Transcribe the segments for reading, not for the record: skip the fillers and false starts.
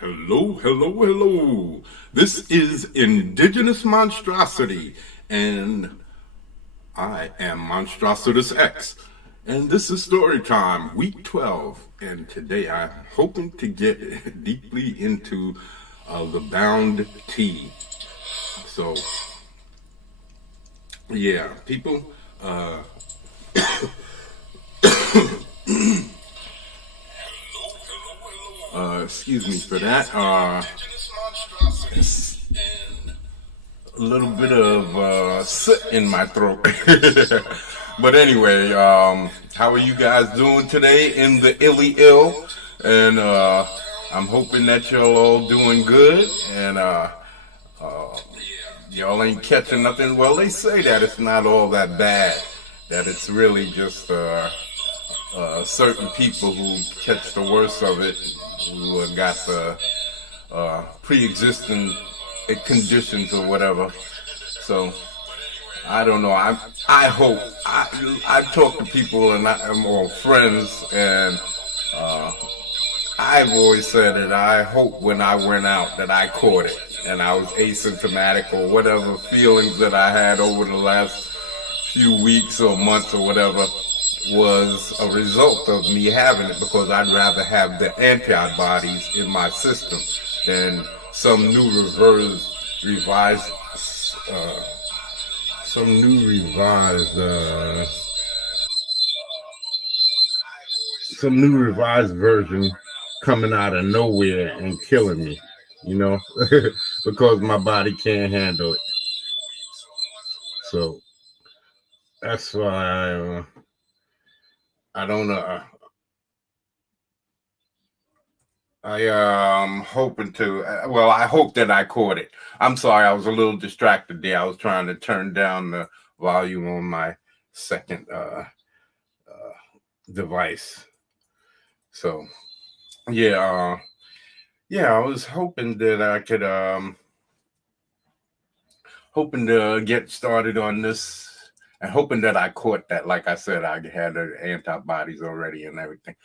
Hello, hello, hello. This is Indigenous Monstrosity, and I am Monstrositus X. And this is story time, week 12. And today I'm hoping to get deeply into the bound T. So, yeah, people, excuse me for that. It's a little bit of soot in my throat. But anyway, how are you guys doing today in the illy ill? And I'm hoping that y'all all doing good and y'all ain't catching nothing. Well, they say that it's not all that bad, that it's really just certain people who catch the worst of it, who got the pre-existing conditions or whatever. So I don't know. I hope I talk to people and I'm all friends, and I've always said that I hope when I went out that I caught it and I was asymptomatic or whatever feelings that I had over the last few weeks or months or whatever was a result of me having it, because I'd rather have the antibodies in my system than some new revised version coming out of nowhere and killing me, because my body can't handle it. So that's why I don't know. I am hoping to. Well, I hope that I caught it. I'm sorry, I was a little distracted there. I was trying to turn down the volume on my second device. So yeah, I was hoping that I could hoping to get started on this, and hoping that I caught that. Like I said, I had the antibodies already and everything.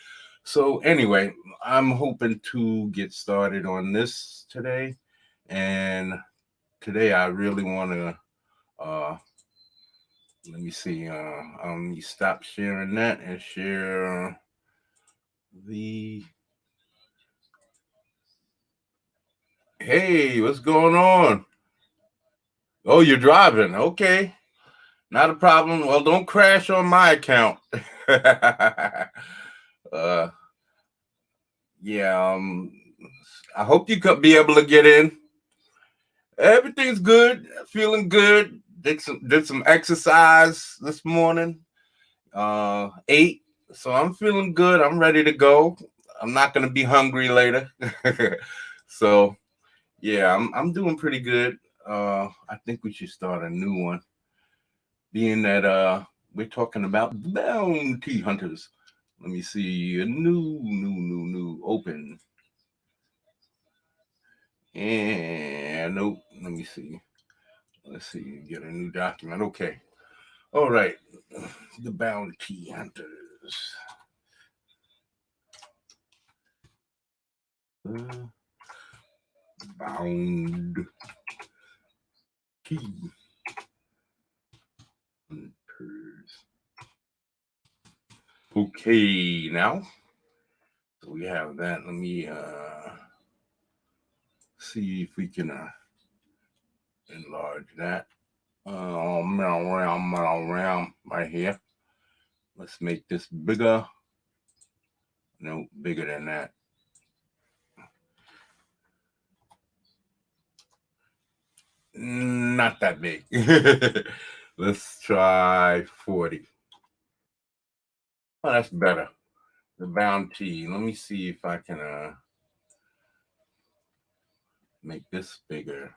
So anyway, I'm hoping to get started on this today. And today I really want to, let me see, let me stop sharing that and share the, hey, what's going on? Oh, you're driving. Okay. Not a problem. Well, don't crash on my account. Yeah, I hope you could be able to get in. Everything's good. Feeling good. Did some exercise this morning. 8. So I'm feeling good. I'm ready to go. I'm not gonna be hungry later. So yeah, I'm doing pretty good. I think we should start a new one, being that we're talking about bounty hunters. Let me see, a new open. And nope, let me see. Let's see, get a new document. Okay. All right. The bounty hunters. Bound key hunters. Okay, now so we have that. Let me see if we can enlarge that. Right here. Let's make this bigger. No, bigger than that. Not that big. Let's try 40. Oh, that's better. The bounty. Let me see if I can make this bigger.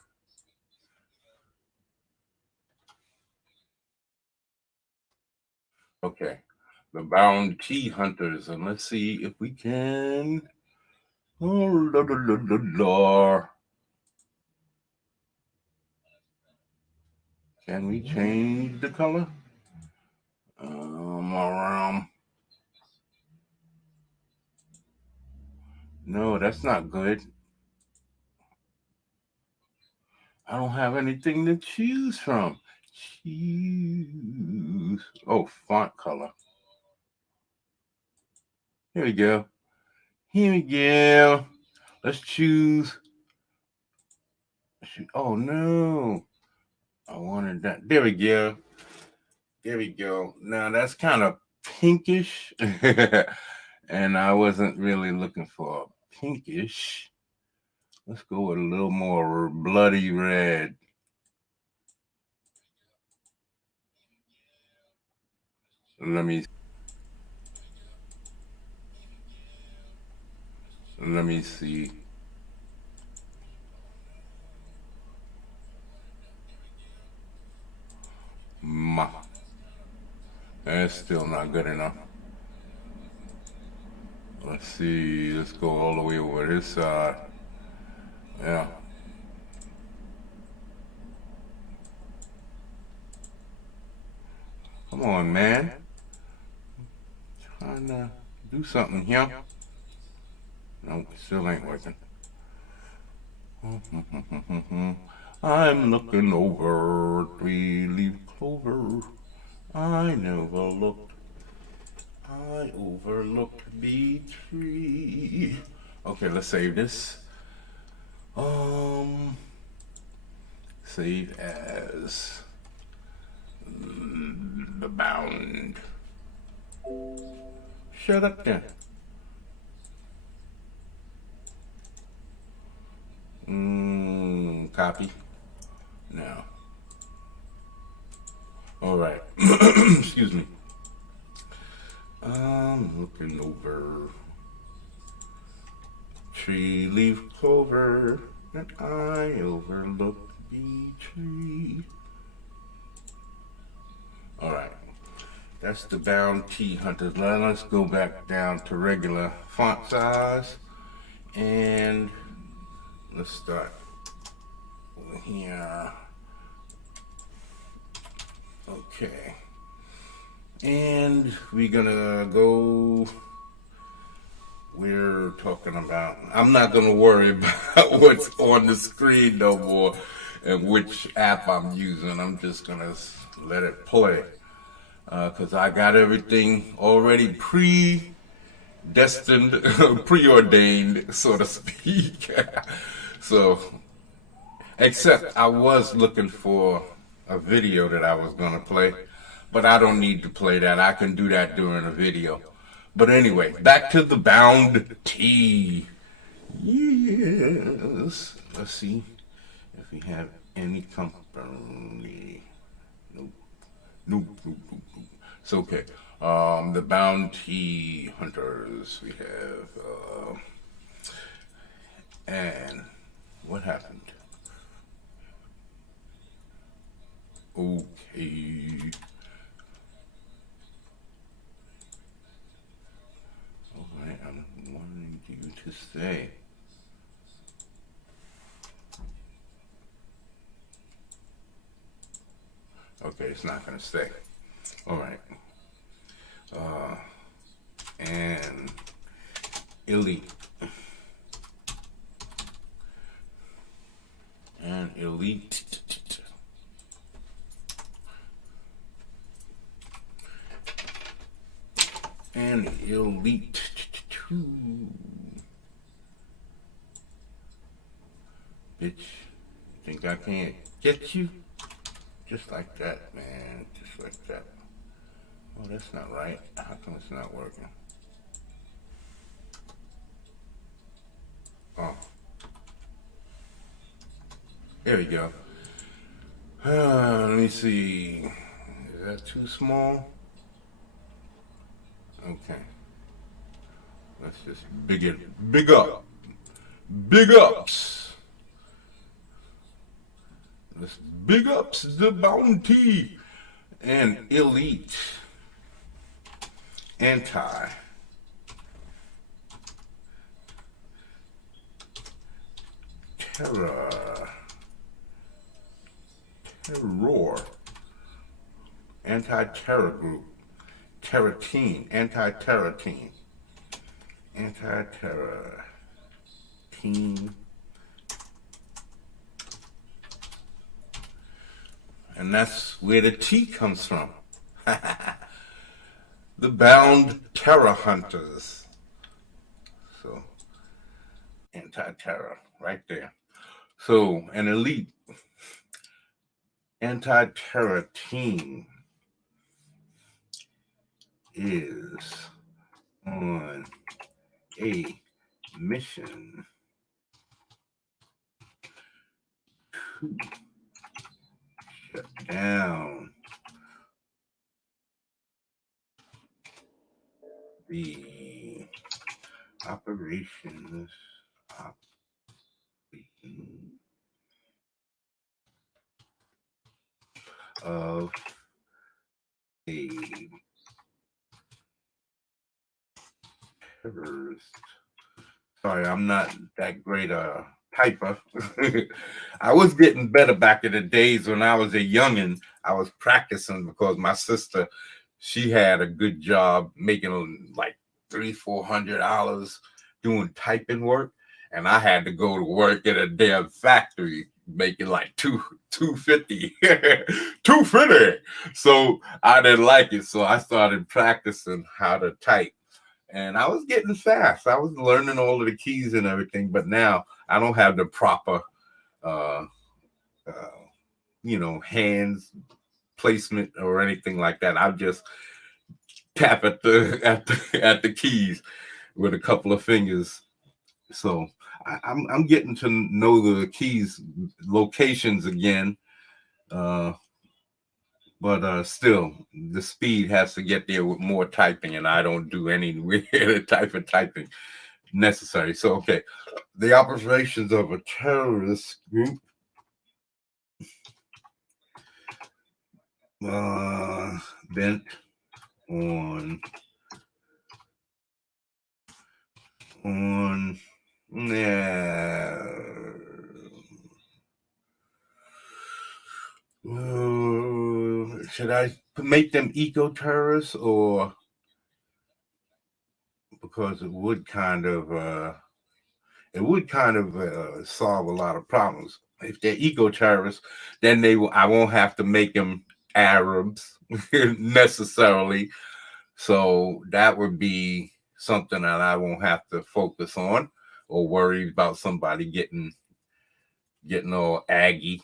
Okay. The bounty hunters. And let's see if we can. Oh, la, la, la, la, la. Can we change the color? Around. No, that's not good. I don't have anything to choose from. Choose. Oh, font color. Here we go. Here we go. Let's choose. Oh no. I wanted that. There we go. There we go. Now that's kind of pinkish. And I wasn't really looking for pinkish. Let's go with a little more bloody red. Let me see. That's still not good enough. Let's see. Let's go all the way over this side. Yeah. Come on, man. Trying to do something here. Nope, still ain't working. I'm looking over 3-leaf clover. I never looked. I overlooked the tree. Okay, let's save this. Save as the bound. Shut up then. Copy. Now. All right. Excuse me. I'm looking over 3-leaf clover, and I overlooked the tree. All right. That's the bounty hunters. Let's go back down to regular font size, and let's start over here. Okay. And we're gonna go, we're talking about, I'm not gonna worry about what's on the screen no more and which app I'm using. I'm just gonna let it play. Because I got everything already predestined, preordained, so to speak. So, except I was looking for a video that I was going to play, but I don't need to play that. I can do that during a video. But anyway, back to the bound T. Yes. Let's see if we have any company. Nope. It's okay. The bounty hunters we have. And what happened? Okay. Alright, I'm wanting you to stay. Okay, it's not gonna stay. Alright. And elite. And elite. And elite 2. Bitch, think I can't get you? Just like that, man. Just like that. Oh, that's not right. How come it's not working? Oh. There we go. Let me see. Is that too small? Okay. Let's just big up. Big ups. Let's big ups the bounty and elite. Anti. Terror. Anti-terror group. Terror team. Anti-terror team. Anti-terror team. And that's where the T comes from. The bound terror hunters. So, anti-terror right there. So, an elite anti-terror team is on a mission to shut down the operations of a terrorist. Sorry, I'm not that great a typer. I was getting better back in the days when I was a youngin'. I was practicing because my sister, she had a good job making like $300-400 doing typing work, and I had to go to work at a damn factory making like $250. $250. So I didn't like it, so I started practicing how to type. And I was getting fast. I was learning all of the keys and everything, but now I don't have the proper, hands placement or anything like that. I just tap at the keys with a couple of fingers. So I'm getting to know the keys locations again. But still, the speed has to get there with more typing, and I don't do any type of typing necessary. So, okay, the operations of a terrorist group bent on should I make them eco-terrorists, or because it would kind of solve a lot of problems. If they're eco-terrorists, then I won't have to make them Arabs necessarily. So that would be something that I won't have to focus on or worry about somebody getting all aggy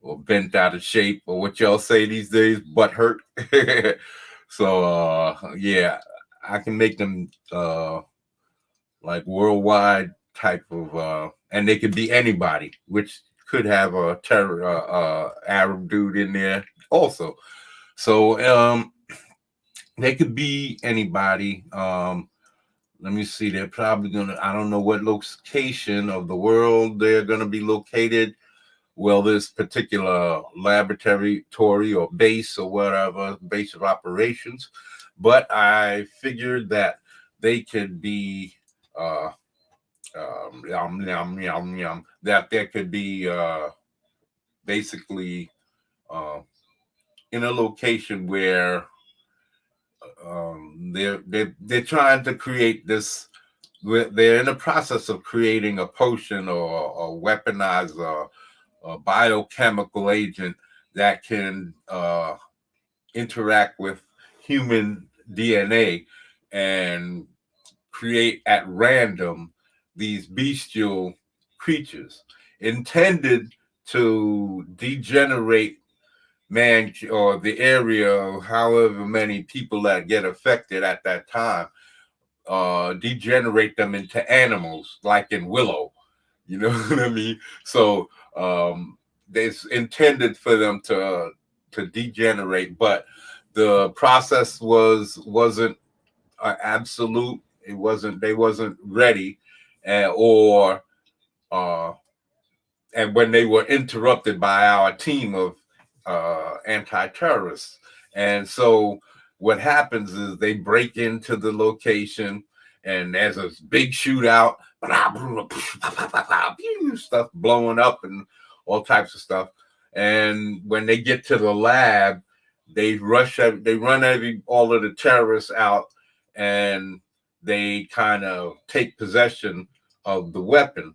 or bent out of shape, or what y'all say these days, butt hurt. So yeah, I can make them like worldwide type of, and they could be anybody, which could have a Arab dude in there also. So they could be anybody. Let me see. They're probably gonna. I don't know what location of the world they're gonna be located. Well, this particular laboratory or base or whatever, base of operations. But I figured that they could be that there could be basically in a location where they're trying to create this. They're in the process of creating a potion or weaponize a biochemical agent that can interact with human DNA and create at random these bestial creatures intended to degenerate man or the area of however many people that get affected at that time, degenerate them into animals like in Willow. You know what I mean? So it's intended for them to degenerate, but the process wasn't absolute. It wasn't. They wasn't ready, and when they were interrupted by our team of anti-terrorists. And so what happens is they break into the location, and there's a big shootout, stuff blowing up and all types of stuff. And when they get to the lab, they run all of the terrorists out, and they kind of take possession of the weapon.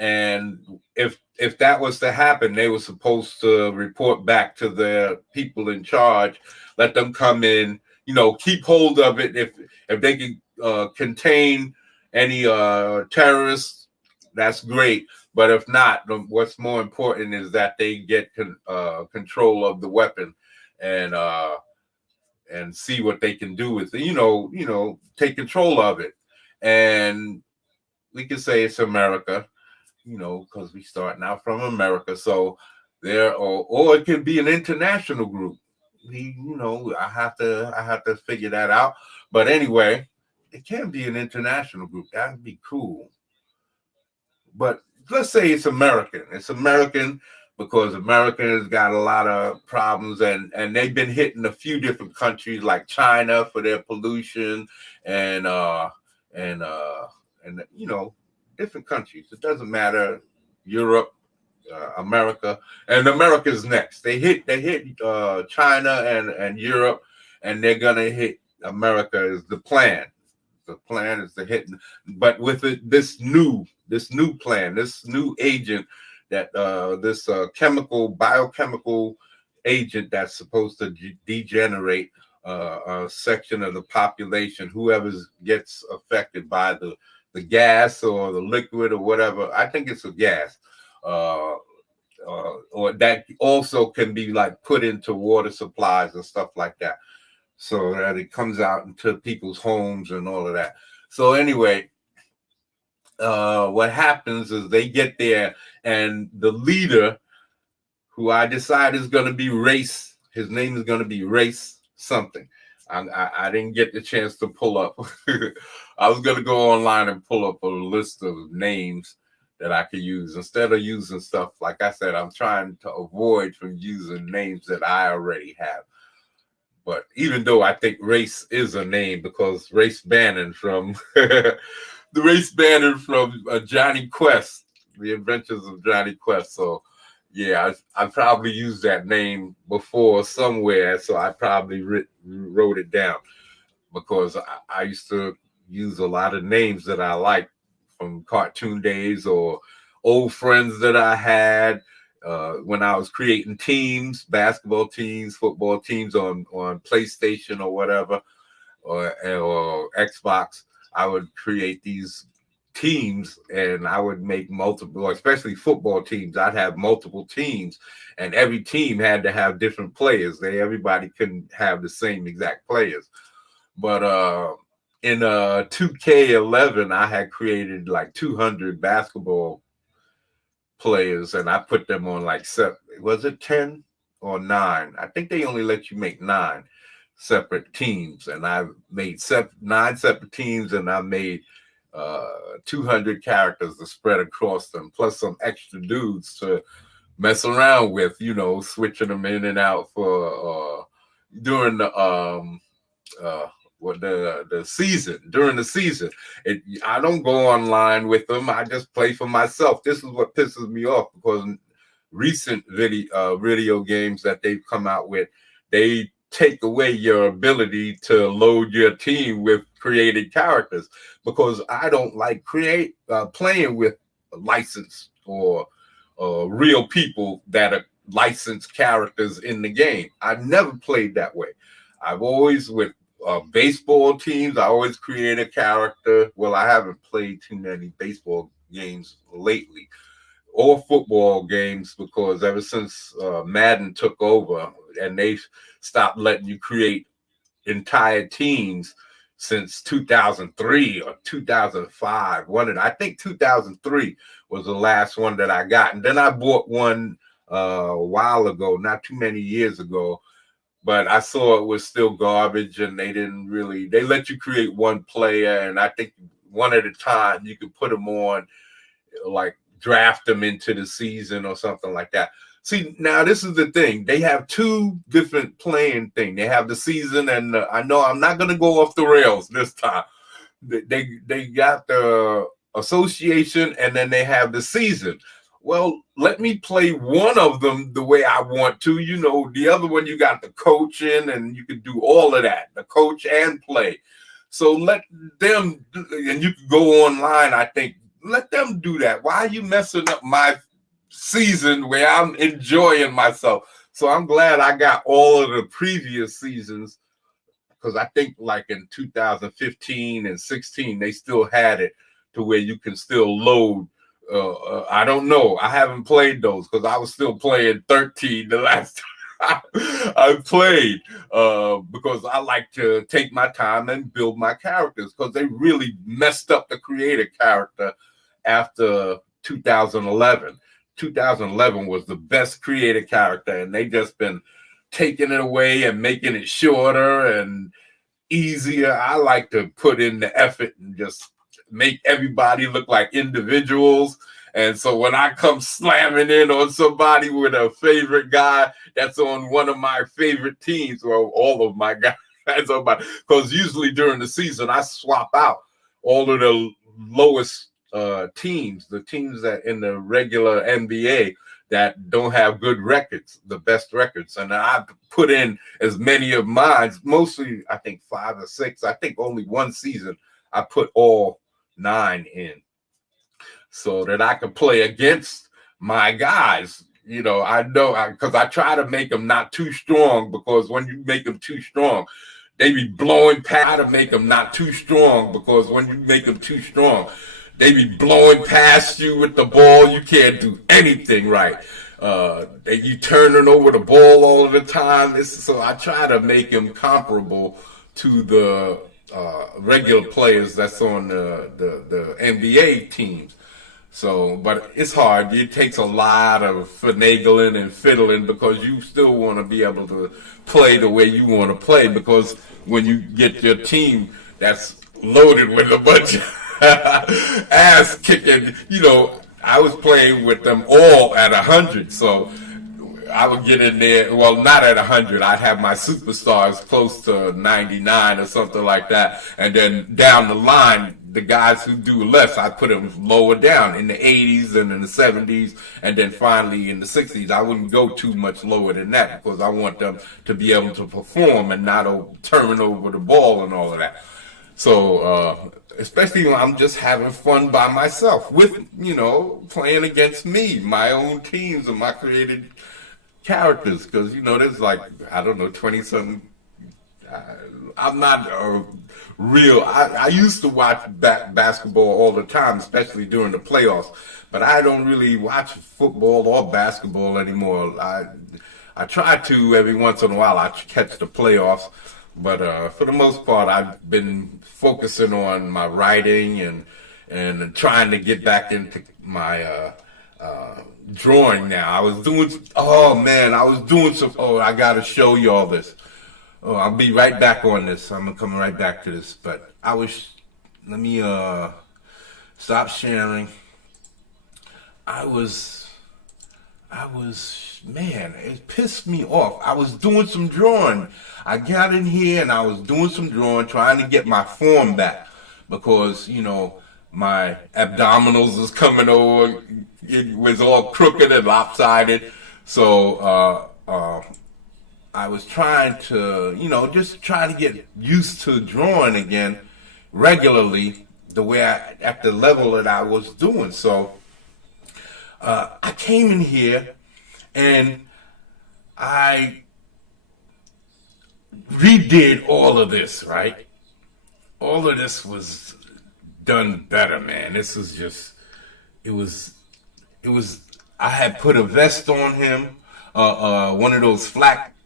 And if that was to happen, they were supposed to report back to the people in charge, let them come in, you know, keep hold of it. If they can contain any terrorists, that's great. But if not, what's more important is that they get control of the weapon and see what they can do with it. You know, take control of it. And we can say it's America, you know, because we starting out from America. So there, or it can be an international group. You know, I have to figure that out. But anyway, it can be an international group. That would be cool. But let's say it's American. It's American because America has got a lot of problems, and they've been hitting a few different countries like China for their pollution and you know, different countries. It doesn't matter. Europe, America, and America's next. They hit China and Europe, and they're gonna hit America is the plan. The plan is to hit, but with this new plan, this new agent that this biochemical agent that's supposed to degenerate a section of the population, whoever gets affected by the gas or the liquid or whatever. I think it's a gas, or that also can be like put into water supplies and stuff like that, so that it comes out into people's homes and all of that. So anyway, what happens is they get there, and the leader, who I decide is going to be Race, his name is going to be Race something. I didn't get the chance to pull up. I was going to go online and pull up a list of names that I could use instead of using stuff. Like I said, I'm trying to avoid from using names that I already have. But even though I think Race is a name, because Race Bannon from the Race Bannon from Johnny Quest, The Adventures of Johnny Quest. So yeah, I probably used that name before somewhere, so I probably wrote it down, because I used to use a lot of names that I liked from cartoon days or old friends that I had when I was creating teams, basketball teams, football teams on PlayStation or whatever, or Xbox. I would create these teams, and I would make multiple, especially football teams. I'd have multiple teams, and every team had to have different players. Everybody couldn't have the same exact players. But in 2K11, I had created like 200 basketball players, and I put them on like was it 10 or 9? I think they only let you make 9 separate teams, and I made 9 separate teams, and I made 200 characters to spread across them, plus some extra dudes to mess around with, you know, switching them in and out for during the season. During the season, I don't go online with them. I just play for myself. This is what pisses me off, because recent video games that they've come out with, they take away your ability to load your team with created characters, because I don't like playing with licensed or real people that are licensed characters in the game. I've never played that way. I've always, with baseball teams, I always create a character. Well, I haven't played too many baseball games lately, or football games, because ever since MAIDEN took over and they stopped letting you create entire teams since 2003 or 2005. I think 2003 was the last one that I got. And then I bought one a while ago, not too many years ago, but I saw it was still garbage, and they let you create one player, and I think one at a time. You could put them on, like draft them into the season or something like that. See, now this is the thing. They have 2 different playing things. They have the season, and I know I'm not going to go off the rails this time. They got the association, and then they have the season. Well, let me play one of them the way I want to. You know, the other one, you got the coaching, and you can do all of that, the coach and play. So let them, and you can go online, I think, let them do that. Why are you messing up my season where I'm enjoying myself? So I'm glad I got all of the previous seasons, because I think like in 2015 and 16, they still had it to where you can still load. I don't know. I haven't played those because I was still playing 13 the last time I played, because I like to take my time and build my characters, because they really messed up the creator character after 2011. 2011 was the best creator character, and they just been taking it away and making it shorter and easier. I like to put in the effort and just make everybody look like individuals. And so when I come slamming in on somebody with a favorite guy that's on one of my favorite teams, or all of my guys, because usually during the season I swap out all of the lowest teams, the teams that in the regular NBA that don't have good records, the best records. And I put in as many of mine, mostly I think 5 or 6. I think only one season I put all 9 in, so that I could play against my guys. You know, I know, because I try to make them not too strong, because when you make them too strong, they be blowing past. To make them not too strong, because when you make them too strong, they be blowing past you with the ball. You can't do anything right. You turning over the ball all of the time. So I try to make them comparable to the regular players that's on the NBA teams. So, but it's hard. It takes a lot of finagling and fiddling, because you still want to be able to play the way you want to play, because when you get your team that's loaded with a bunch of ass kicking, you know, I was playing with them all at 100, so I would get in there, well, not at 100. I'd have my superstars close to 99 or something like that. And then down the line, the guys who do less, I put them lower down in the 80s and in the 70s. And then finally in the 60s, I wouldn't go too much lower than that, because I want them to be able to perform and not turn over the ball and all of that. So, especially when I'm just having fun by myself with, you know, playing against me, my own teams and my created characters, because, you know, there's like, I don't know, 20 something. I'm not a real, I used to watch basketball all the time, especially during the playoffs, but I don't really watch football or basketball anymore. I try to every once in a while. I catch the playoffs, but for the most part, I've been focusing on my writing and trying to get back into my drawing now. I was doing some, I gotta show you all this. Oh, I'll be right back on this. I'm coming right back to this, but let me stop sharing. Man, it pissed me off. I was doing some drawing. I got in here and I was doing some drawing, trying to get my form back, because, you know, my abdominals was coming over. It was all crooked and lopsided. So I was trying to, you know, just trying to get used to drawing again regularly, the way at the level that I was doing. So I came in here and I redid all of this, right? All of this was done better, man. This was just, it was, I had put a vest on him, one of those flak,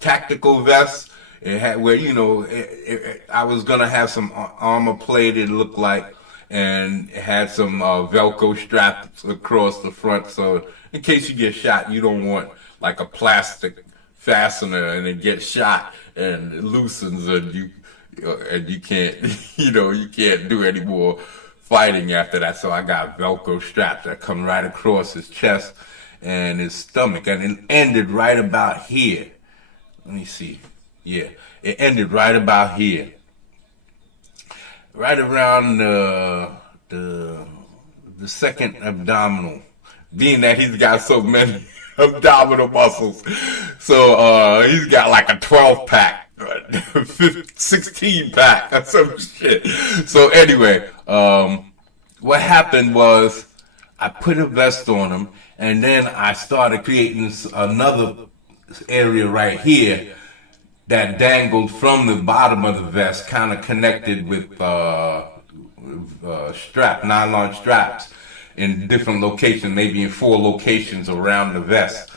tactical vests. It had where, you know, I was gonna have some armor plate, it looked like, and it had some Velcro straps across the front, so in case you get shot, you don't want like a plastic fastener and it gets shot and it loosens and you can't, you know, you can't do any more fighting after that. So I got Velcro straps that come right across his chest and his stomach, and it ended right about here. Let me see. Yeah, it ended right about here, right around the second abdominal. Being that he's got so many abdominal muscles, so he's got like a 12 pack 16 pack or some shit. So anyway, what happened was I put a vest on him, and then I started creating another area right here that dangled from the bottom of the vest, kind of connected with nylon straps in different locations, maybe in 4 locations around the vest,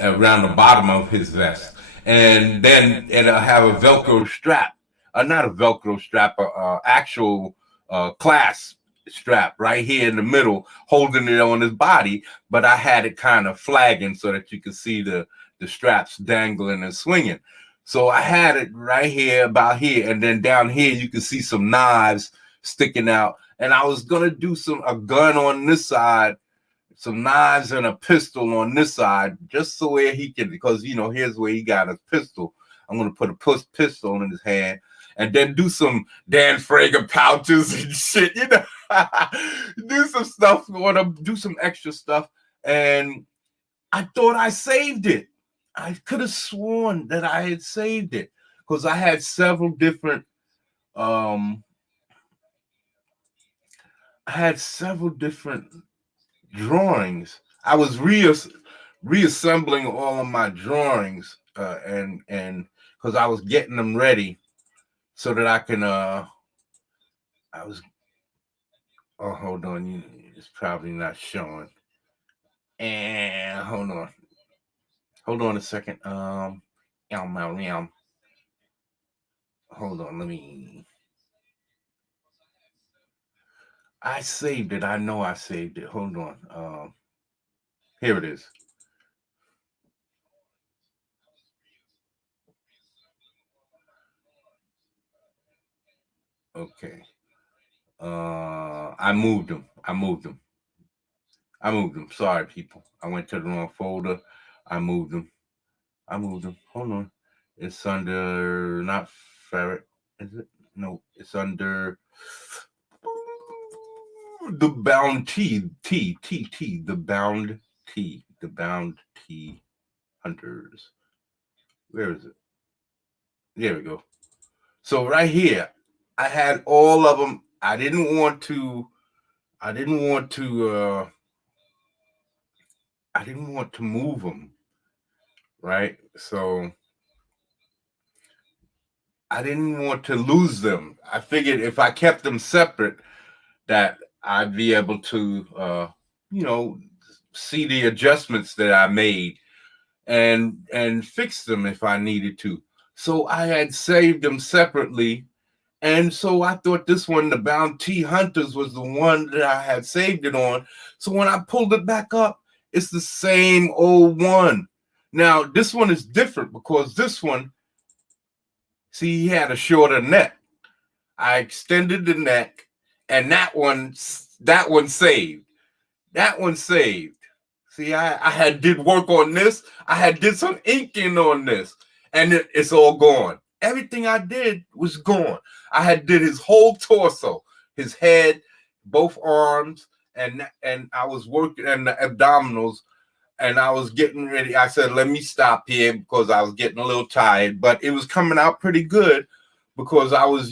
around the bottom of his vest. And then it'll have a Velcro strap, not a Velcro strap, actual clasp strap right here in the middle, holding it on his body. But I had it kind of flagging so that you could see the straps dangling and swinging. So I had it right here, about here, and then down here you can see some knives sticking out. And I was gonna do a gun on this side, some knives and a pistol on this side, just so where he can, because here's where he got his pistol. I'm gonna put a pistol in his hand, and then do some Dan Frager pouches and shit, do some stuff, want to do some extra stuff. And I thought I saved it. I could have sworn that I had saved it, because I had several different drawings. I was reassembling all of my drawings, and because I was getting them ready so that I can hold on, it's probably not showing. And hold on a second. Hold on, I saved it. I know I saved it. Hold on. Here it is. Okay. I moved them. Sorry, people. I went to the wrong folder. I moved them. Hold on. It's under, not ferret, is it? No, it's under the bound T, the bound T hunters. Where is it? There we go. So right here, I had all of them. I didn't want to move them, right? So I didn't want to lose them. I figured if I kept them separate, that I'd be able to, see the adjustments that I made and fix them if I needed to. So I had saved them separately. And so I thought this one, the Bounty Hunters, was the one that I had saved it on. So when I pulled it back up, it's the same old one. Now, this one is different because this one, see, he had a shorter neck. I extended the neck, and that one saved. That one saved. See, I did work on this. I did some inking on this, and it's all gone. Everything I did was gone. I did his whole torso, his head, both arms, and I was working, and the abdominals, and I was getting ready. I said, let me stop here because I was getting a little tired, but it was coming out pretty good because I was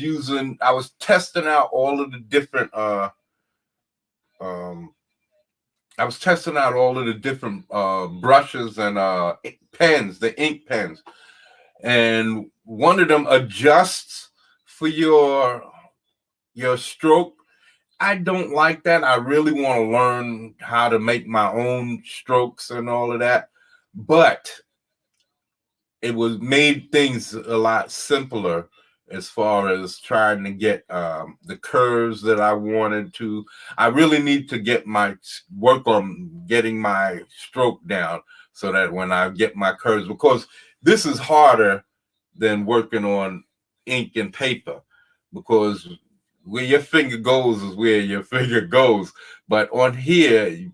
testing out all of the different brushes and pens, the ink pens. And one of them adjusts for your stroke. I don't like that. I really want to learn how to make my own strokes and all of that. But it made things a lot simpler as far as trying to get the curves that I wanted to. I really need to work on getting my stroke down so that when I get my curves, because this is harder than working on ink and paper, because where your finger goes is where your finger goes. But on here,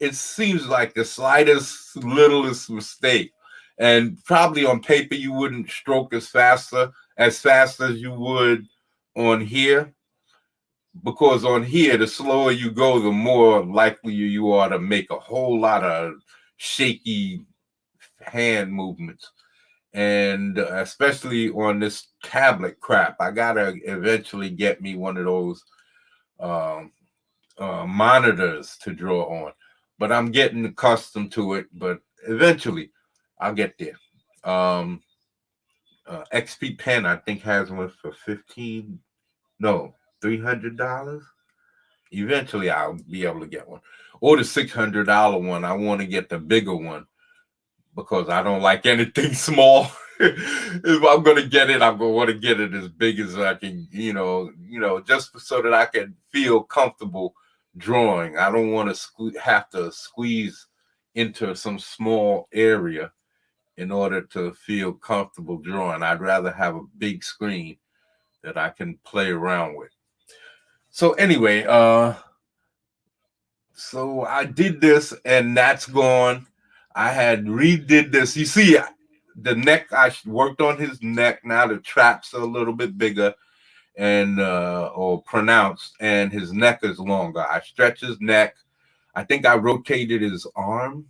it seems like the slightest, littlest mistake. And probably on paper, you wouldn't stroke as fast as you would on here. Because on here, the slower you go, the more likely you are to make a whole lot of shaky hand movements. and especially on this tablet crap. I gotta eventually get me one of those um, monitors to draw on, but I'm getting accustomed to it. But eventually, I'll get there. Um, XP Pen, I think, has one for $300. Eventually, I'll be able to get one, or the $600 one. I want to get the bigger one because I don't like anything small. If I'm gonna get it, I'm gonna want to get it as big as I can, just so that I can feel comfortable drawing. I don't want to have to squeeze into some small area in order to feel comfortable drawing. I'd rather have a big screen that I can play around with. So anyway, so I did this and that's gone. I had redid this. You see, the neck, I worked on his neck. Now the traps are a little bit bigger and or pronounced, and his neck is longer. I stretched his neck. I think I rotated his arm,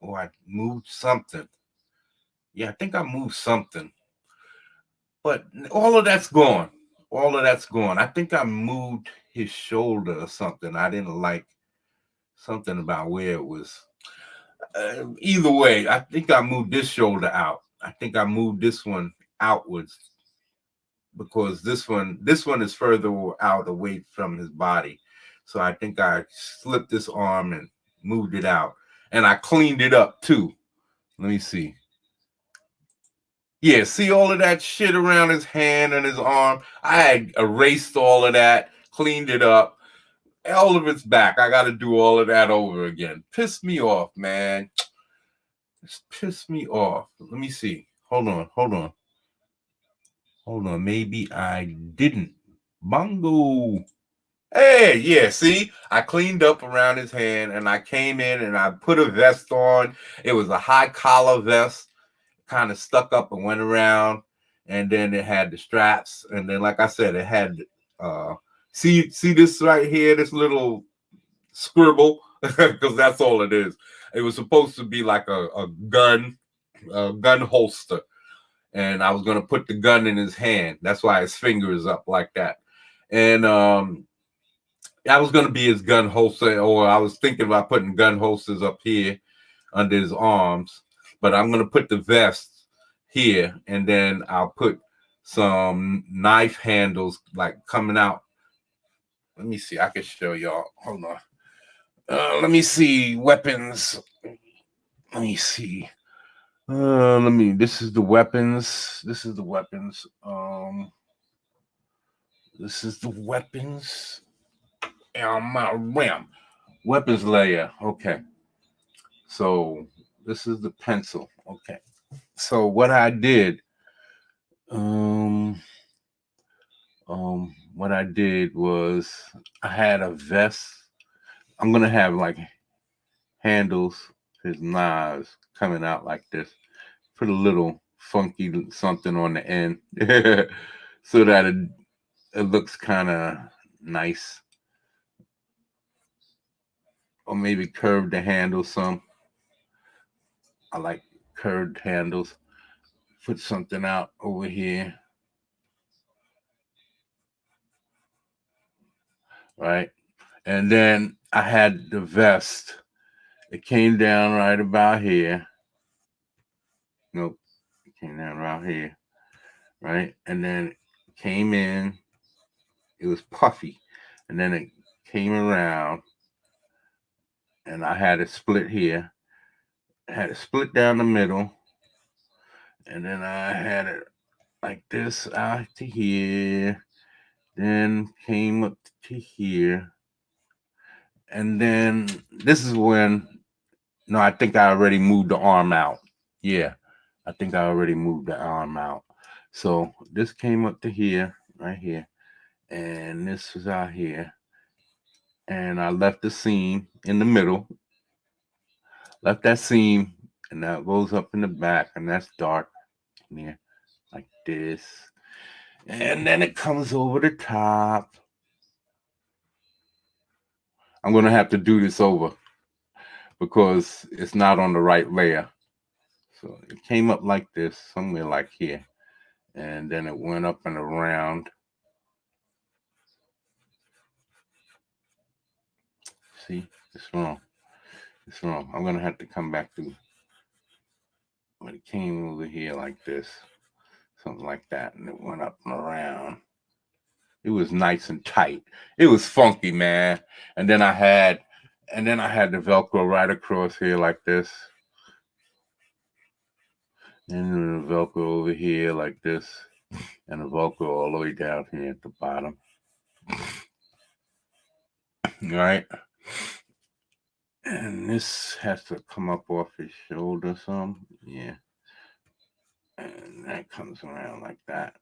or I moved something. Yeah, I think I moved something. But all of that's gone. All of that's gone. I think I moved his shoulder or something. I didn't like something about where it was. Either way, I think I moved this shoulder out. I think I moved this one outwards because this one is further out away from his body. So I think I slipped this arm and moved it out. And I cleaned it up too. Let me see. Yeah, see all of that shit around his hand and his arm? I had erased all of that, cleaned it up. All of it's back. I got to do all of that over again. Pissed me off, man. It's pissed me off. Let me see. Hold on. Maybe I didn't. Bongo. Hey, yeah, see? I cleaned up around his hand and I came in and I put a vest on. It was a high collar vest, kind of stuck up and went around. And then it had the straps. And then, like I said, it had see this right here, this little scribble, because that's all it is. It was supposed to be like a gun holster, and I was gonna put the gun in his hand. That's why his finger is up like that. And I was gonna be his gun holster, or I was thinking about putting gun holsters up here under his arms. But I'm gonna put the vest here, and then I'll put some knife handles like coming out. Let me see. I can show y'all. Hold on. Let me see weapons. Let me see. This is the weapons. This is the weapons. My RAM. Weapons layer. Okay. So this is the pencil. Okay. So what I did, what I did was I had a vest. I'm gonna have like handles, his knives coming out like this. Put a little funky something on the end so that it looks kind of nice. Or maybe curve the handle some. I like curved handles. Put something out over here. Right? And then I had the vest. It came down right about here. Nope. It came down around here. Right? And then it came in. It was puffy. And then it came around. And I had it split here. I had it split down the middle. And then I had it like this out to here. Then came up to here. And then this is when, no, I think I already moved the arm out. Yeah, I think I already moved the arm out. So this came up to here, right here. And this was out here. And I left the seam in the middle. Left that seam, and that goes up in the back, and that's dark in here, like this. And then it comes over the top. I'm going to have to do this over because it's not on the right layer. So it came up like this, somewhere like here, and then it went up and around. See, it's wrong. It's wrong. I'm gonna have to come back to when it came over here like this, something like that, and it went up and around. It was nice and tight. It was funky, man. And then I had the Velcro right across here like this. And the Velcro over here like this. And the Velcro all the way down here at the bottom. Right? And this has to come up off his shoulder some. Yeah. And that comes around like that.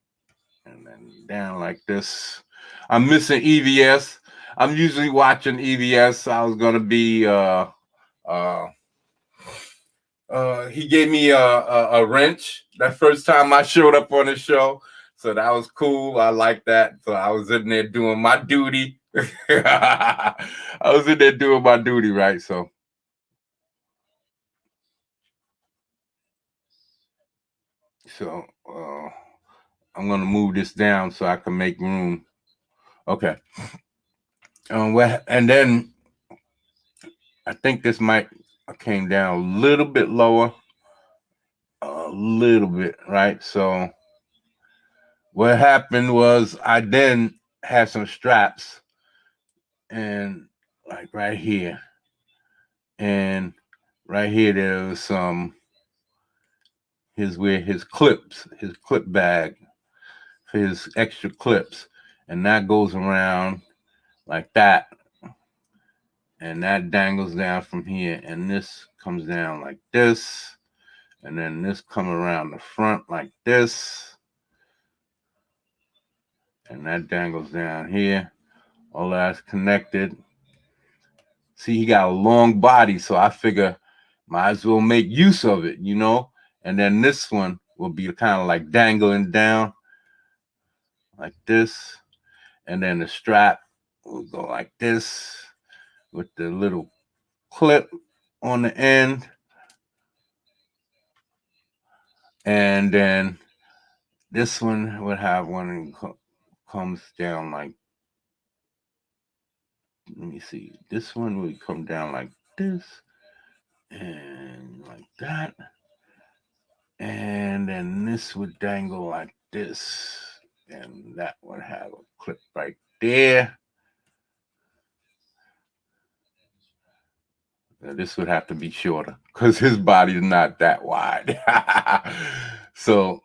And then down like this. I'm missing EVS. I'm usually watching EVS. I was gonna be he gave me a wrench that first time I showed up on the show. So that was cool. I like that. So I was in there doing my duty. I was in there doing my duty, right? So I'm gonna move this down so I can make room. Okay. And then I think this might came down a little bit lower, a little bit, right? So what happened was I then had some straps, and like right here, and right here there was some. Here's where his clip bag for his extra clips, and that goes around like that. And that dangles down from here, and this comes down like this, and then this come around the front like this, and that dangles down here. All that's connected. See, he got a long body, so I figure might as well make use of it, you know? And then this one will be kind of like dangling down like this, and then the strap will go like this with the little clip on the end. And then this one would have one that comes down like, let me see, this one would come down like this and like that. And then this would dangle like this, and that would have a clip right there. This would have to be shorter because his body is not that wide. So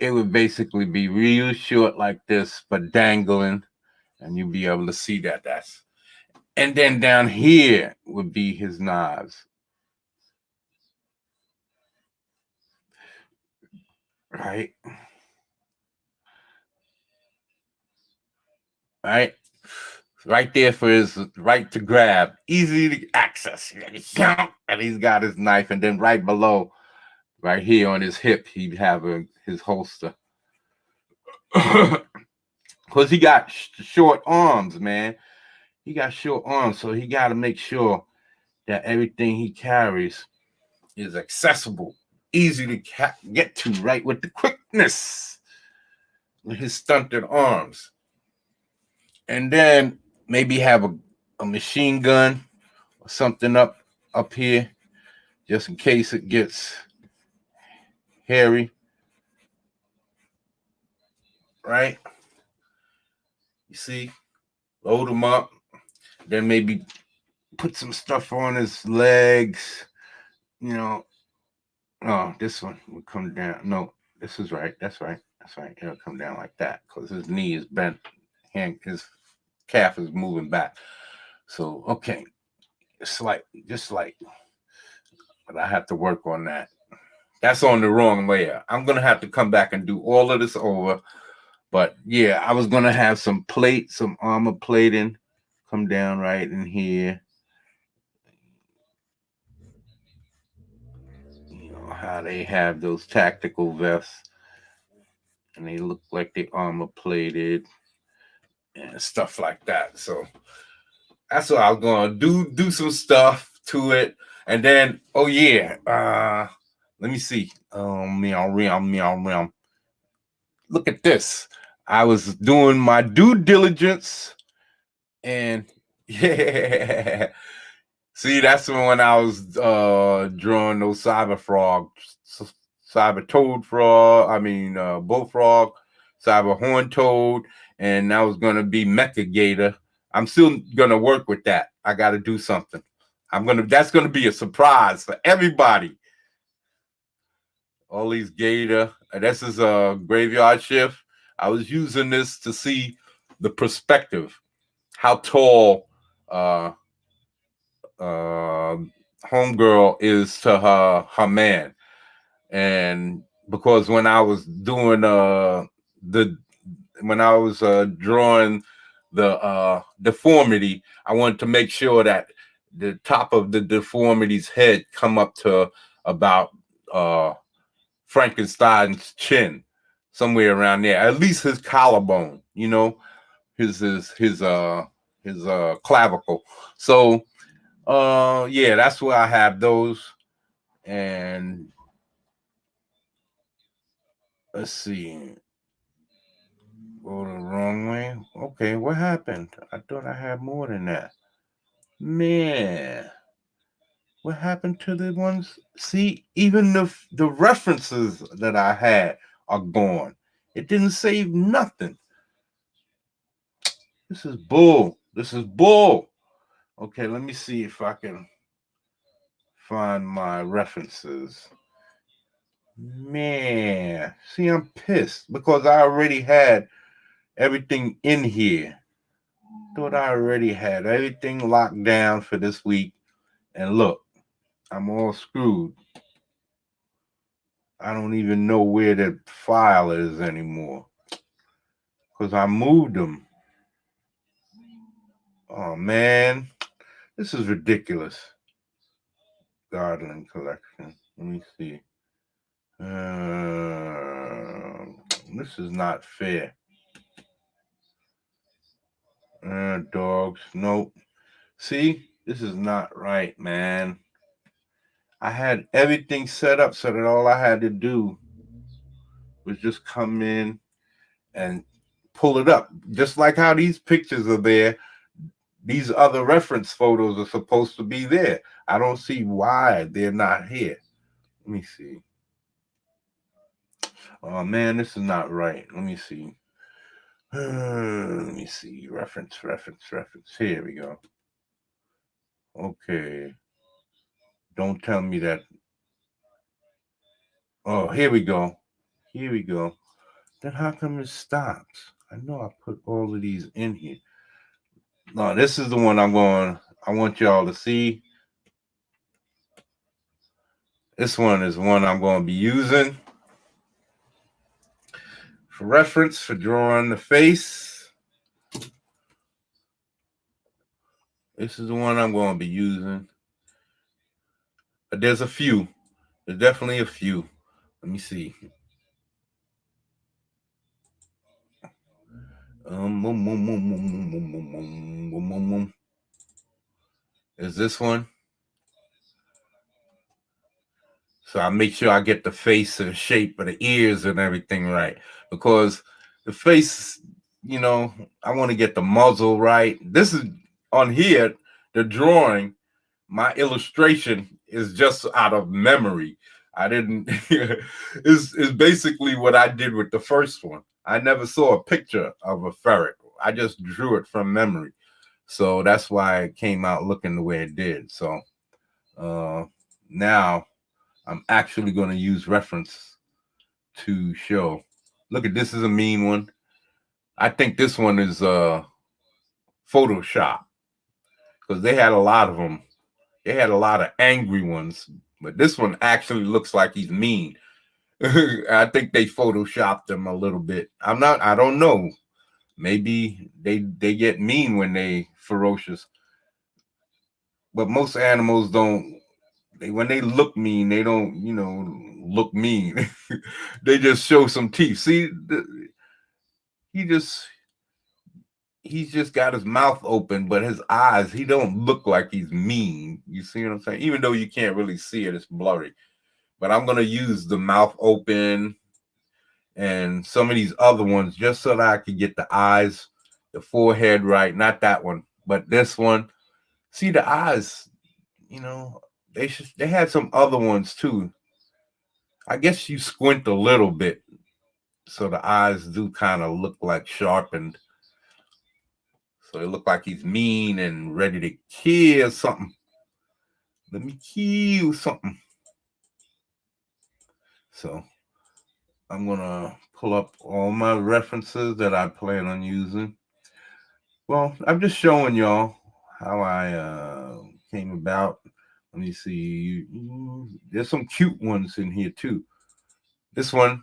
it would basically be real short like this, but dangling, and you'll be able to see that. And then down here would be his knives. Right? Right? Right there for his right to grab, easy to access. And he's got his knife, and then right below, right here on his hip, he'd have his holster. Because he got short arms, man. He got short arms, so he got to make sure that everything he carries is accessible, easy to get to, right, with the quickness with his stunted arms. And then maybe have a machine gun or something up here, just in case it gets hairy, right? You see, load him up, then maybe put some stuff on his legs, you know. Oh, this one would come down. No, this is right. That's right. That's right. It'll come down like that because his knee is bent. His calf is moving back. So, okay. It's like, just like, but I have to work on that. That's on the wrong layer. I'm going to have to come back and do all of this over. But yeah, I was going to have some plate, some armor plating come down right in here. You know how they have those tactical vests and they look like they armor plated and stuff like that. So that's what I was going to do some stuff to it. And then, oh yeah, Let me see. Meow, meow, meow, meow. Look at this. I was doing my due diligence, and yeah. See, that's when I was drawing those CYBERFROG, cyber toad frog. I mean, bullfrog, cyber horn toad, and that was gonna be mecha gator. I'm still gonna work with that. I got to do something. That's gonna be a surprise for everybody. All these gator. This is a graveyard shift. I was using this to see the perspective, how tall homegirl is to her man. And because when I was doing when I was drawing the deformity, I wanted to make sure that the top of the deformity's head come up to about Frankenstein's chin, somewhere around there, at least his collarbone, you know, his clavicle. So yeah, that's where I have those. And let's see. Go the wrong way. Okay, what happened? I thought I had more than that. Man, what happened to the ones? See, even the references that I had are gone. It didn't save nothing. This is bull. This is bull. Okay, let me see if I can find my references. Man, see, I'm pissed because I already had everything in here. Thought I already had everything locked down for this week. And look, I'm all screwed. I don't even know where the file is anymore because I moved them. Oh, man. This is ridiculous. Gardening collection. Let me see. This is not fair. Dogs. Nope. See, this is not right, man. I had everything set up so that all I had to do was just come in and pull it up. Just like how these pictures are there, these other reference photos are supposed to be there. I don't see why they're not here. Let me see. Oh, man, this is not right. Let me see. Let me see. Reference. Here we go. Okay. Don't tell me that. Oh, here we go. Here we go. Then how come it stops? I know I put all of these in here. No, this is the one I want y'all to see. This one is one I'm going to be using for reference for drawing the face. This is the one I'm going to be using. But there's a few. There's definitely a few. Let me see. Is this one? So I make sure I get the face and shape of the ears and everything right, because the face, you know, I want to get the muzzle right. This is on here, the drawing, my illustration is just out of memory. I didn't, it's basically what I did with the first one. I never saw a picture of a ferret. I just drew it from memory. So that's why it came out looking the way it did. So now I'm actually going to use reference to show. Look at this, is a mean one. I think this one is Photoshop, because they had a lot of them. They had a lot of angry ones, but this one actually looks like he's mean. I think they photoshopped him a little bit. I don't know. Maybe they get mean when they ferocious. But most animals don't. When they look mean, they don't, you know, look mean. They just show some teeth. See, he's just got his mouth open, but his eyes, he don't look like he's mean. You see what I'm saying? Even though you can't really see it, it's blurry. but I'm gonna use the mouth open and some of these other ones just so that I can get the eyes, the forehead right. Not that one, but this one. See the eyes, you know, they had some other ones too. I guess you squint a little bit, so the eyes do kind of look like sharpened. So it look like he's mean and ready to kill something. Let me kill something. So I'm gonna pull up all my references that I plan on using. Well, I'm just showing y'all how I came about. Let me see. There's some cute ones in here too. This one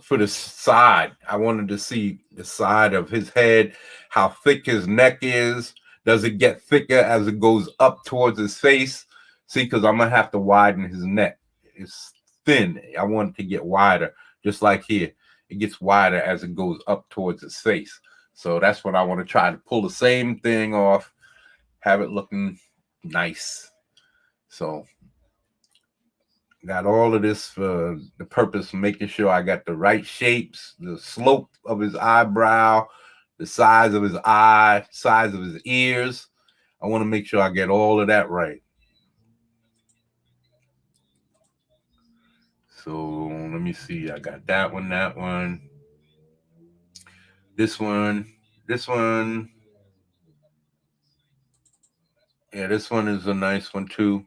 for the side. I wanted to see the side of his head, how thick his neck is. Does it get thicker as it goes up towards his face? See, because I'm gonna have to widen his neck. It's thin. I want it to get wider, just like here. It gets wider as it goes up towards his face. So that's what I want to try to pull the same thing off, have it looking nice. So got all of this for the purpose of making sure I got the right shapes, the slope of his eyebrow, the size of his eye, size of his ears. I want to make sure I get all of that right. So let me see. I got that one, this one. Yeah, this one is a nice one too.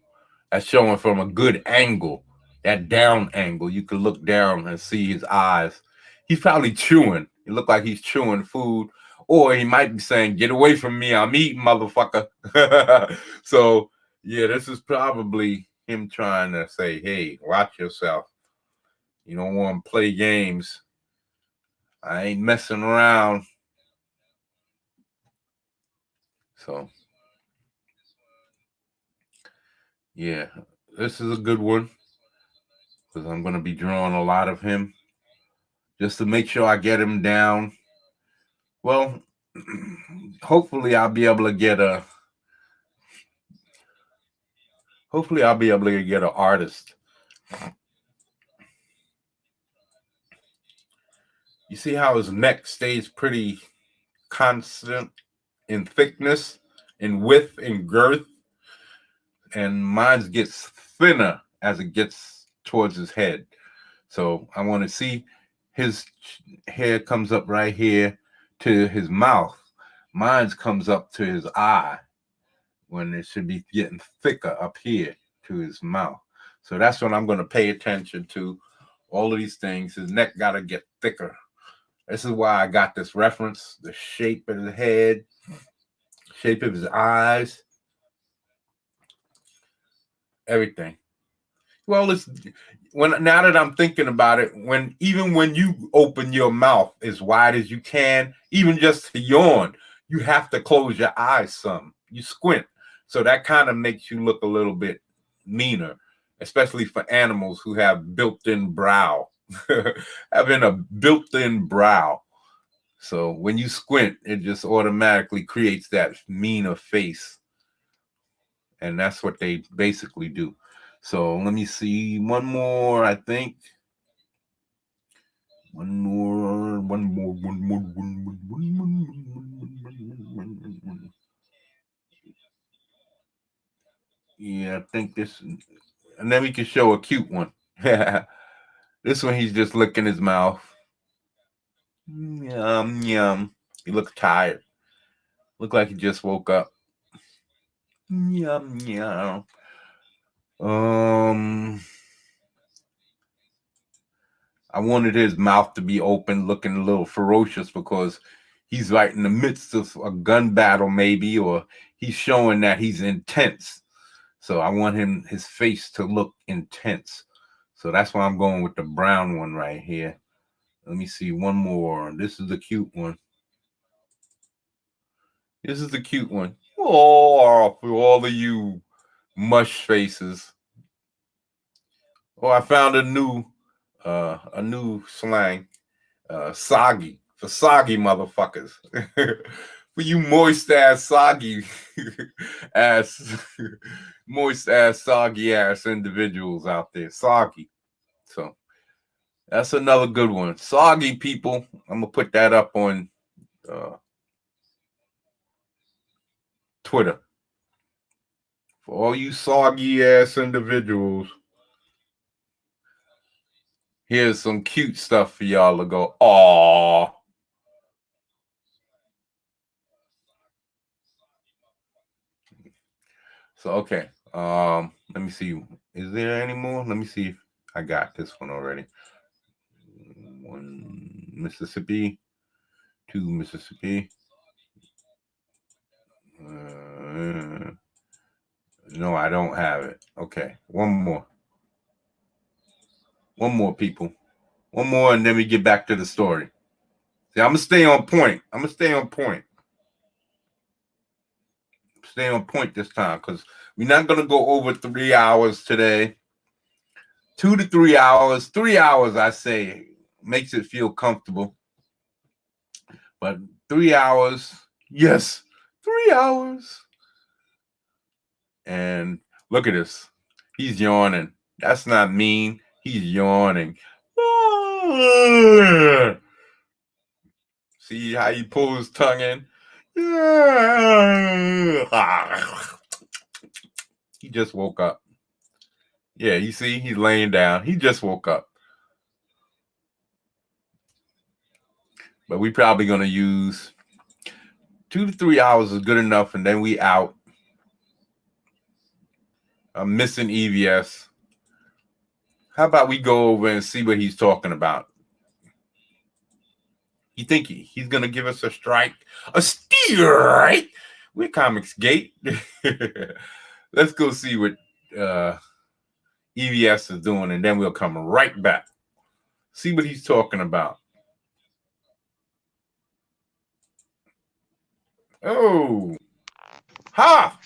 That's showing from a good angle. That down angle, you can look down and see his eyes. He's probably chewing. It looked like he's chewing food, or he might be saying, "Get away from me! I'm eating, motherfucker." So yeah, this is probably him trying to say, "Hey, watch yourself. You don't want to play games. I ain't messing around." So yeah, this is a good one because I'm going to be drawing a lot of him just to make sure I get him down. Well, hopefully I'll be able to get an artist. You see how his neck stays pretty constant in thickness, in width, in girth, and mine gets thinner as it gets towards his head. So I want to see his hair comes up right here to his mouth. Mine comes up to his eye when it should be getting thicker up here to his mouth. So that's what I'm going to pay attention to. All of these things, his neck got to get thicker. This is why I got this reference, the shape of the head, shape of his eyes, everything. Well, it's now that I'm thinking about it, even when you open your mouth as wide as you can, even just to yawn, you have to close your eyes some. You squint. So that kind of makes you look a little bit meaner, especially for animals who have built-in brow, having a built-in brow. So when you squint, it just automatically creates that meaner face. And that's what they basically do. So let me see one more, I think. One more. Yeah, I think this, and then we can show a cute one. This one, he's just licking his mouth. Yum, yum. He looks tired. Look like he just woke up. Yum, yum. I wanted his mouth to be open, looking a little ferocious, because he's right in the midst of a gun battle, maybe, or he's showing that he's intense. So I want his face to look intense. So that's why I'm going with the brown one right here. Let me see one more. This is the cute one. This is the cute one. Oh, for all of you mush faces. Oh, I found a new slang. Soggy, for soggy motherfuckers. For you moist ass, soggy ass, moist ass, soggy ass individuals out there, soggy. So that's another good one. Soggy people. I'm gonna put that up on Twitter. For all you soggy ass individuals, here's some cute stuff for y'all to go, aww. So okay. Let me see. Is there any more? Let me see if I got this one already. 1 Mississippi, 2 Mississippi. No, I don't have it. Okay, one more. One more, people. One more, and then we get back to the story. See, I'm gonna stay on point. I'm gonna stay on point. Stay on point this time, because we're not gonna go over 3 hours today. 2 to 3 hours. 3 hours, I say, makes it feel comfortable. But 3 hours, yes, 3 hours. And look at this. He's yawning. That's not mean. He's yawning. See how he pulls his tongue in? He just woke up. Yeah, you see, he's laying down. He just woke up. But we probably going to use 2 to 3 hours is good enough, and then we out. I'm missing EVS. How about we go over and see what he's talking about? You think he's going to give us a strike? A strike? We're COMICSGATE. Let's go see what EVS is doing, and then we'll come right back. See what he's talking about. Oh. Ha!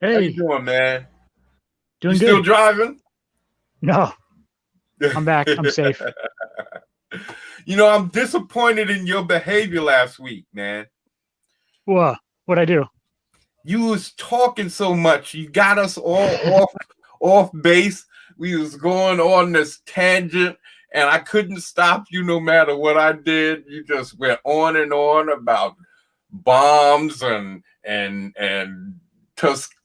Hey. How you doing, man? Doing you good. Still driving? No. I'm back. I'm safe. You know, I'm disappointed in your behavior last week, man. What? What'd I do? You was talking so much. You got us all off base. We was going on this tangent, and I couldn't stop you no matter what I did. You just went on and on about bombs and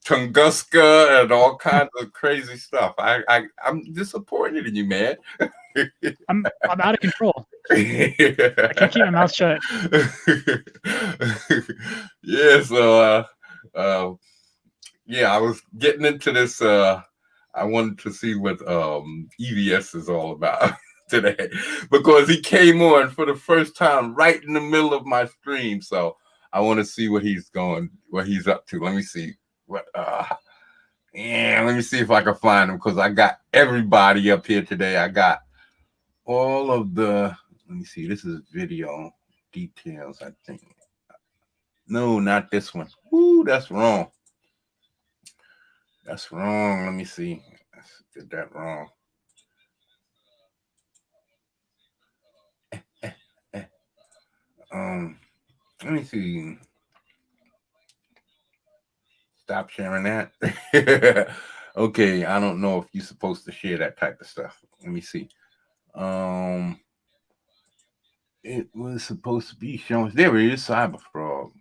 Tunguska and all kinds of crazy stuff. I'm disappointed in you, man. I'm out of control. I can't keep my mouth shut. Yeah, so yeah, I was getting into this. I wanted to see what EVS is all about today, because he came on for the first time right in the middle of my stream. So I want to see what he's up to. Let me see what yeah, let me see if I can find him, because I got everybody up here today. I got all of the, let me see, this is video details, I think. No, not this one. Ooh, that's wrong. That's wrong. Let me see. I did that wrong. Let me see. Stop sharing that. Okay, I don't know if you're supposed to share that type of stuff. Let me see. It was supposed to be shown. There it is, CYBERFROG.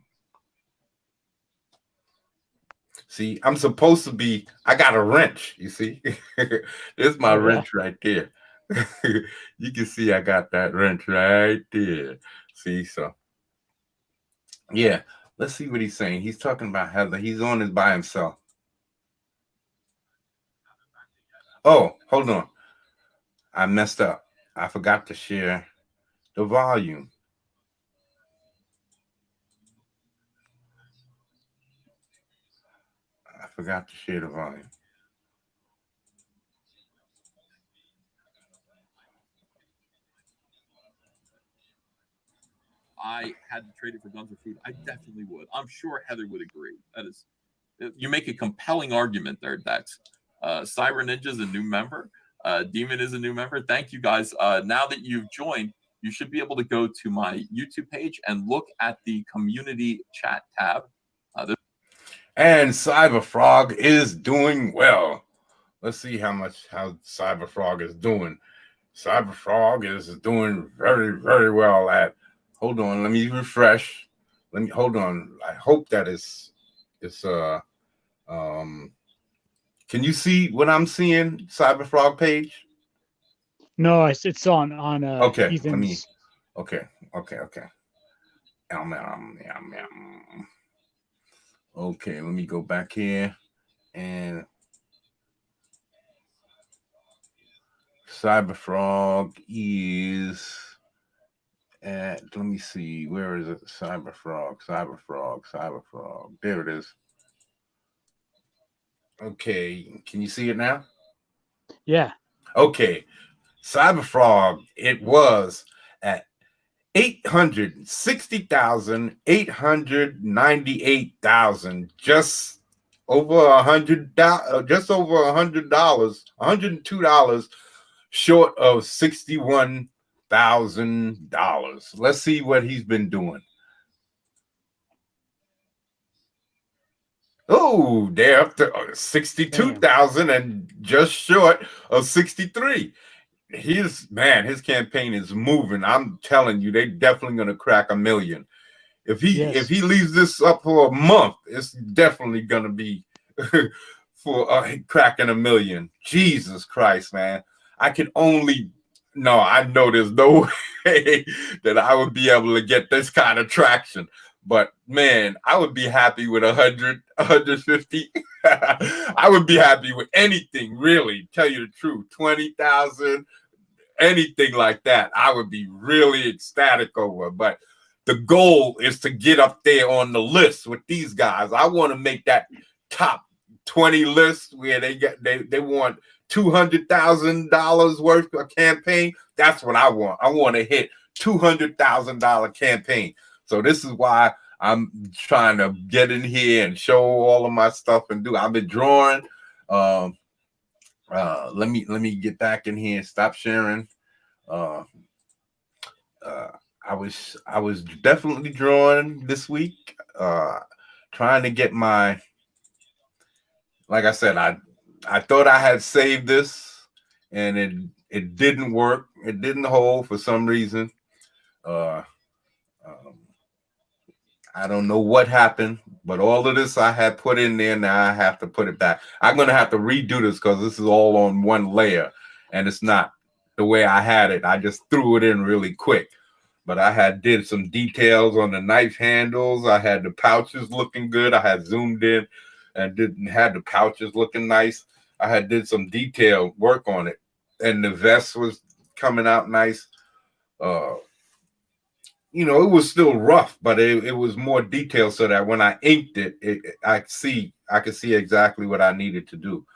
See, I'm supposed to be, I got a wrench, you see? There's my wrench right there. You can see I got that wrench right there. See, so yeah, let's see what he's saying. He's talking about how he's on this by himself. Oh, hold on. I messed up. I forgot to share the volume. I forgot to share the volume. I had to trade it for guns or food, I definitely would. I'm sure Heather would agree. That is, you make a compelling argument there, Dex. Cyber Ninja's a new member. Demon is a new member. Thank you guys. Now that you've joined, you should be able to go to my YouTube page and look at the community chat tab. And CyberFrog is doing well. Let's see how CyberFrog is doing. CyberFrog is doing very, very well at. Hold on, let me refresh. Hold on. I hope that can you see what I'm seeing? CyberFrog page? No, it's on Okay, Ethan's. Okay. Okay, let me go back here and CyberFrog is at, let me see, where is it? CyberFrog. There it is. Okay, can you see it now? Yeah. Okay, CyberFrog, it was at 860,898,000, just over $100, $102 short of $61,000. Let's see what he's been doing. Oh, they're up to 62,000 and just short of 63. His campaign is moving. I'm telling you, they definitely gonna crack 1 million. If he leaves this up for a month, it's definitely gonna be for cracking 1 million. Jesus Christ, man! I know there's no way that I would be able to get this kind of traction. But man, I would be happy with 100, 150. I would be happy with anything, really. Tell you the truth, 20,000. Anything like that, I would be really ecstatic over. But the goal is to get up there on the list with these guys. I want to make that top 20 list where they want $200,000 worth of campaign. That's what I want. I want to hit $200,000 campaign. So this is why I'm trying to get in here and show all of my stuff and do. I've been drawing. Let me get back in here and stop sharing. I was definitely drawing this week, trying to get my, like I said, I thought I had saved this and it didn't work. It didn't hold for some reason. I don't know what happened, but all of this I had put in there. Now I have to put it back. I'm going to have to redo this because this is all on one layer and it's not the way I had it. I just threw it in really quick, but I did some details on the knife handles. I had the pouches looking good. I had zoomed in and had the pouches looking nice. I did some detailed work on it and the vest was coming out nice. It was still rough, but it was more detailed so that when I inked it, I could see exactly what I needed to do.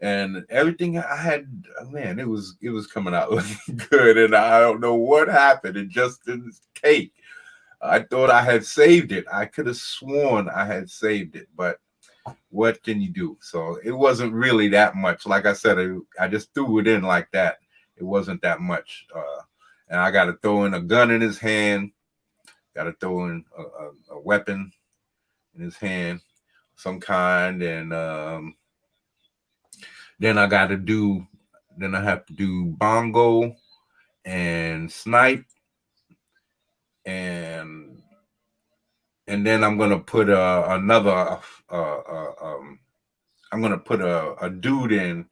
And everything I had, man, it was coming out looking good. And I don't know what happened. It just didn't take. I thought I had saved it. I could have sworn I had saved it, but what can you do? So it wasn't really that much. Like I said, I just threw it in like that. It wasn't that much. And I got to throw in a gun in his hand. Got to throw in a weapon in his hand, some kind, and then I have to do bongo and snipe, and then I'm gonna put another. I'm gonna put a dude in,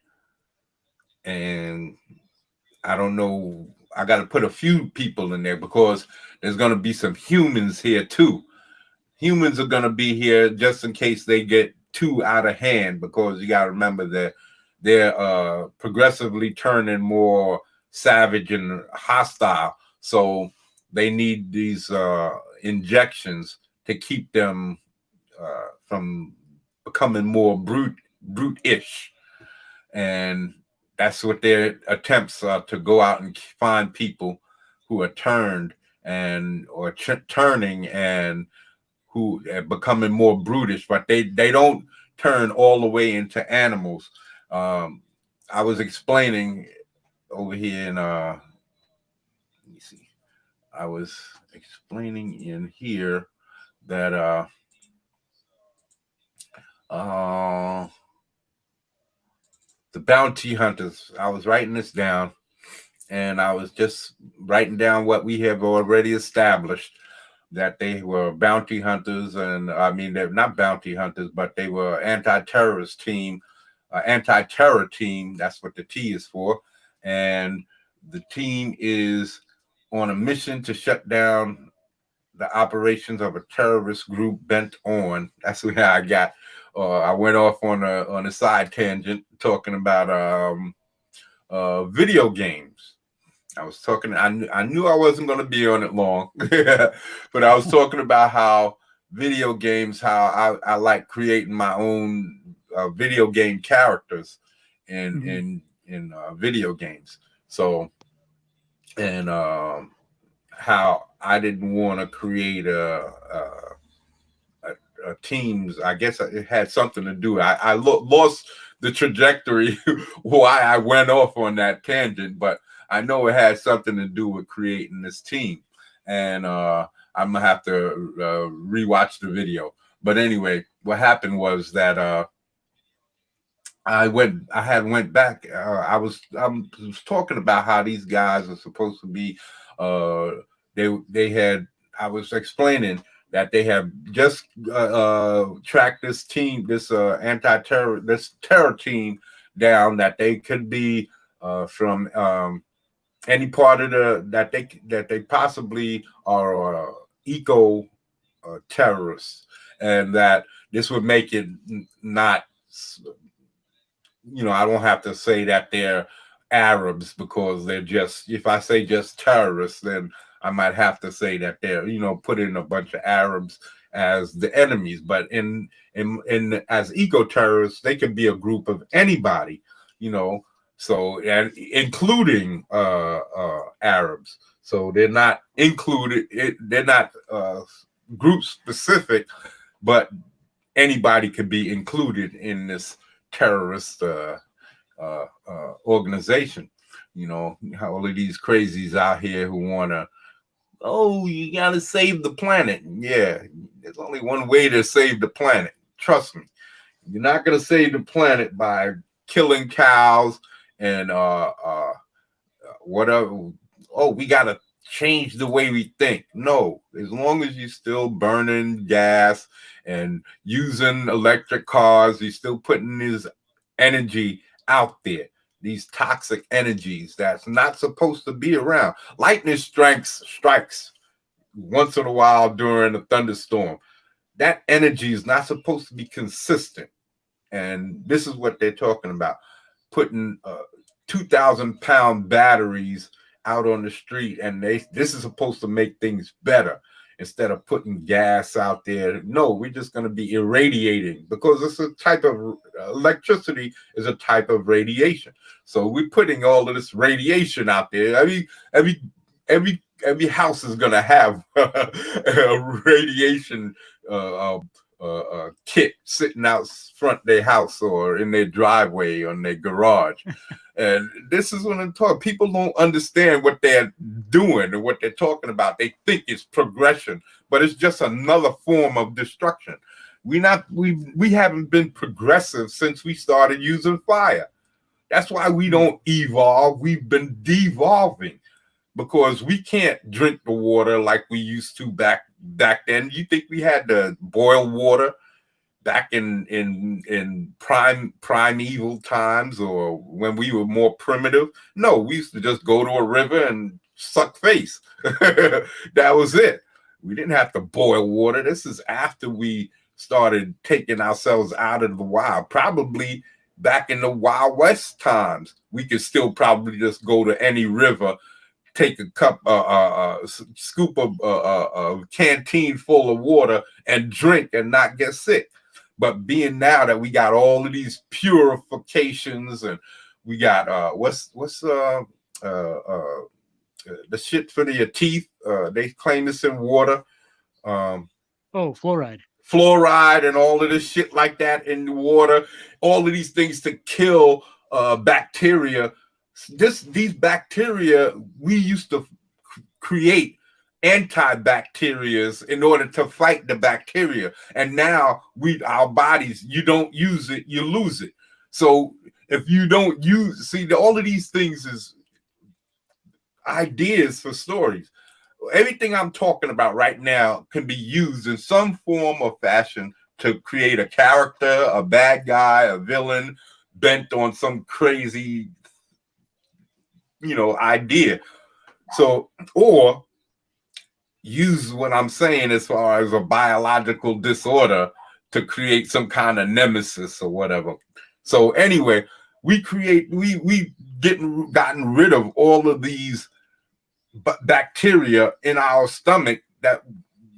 and I don't know. I got to put a few people in there because there's going to be some humans here too. Humans are going to be here just in case they get too out of hand, because you got to remember that they're progressively turning more savage and hostile. So they need these injections to keep them from becoming more brute-ish. And that's what their attempts are, to go out and find people who are turned or turning and who are becoming more brutish, but they don't turn all the way into animals. I was explaining over here in let me see. I was explaining in here that the bounty hunters. I was writing this down, and I was just writing down what we have already established, that they were bounty hunters, and I mean they're not bounty hunters, but they were anti-terrorist team, anti-terror team. That's what the T is for, and the team is on a mission to shut down the operations of a terrorist group bent on. That's how I got. I went off on a side tangent talking about video games. I was talking. I knew I wasn't going to be on it long, but I was talking about how video games, how I like creating my own video game characters in video games. So, and how I didn't want to create a teams. I guess it had something to do. I lost the trajectory why I went off on that tangent, but I know it had something to do with creating this team, and I'm gonna have to rewatch the video. But anyway, what happened was that I went back. I was talking about how these guys are supposed to be. They had. I was explaining that they have just tracked this team, this anti-terror, this terror team down. That they could be from any part of that they possibly are eco terrorists, and that this would make it not. I don't have to say that they're Arabs, because they're just, if I say just terrorists, then I might have to say that they're, put in a bunch of Arabs as the enemies. But in as eco-terrorists, they could be a group of anybody, so, and including Arabs. So they're not included, they're not group specific, but anybody could be included in this terrorist organization. How all of these crazies out here who want to, you got to save the planet. Yeah, there's only one way to save the planet. Trust me. You're not going to save the planet by killing cows and whatever. We got to change the way we think. No, as long as you're still burning gas and using electric cars, you're still putting this energy out there, these toxic energies that's not supposed to be around. Lightning strikes once in a while during a thunderstorm. That energy is not supposed to be consistent. And this is what they're talking about, putting 2,000-pound batteries out on the street, and this is supposed to make things better. Instead of putting gas out there, no, we're just going to be irradiating, because it's a type of electricity is a type of radiation. So we're putting all of this radiation out there. I mean, every house is going to have a radiation kit sitting out front their house or in their driveway or in their garage. And this is what I'm talking. People don't understand what they're doing and what they're talking about. They think it's progression, but it's just another form of destruction. We haven't been progressive since we started using fire. That's why we don't evolve. We've been devolving, because we can't drink the water like we used to back then. You think we had to boil water back in primeval times, or when we were more primitive? No, we used to just go to a river and suck face. That was it. We didn't have to boil water. This is after we started taking ourselves out of the wild. Probably back in the Wild West times, we could still probably just go to any river, take a cup, scoop of a canteen full of water and drink and not get sick. But being now that we got all of these purifications, and we got what's the shit for your teeth? They claim it's in water. Fluoride. Fluoride and all of this shit like that in the water. All of these things to kill bacteria. These bacteria we used to create antibacterias in order to fight the bacteria. And now our bodies, you don't use it, you lose it. So if you don't use, see, all of these things is ideas for stories. Everything I'm talking about right now can be used in some form or fashion to create a character, a bad guy, a villain bent on some crazy, idea. So, or use what I'm saying as far as a biological disorder to create some kind of nemesis or whatever. So anyway, we gotten rid of all of these bacteria in our stomach that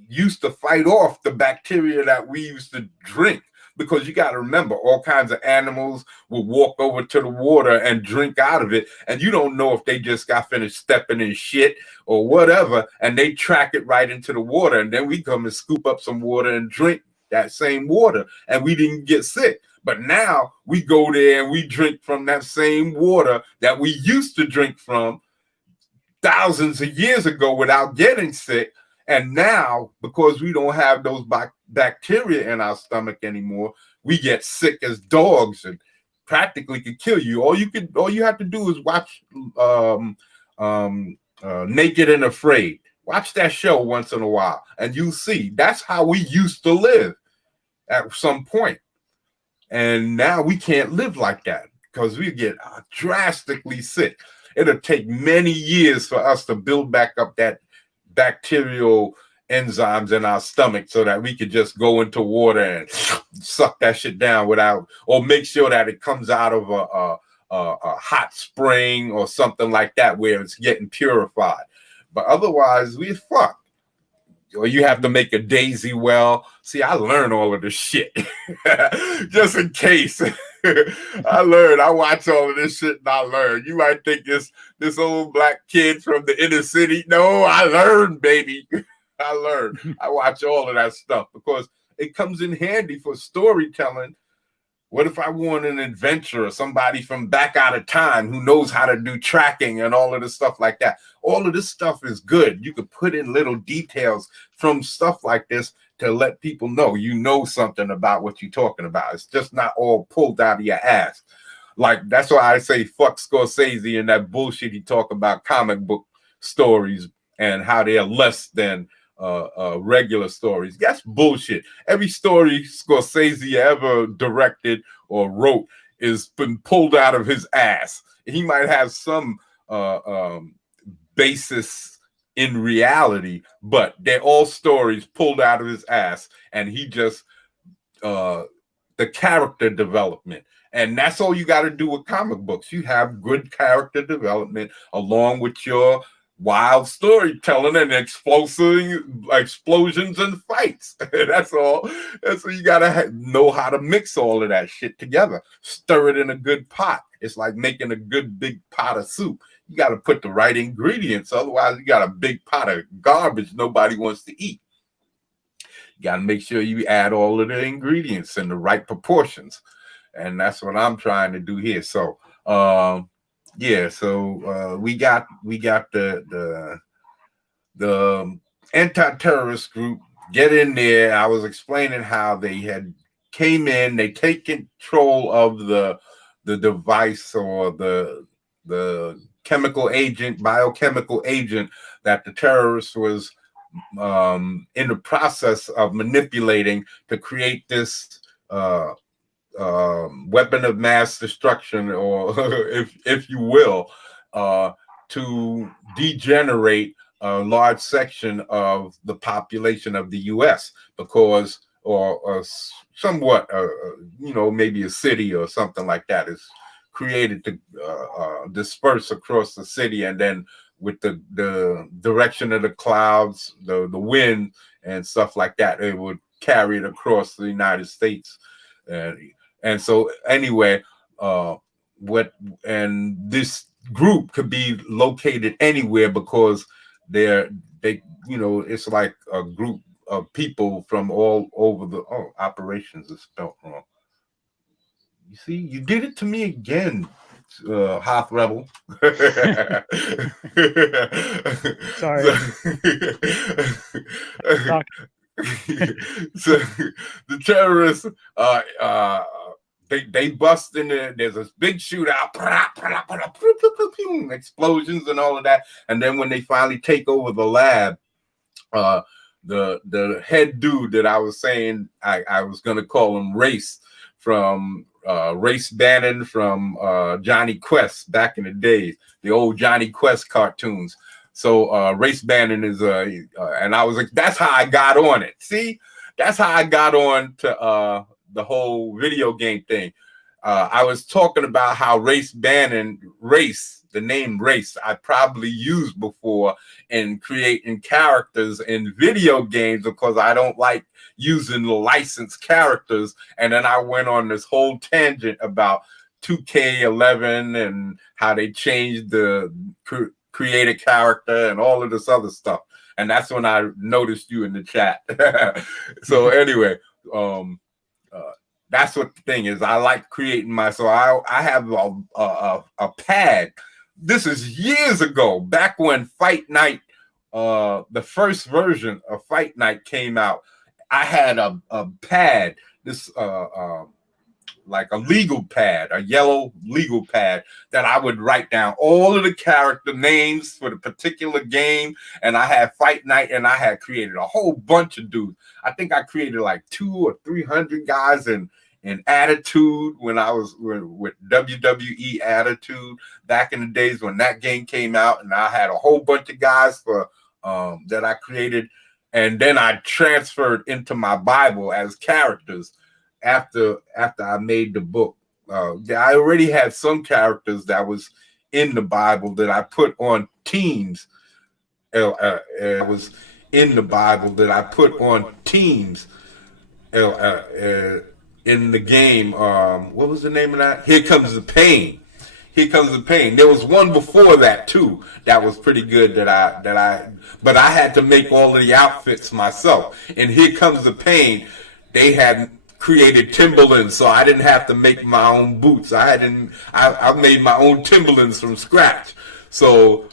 used to fight off the bacteria that we used to drink. Because you got to remember, all kinds of animals will walk over to the water and drink out of it. And you don't know if they just got finished stepping in shit or whatever. And they track it right into the water. And then we come and scoop up some water and drink that same water. And we didn't get sick. But now we go there and we drink from that same water that we used to drink from thousands of years ago without getting sick. And now, because we don't have those bacteria in our stomach anymore, we get sick as dogs and practically could kill you. All you have to do is watch Naked and Afraid. Watch that show once in a while, and you'll see that's how we used to live at some point. And now we can't live like that because we get drastically sick. It'll take many years for us to build back up that bacterial enzymes in our stomach so that we could just go into water and suck that shit down or make sure that it comes out of a hot spring or something like that where it's getting purified. But otherwise, we're fucked. Or you have to make a daisy well. See, I learned all of this shit just in case. I watch all of this shit and I learned. You might think this old black kid from the inner city. No, I learned, baby. I learned. I watch all of that stuff because it comes in handy for storytelling. What if I want an adventurer, somebody from back out of time who knows how to do tracking and all of this stuff like that? All of this stuff is good. You could put in little details from stuff like this to let people know you know something about what you're talking about. It's just not all pulled out of your ass. Like, that's why I say fuck Scorsese and that bullshit he talk about comic book stories and how they are less than regular stories. That's bullshit. Every story Scorsese ever directed or wrote is been pulled out of his ass. He might have some basis in reality, but they're all stories pulled out of his ass, and he just the character development. And that's all you got to do with comic books. You have good character development along with your wild storytelling and explosions and fights. That's all. That's what you gotta know how to mix all of that shit together. Stir it in a good pot. It's like making a good big pot of soup. You got to put the right ingredients. Otherwise, you got a big pot of garbage nobody wants to eat. You got to make sure you add all of the ingredients in the right proportions. And that's what I'm trying to do here. So, yeah, so we got the anti-terrorist group get in there. I was explaining how they had came in, they take control of the device or the biochemical agent that the terrorist was in the process of manipulating to create this weapon of mass destruction, or if you will, to degenerate a large section of the population of the U.S. because, or somewhat, maybe a city or something like that is created to disperse across the city, and then with the direction of the clouds, the wind and stuff like that, it would carry it across the United States. And so anyway, this group could be located anywhere because it's like a group of people from all over operations is spelled wrong. You see, you did it to me again. Hoth Rebel. Sorry. So the terrorists, they bust in there. There's this big shootout, explosions and all of that. And then when they finally take over the lab, the head dude that I was saying, I was going to call him Race from Race Bannon from Johnny Quest back in the days, the old Johnny Quest cartoons. So Race Bannon is and I was like, that's how I got on it. See, that's how I got on to the whole video game thing. I was talking about how Race Bannon, the name Race, I probably used before in creating characters in video games because I don't like using the licensed characters. And then I went on this whole tangent about 2K11 and how they changed the create a character and all of this other stuff. And that's when I noticed you in the chat. So anyway, that's what the thing is. I like creating so I have a pad. This is years ago, back when Fight Night, the first version of Fight Night came out. I had a pad, this like a legal pad, a yellow legal pad that I would write down all of the character names for the particular game. And I had Fight Night, and I had created a whole bunch of dudes. I think I created like 200 or 300 guys in Attitude when I was with WWE Attitude back in the days when that game came out. And I had a whole bunch of guys for that I created. And then I transferred into my Bible as characters after I made the book. I already had some characters that was in the Bible that I put on teams. It was in the Bible that I put on teams in the game. What was the name of that? Here Comes the Pain. Here Comes the Pain. There was one before that too that was pretty good but I had to make all of the outfits myself. And Here Comes the Pain, they had created Timberlands, so I didn't have to make my own boots. I made my own Timberlands from scratch. So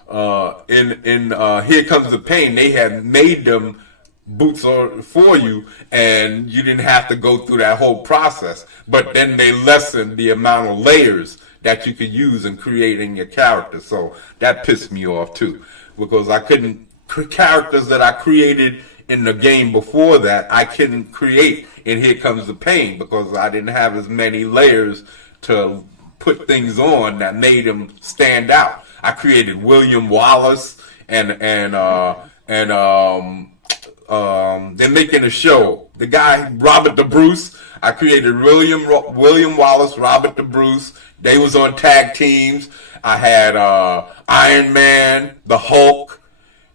in Here Comes the Pain, they had made them boots for you, and you didn't have to go through that whole process. But then they lessened the amount of layers that you could use in creating your character. So that pissed me off too, because I couldn't characters that I created in the game before that I couldn't create in Here Comes the Pain because I didn't have as many layers to put things on that made them stand out. I created William Wallace and they're making a show. The guy Robert the Bruce. I created William Wallace, Robert the Bruce. They was on tag teams. I had Iron Man, the Hulk,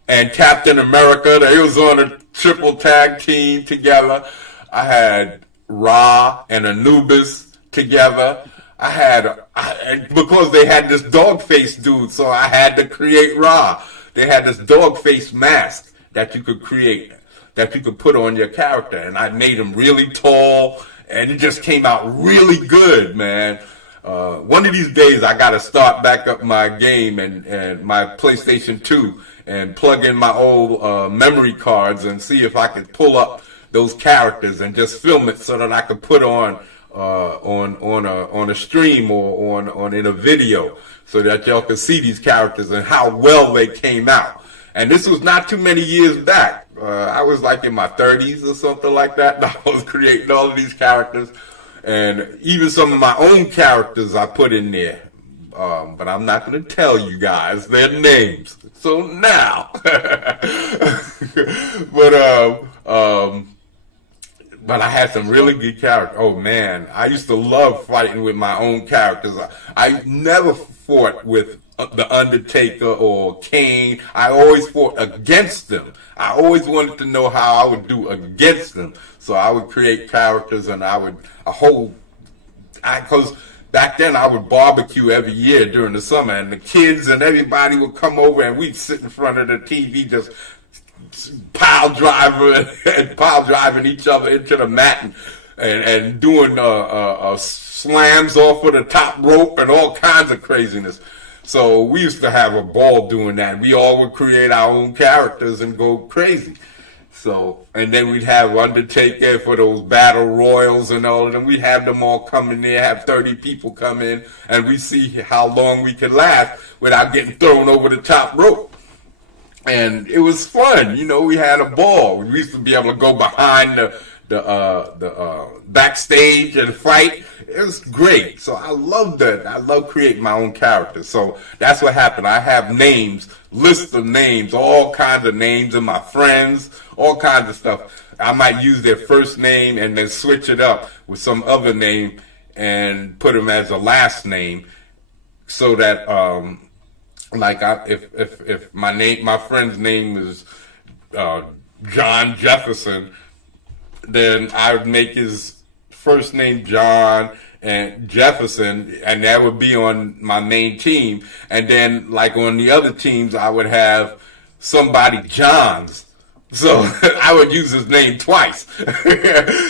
and Captain America. They was on a triple tag team together. I had Ra and Anubis together. Because they had this dog face dude, so I had to create Ra. They had this dog face mask that you could create, that you could put on your character, and I made him really tall, and it just came out really good, man. One of these days I gotta start back up my game and my PlayStation 2 and plug in my old memory cards and see if I could pull up those characters and just film it so that I could put on a stream or on in a video so that y'all can see these characters and how well they came out. And this was not too many years back. I was like in my 30s or something like that. And I was creating all of these characters, and even some of my own characters I put in there. But I'm not going to tell you guys their names. So now, but I had some really good characters. Oh man, I used to love fighting with my own characters. I never fought with the Undertaker or Kane. I always fought against them. I always wanted to know how I would do against them. So I would create characters, and because back then I would barbecue every year during the summer, and the kids and everybody would come over, and we'd sit in front of the TV just pile driving each other into the mat and doing slams off of the top rope and all kinds of craziness. So we used to have a ball doing that. We all would create our own characters and go crazy. So, and then we'd have Undertaker for those battle royals and all of them. We'd have them all come in there, have 30 people come in, and we see how long we could last without getting thrown over the top rope. And it was fun. You know, we had a ball. We used to be able to go behind the backstage and fight. It was great. So I love that. I love creating my own characters. So that's what happened. I have names, lists of names, all kinds of names of my friends, all kinds of stuff. I might use their first name and then switch it up with some other name and put them as a last name, so that like if my friend's name is John Jefferson, then I would make his first name John and Jefferson, and that would be on my main team. And then, like on the other teams, I would have somebody Johns. So I would use his name twice.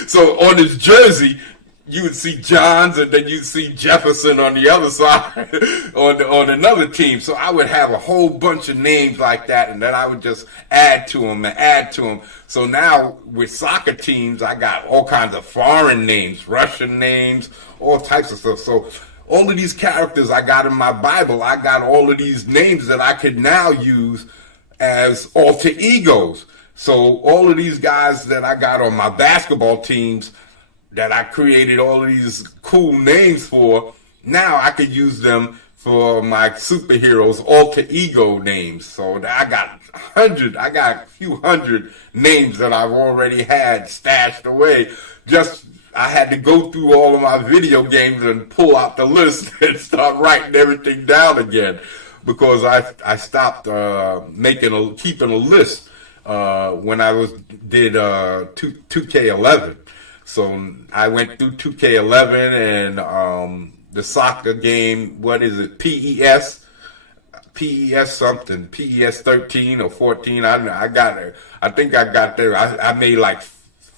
So on his jersey, you would see Johns, and then you'd see Jefferson on the other side on another team. So I would have a whole bunch of names like that, and then I would just add to them and add to them. So now with soccer teams, I got all kinds of foreign names, Russian names, all types of stuff. So all of these characters I got in my Bible, I got all of these names that I could now use as alter egos. So all of these guys that I got on my basketball teams that I created all of these cool names for, now I could use them for my superheroes' alter ego names. So I got a few hundred names that I've already had stashed away. Just, I had to go through all of my video games and pull out the list and start writing everything down again, because I stopped keeping a list when I did 2K11. So I went through 2K11 and the soccer game, what is it, PES something, PES 13 or 14. I got it. I think I got there. I made like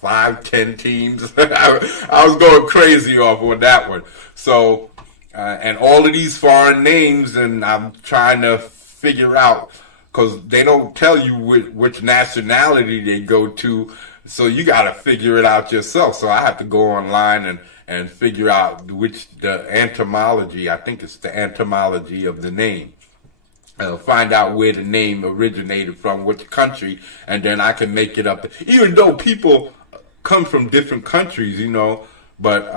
5-10 teams. I was going crazy off on that one. So, and all of these foreign names, and I'm trying to figure out, because they don't tell you which nationality they go to. So you got to figure it out yourself. So I have to go online and figure out the etymology, I think it's the etymology of the name. Find out where the name originated from, which country, and then I can make it up. Even though people come from different countries, you know, but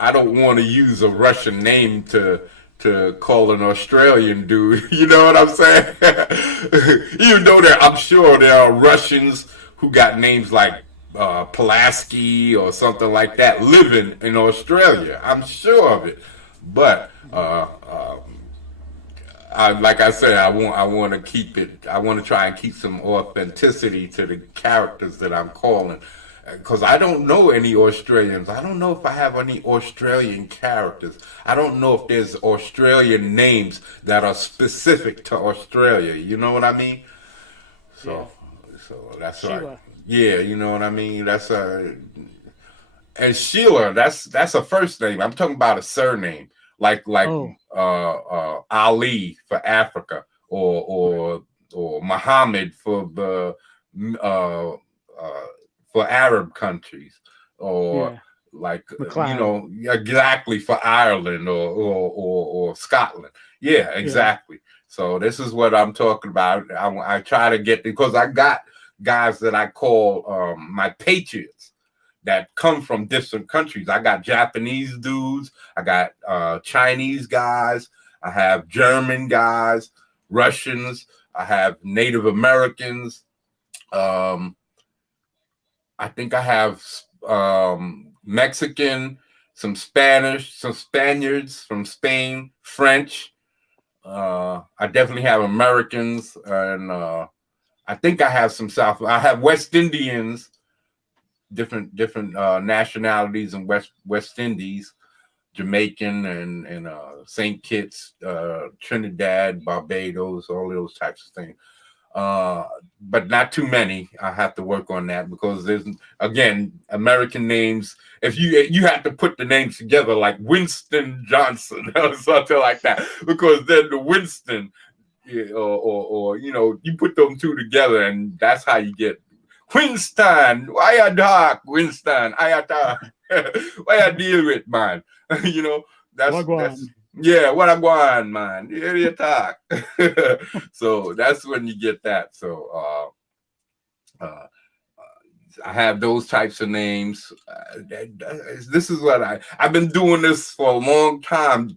I don't want to use a Russian name to call an Australian dude. You know what I'm saying? Even though I'm sure there are Russians who got names like Pulaski or something like that living in Australia. I'm sure of it. But like I said, I want to keep it. I want to try and keep some authenticity to the characters that I'm calling, because I don't know any Australians. I don't know if I have any Australian characters. I don't know if there's Australian names that are specific to Australia. You know what I mean? So that's right. Yeah, you know what I mean. That's and Sheila. That's a first name. I'm talking about a surname, like Ali for Africa, or Muhammad for the for Arab countries, or like McLeod. You know, exactly, for Ireland or Scotland. Yeah, exactly. So this is what I'm talking about. I try to get, because I got guys that I call my patriots that come from different countries. I got Japanese dudes, I got Chinese guys, I have German guys, Russians, I have Native Americans. I think I have Mexican, some Spanish, some Spaniards from Spain, French. I definitely have Americans, and I think I have some I have West Indians, different nationalities in West Indies, Jamaican and St. Kitts, Trinidad, Barbados, all those types of things. but not too many. I have to work on that because there's, again, American names. If you have to put the names together like Winston Johnson or something like that, because then the Winston, or you know, you put them two together, and that's how you get Winston. Why you talk, Winston? Why you deal with, man? You know, that's yeah, what I want, man. Here you talk. So that's when you get that. So I have those types of names. This is what I've been doing this for a long time,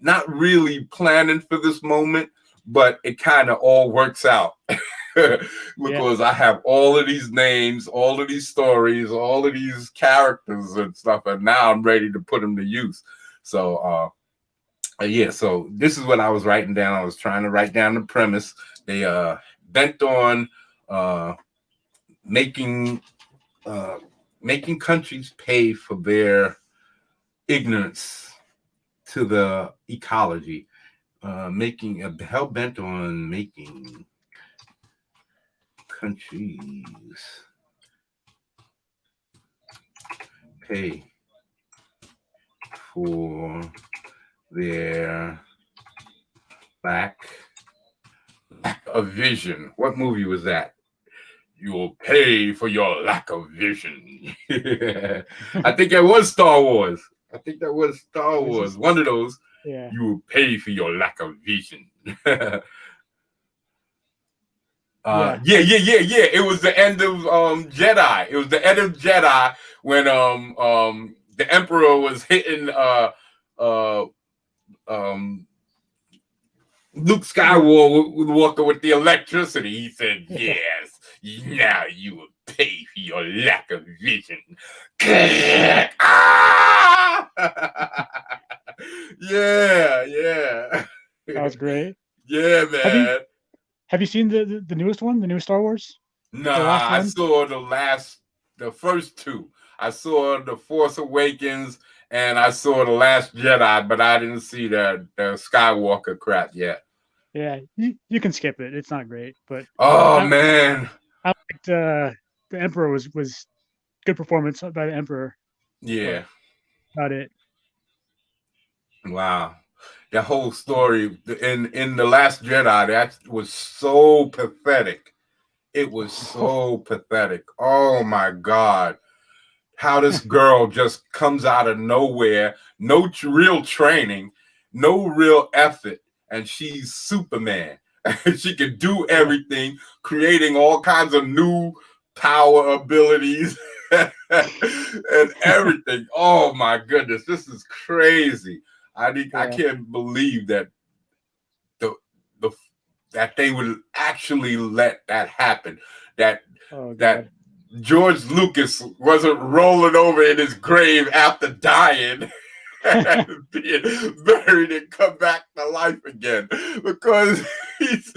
not really planning for this moment, but it kind of all works out. Because I have all of these names, all of these stories, all of these characters and stuff, and now I'm ready to put them to use. So yeah, so this is what I was writing down. I was trying to write down the premise. They bent on making countries pay for their ignorance to the ecology, hell bent on making countries pay for their lack of vision. What movie was that? You'll pay for your lack of vision. I think that was Star Wars. One of those. Yeah. You will pay for your lack of vision. Yeah. It was the end of Jedi. It was the end of Jedi when the Emperor was hitting Luke Skywalker with the electricity. He said, "Yes, now you will pay for your lack of vision." Yeah. That was great. Yeah, man. Have you seen the newest one, the new Star Wars? Nah, I saw the first two. I saw The Force Awakens and I saw The Last Jedi, but I didn't see the Skywalker crap yet. Yeah, you can skip it. It's not great, but man, I liked the Emperor was good performance by the Emperor. Yeah, about it. Wow. The whole story in The Last Jedi, that was so pathetic. It was so pathetic. Oh my God. How this girl just comes out of nowhere, no real training, no real effort, and she's Superman. She can do everything, creating all kinds of new power abilities and everything. Oh my goodness, this is crazy. I can't believe that that they would actually let that happen. That George Lucas wasn't rolling over in his grave after dying and being buried and come back to life again, because he's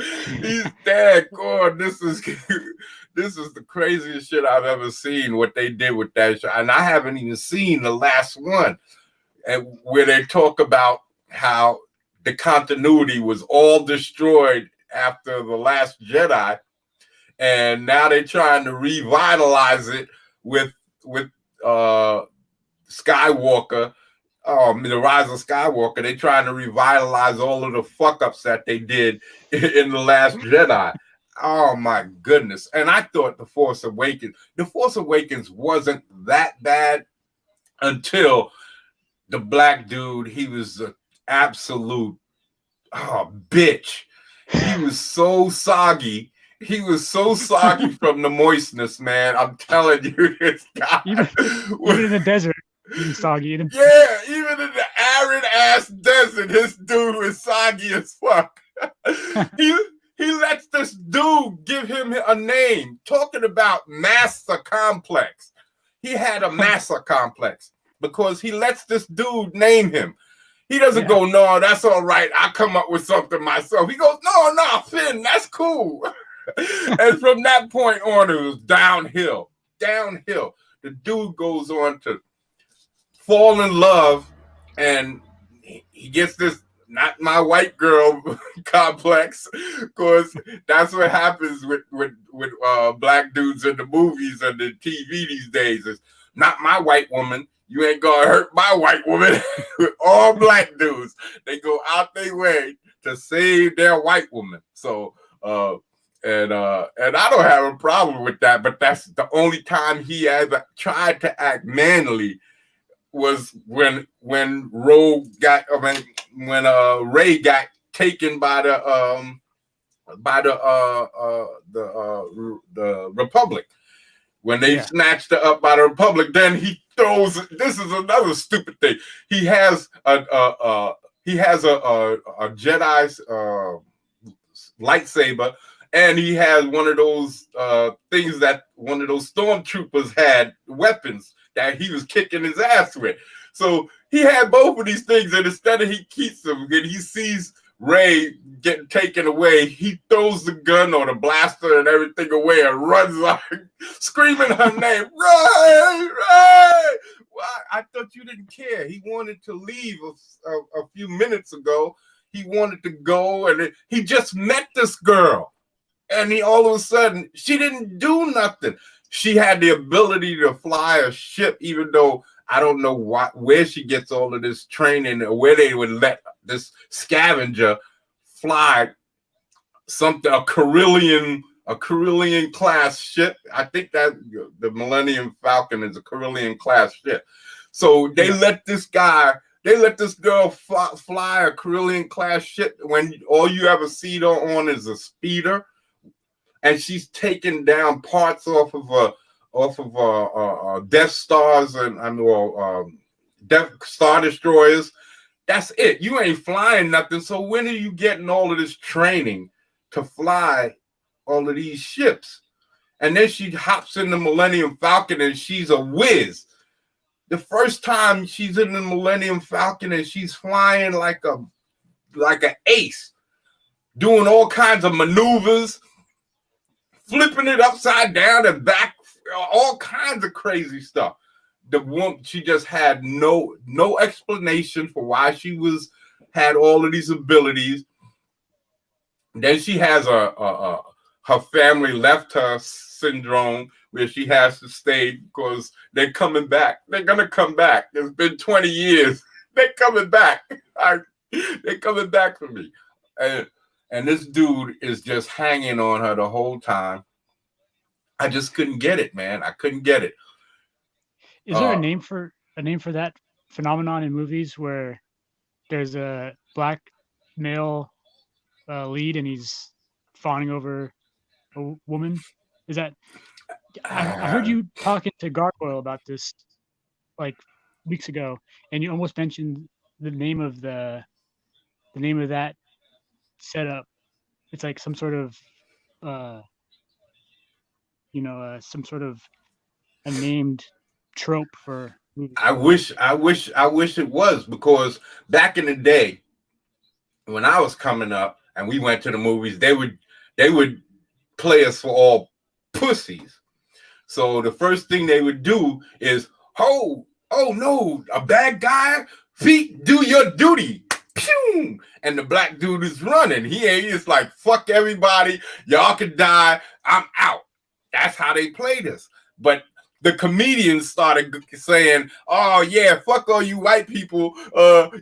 dead. God, this is the craziest shit I've ever seen. What they did with that show, and I haven't even seen the last one, and where they talk about how the continuity was all destroyed after The Last Jedi, and now they're trying to revitalize it with Skywalker, The Rise of Skywalker. They're trying to revitalize all of the fuck-ups that they did in The Last Jedi. Oh my goodness. And I thought The Force Awakens wasn't that bad until the black dude, he was an absolute bitch. He was so soggy. He was so soggy from the moistness, man. I'm telling you, this guy. Even in the desert, he was soggy. Yeah, even in the arid ass desert, this dude was soggy as fuck. He lets this dude give him a name, talking about master complex. He had a master complex because he lets this dude name him. He doesn't go, "No, that's all right. I'll come up with something myself." He goes, No, Finn, that's cool. And from that point on, it was downhill. The dude goes on to fall in love, and he gets this not my white girl complex, because that's what happens with black dudes in the movies and the TV these days. It's not my white woman. You ain't gonna hurt my white woman. All black dudes, they go out their way to save their white woman. So and I don't have a problem with that, but that's the only time he ever tried to act manly was when Ray got taken by the Republic. When they snatched her up by the Republic, then he throws. This is another stupid thing. He has a Jedi's lightsaber, and he has one of those things that one of those stormtroopers had, weapons that he was kicking his ass with. So he had both of these things, and instead of he keeps them, and he sees Ray getting taken away, he throws the gun or the blaster and everything away and runs like screaming her name, Ray, Ray. Well, I thought you didn't care. He wanted to leave a few minutes ago. He wanted to go, and he just met this girl, and he all of a sudden she didn't do nothing. She had the ability to fly a ship, even though I don't know where she gets all of this training, or where they would let this scavenger fly something, a Carillion class ship. I think that the Millennium Falcon is a Carillion class ship. So they let this girl fly a Carillion class ship when all you ever see her on is a speeder. And she's taking down parts off of Death Stars and Death Star Destroyers. That's it. You ain't flying nothing. So when are you getting all of this training to fly all of these ships? And then she hops in the Millennium Falcon and she's a whiz. The first time she's in the Millennium Falcon and she's flying like an ace, doing all kinds of maneuvers, flipping it upside down and back, all kinds of crazy stuff. The woman, she just had no explanation for why she had all of these abilities. Then she has her family left her syndrome, where she has to stay because they're coming back. They're gonna come back. It's been 20 years. They're coming back. They're coming back for me. And this dude is just hanging on her the whole time. I just couldn't get it, man. I couldn't get it. Is there a name for that phenomenon in movies where there's a black male lead and he's fawning over a woman? Is that? I heard you talking to Gargoyle about this like weeks ago, and you almost mentioned the name of that setup. It's like some sort of some sort of a named trope for movies. I wish it was, because back in the day when I was coming up and we went to the movies, they would play us for all pussies. So the first thing they would do is, oh no, a bad guy, feet, do your duty. Pew! And the black dude is running. He is like, fuck everybody, y'all can die, I'm out. That's how they played us. But the comedians started saying, oh yeah, fuck all you white people,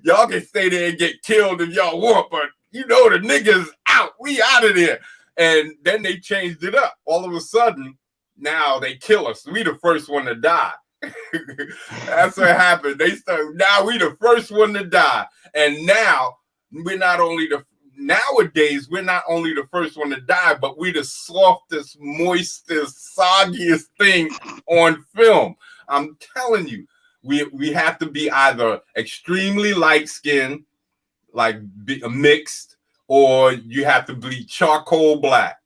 y'all can stay there and get killed if y'all want, but the niggas out, we out of there. And then they changed it up. All of a sudden, now they kill us. We the first one to die. That's what happened. Now we the first one to die. And now nowadays we're not only the first one to die, but we the softest, moistest, soggiest thing on film. I'm telling you, we have to be either extremely light-skinned, like mixed, or you have to be charcoal black.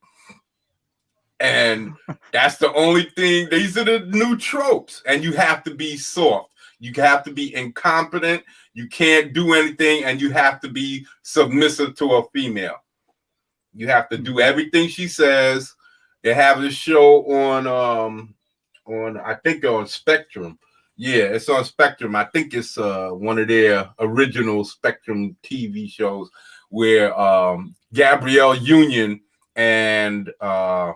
And that's the only thing. These are the new tropes. And you have to be soft. You have to be incompetent. You can't do anything, and you have to be submissive to a female. You have to do everything she says. They have this show on I think on Spectrum. Yeah, it's on Spectrum. I think it's one of their original Spectrum TV shows where Gabrielle Union and her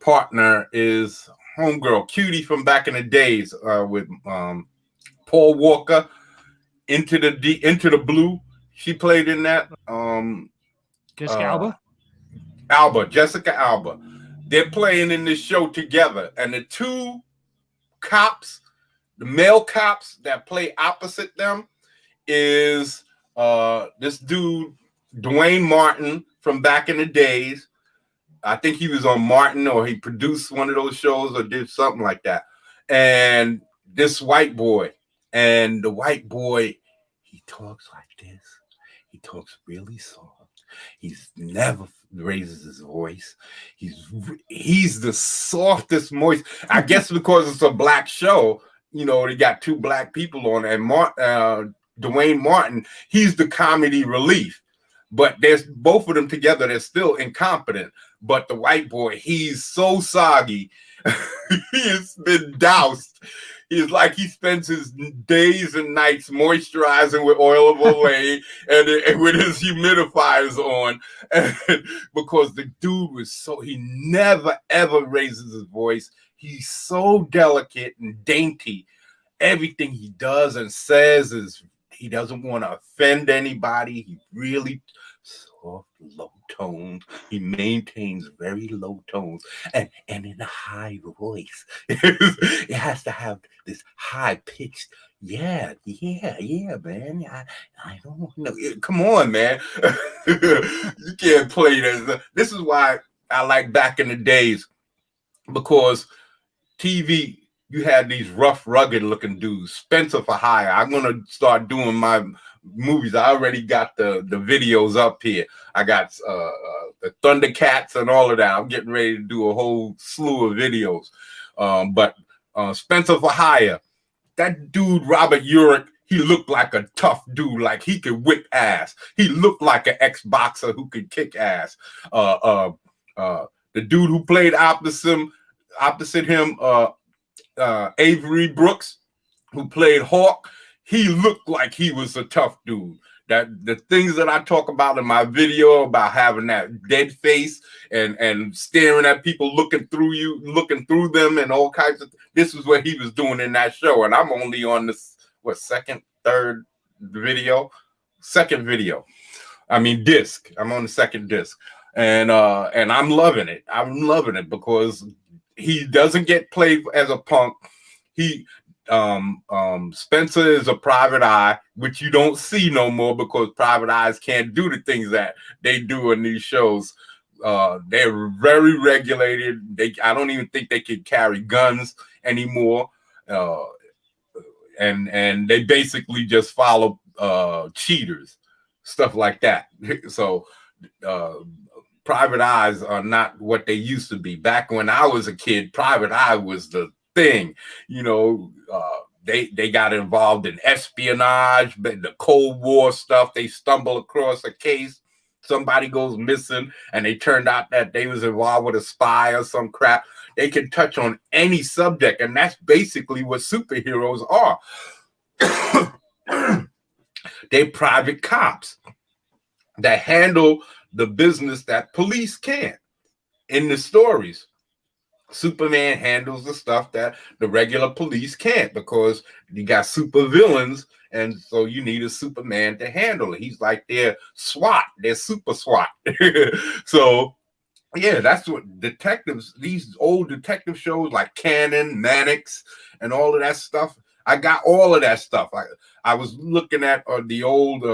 partner is homegirl Cutie from back in the days with Paul Walker. Into the Blue. She played in that. Jessica Jessica Alba. They're playing in this show together, and the two cops, the male cops that play opposite them, is this dude Dwayne Martin from back in the days. I think he was on Martin, or he produced one of those shows, or did something like that. And this white boy, and the white boy, he talks like this. He talks really soft. He's never raises his voice. He's the softest voice. I guess because it's a black show, you know, they got two black people on it. And Dwayne Martin, he's the comedy relief. But there's both of them together, they're still incompetent. But the white boy, he's so soggy. He has been doused. He's like he spends his days and nights moisturizing with oil of Olay and with his humidifiers on, and because the dude was he never ever raises his voice. He's so delicate and dainty. Everything he does and says is he doesn't want to offend anybody. He really soft, low tones. He maintains very low tones and in a high voice. It has to have this high pitched, yeah, man. I don't know. Come on, man. You can't play this. This is why I like back in the days, because TV, you had these rough, rugged looking dudes. Spencer for Hire. I'm gonna start doing my movies. I already got the videos up here. I got the Thundercats and all of that. I'm getting ready to do a whole slew of videos. But Spencer for Hire, that dude Robert Urich, he looked like a tough dude, like he could whip ass. He looked like an ex-boxer who could kick ass. The dude who played opposite him, Avery Brooks, who played Hawk, he looked like he was a tough dude. That the things that I talk about in my video about having that dead face and staring at people, looking through them and all kinds of, this is what he was doing in that show. And I'm only on this second video. I mean disc. I'm on the second disc. And I'm loving it. I'm loving it because he doesn't get played as a punk. He Spencer is a private eye, which you don't see no more because private eyes can't do the things that they do in these shows. They're very regulated. I don't even think they can carry guns anymore. And they basically just follow cheaters, stuff like that. So private eyes are not what they used to be. Back when I was a kid, private eye was the thing. You know, they got involved in espionage, the Cold War stuff. They stumble across a case, somebody goes missing, and they turned out that they was involved with a spy or some crap. They can touch on any subject, and that's basically what superheroes are. They're private cops that handle the business that police can't. In the stories, Superman handles the stuff that the regular police can't because you got super villains, and so you need a Superman to handle it. He's like their SWAT, their super SWAT. So yeah, that's what detectives, these old detective shows like Cannon, Mannix, and all of that stuff. I got all of that stuff. I was looking at the old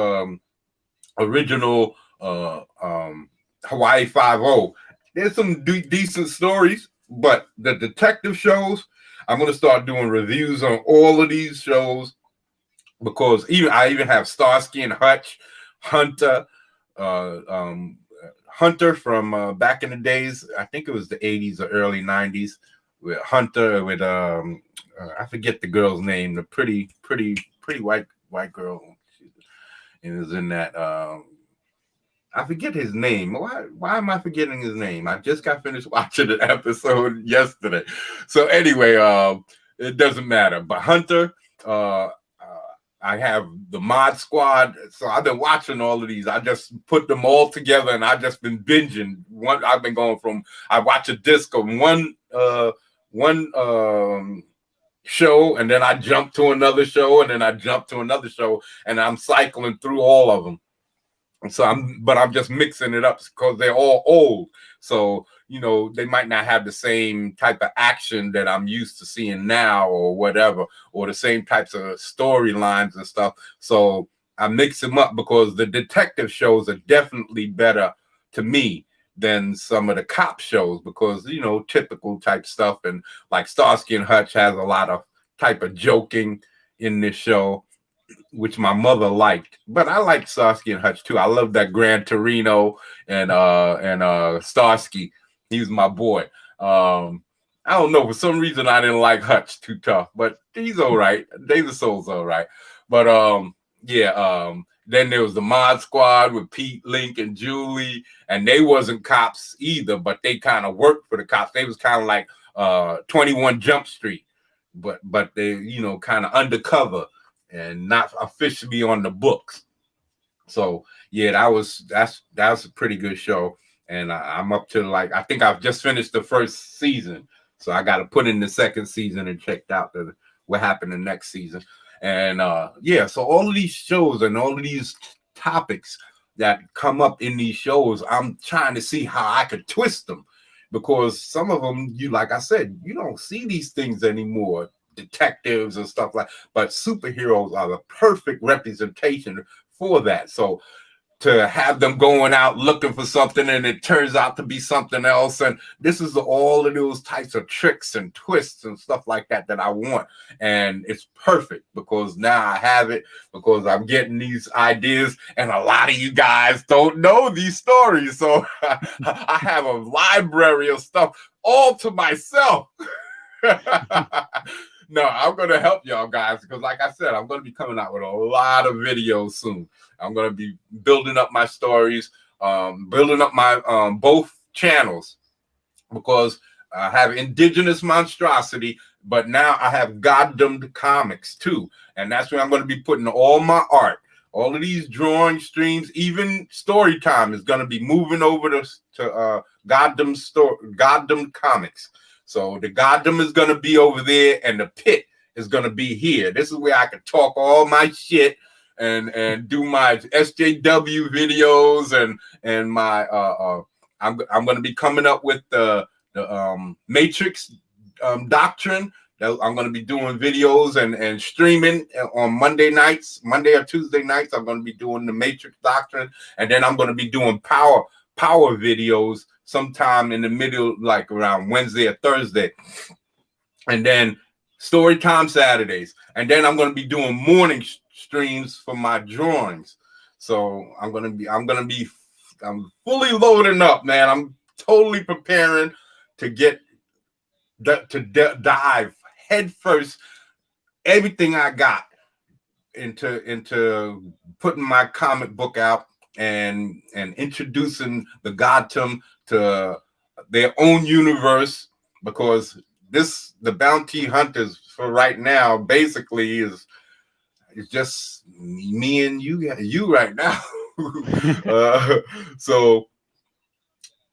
original Hawaii 5-0. There's some decent stories, but the detective shows, I'm going to start doing reviews on all of these shows because I even have Starsky and Hutch, Hunter, Hunter from back in the days. I think it was the 80s or early 90s with Hunter with I forget the girl's name, the pretty white girl. It was in that I forget his name. Why am I forgetting his name? I just got finished watching an episode yesterday. So anyway, it doesn't matter. But Hunter, I have the Mod Squad, so I've been watching all of these. I just put them all together, and I've just been binging. I've been going from, I watch a disc of one show, and then I jump to another show, and then I jump to another show, and I'm cycling through all of them. So I'm just mixing it up because they're all old. So, you know, they might not have the same type of action that I'm used to seeing now or whatever, or the same types of storylines and stuff. So I mix them up because the detective shows are definitely better to me than some of the cop shows because, you know, typical type stuff. And like Starsky and Hutch has a lot of type of joking in this show, which my mother liked, but I like Starsky and Hutch too. I love that Gran Torino and Starsky. He was my boy. I don't know, for some reason I didn't like Hutch too tough, but he's all right. David Soul's all right. But then there was the Mod Squad with Pete, Link, and Julie, and they wasn't cops either, but they kind of worked for the cops. They was kind of like 21 Jump Street, but they, you know, kind of undercover and not officially on the books. So yeah, that's a pretty good show. And I'm up to, like, I think I've just finished the first season. So I got to put in the second season and checked out what happened the next season. And yeah, so all of these shows and all of these topics that come up in these shows, I'm trying to see how I could twist them, because some of them, you, like I said, you don't see these things anymore. Detectives and stuff like, but superheroes are the perfect representation for that. So to have them going out looking for something and it turns out to be something else, and this is all of those types of tricks and twists and stuff like that I want, and it's perfect because now I have it, because I'm getting these ideas, and a lot of you guys don't know these stories, so I have a library of stuff all to myself. No, I'm going to help y'all guys because, like I said, I'm going to be coming out with a lot of videos soon. I'm going to be building up my stories, building up my both channels, because I have Indigenous Monstrosity, but now I have Goddamned Comics too. And that's where I'm going to be putting all my art. All of these drawing streams, even story time is going to be moving over to Goddamned Comics. So the Goddamn is going to be over there, and the Pit is going to be here. This is where I can talk all my shit and do my SJW videos and my I'm going to be coming up with the Matrix doctrine. I'm going to be doing videos and streaming on Monday or Tuesday nights. I'm going to be doing the Matrix doctrine, and then I'm going to be doing power videos sometime in the middle, like around Wednesday or Thursday, and then story time Saturdays, and then I'm going to be doing morning streams for my drawings. So I'm fully loading up, man. I'm totally preparing to get dive head first everything I got into putting my comic book out and introducing the Gotham to their own universe, because the Bounty Hunters for right now basically is just me and you right now. So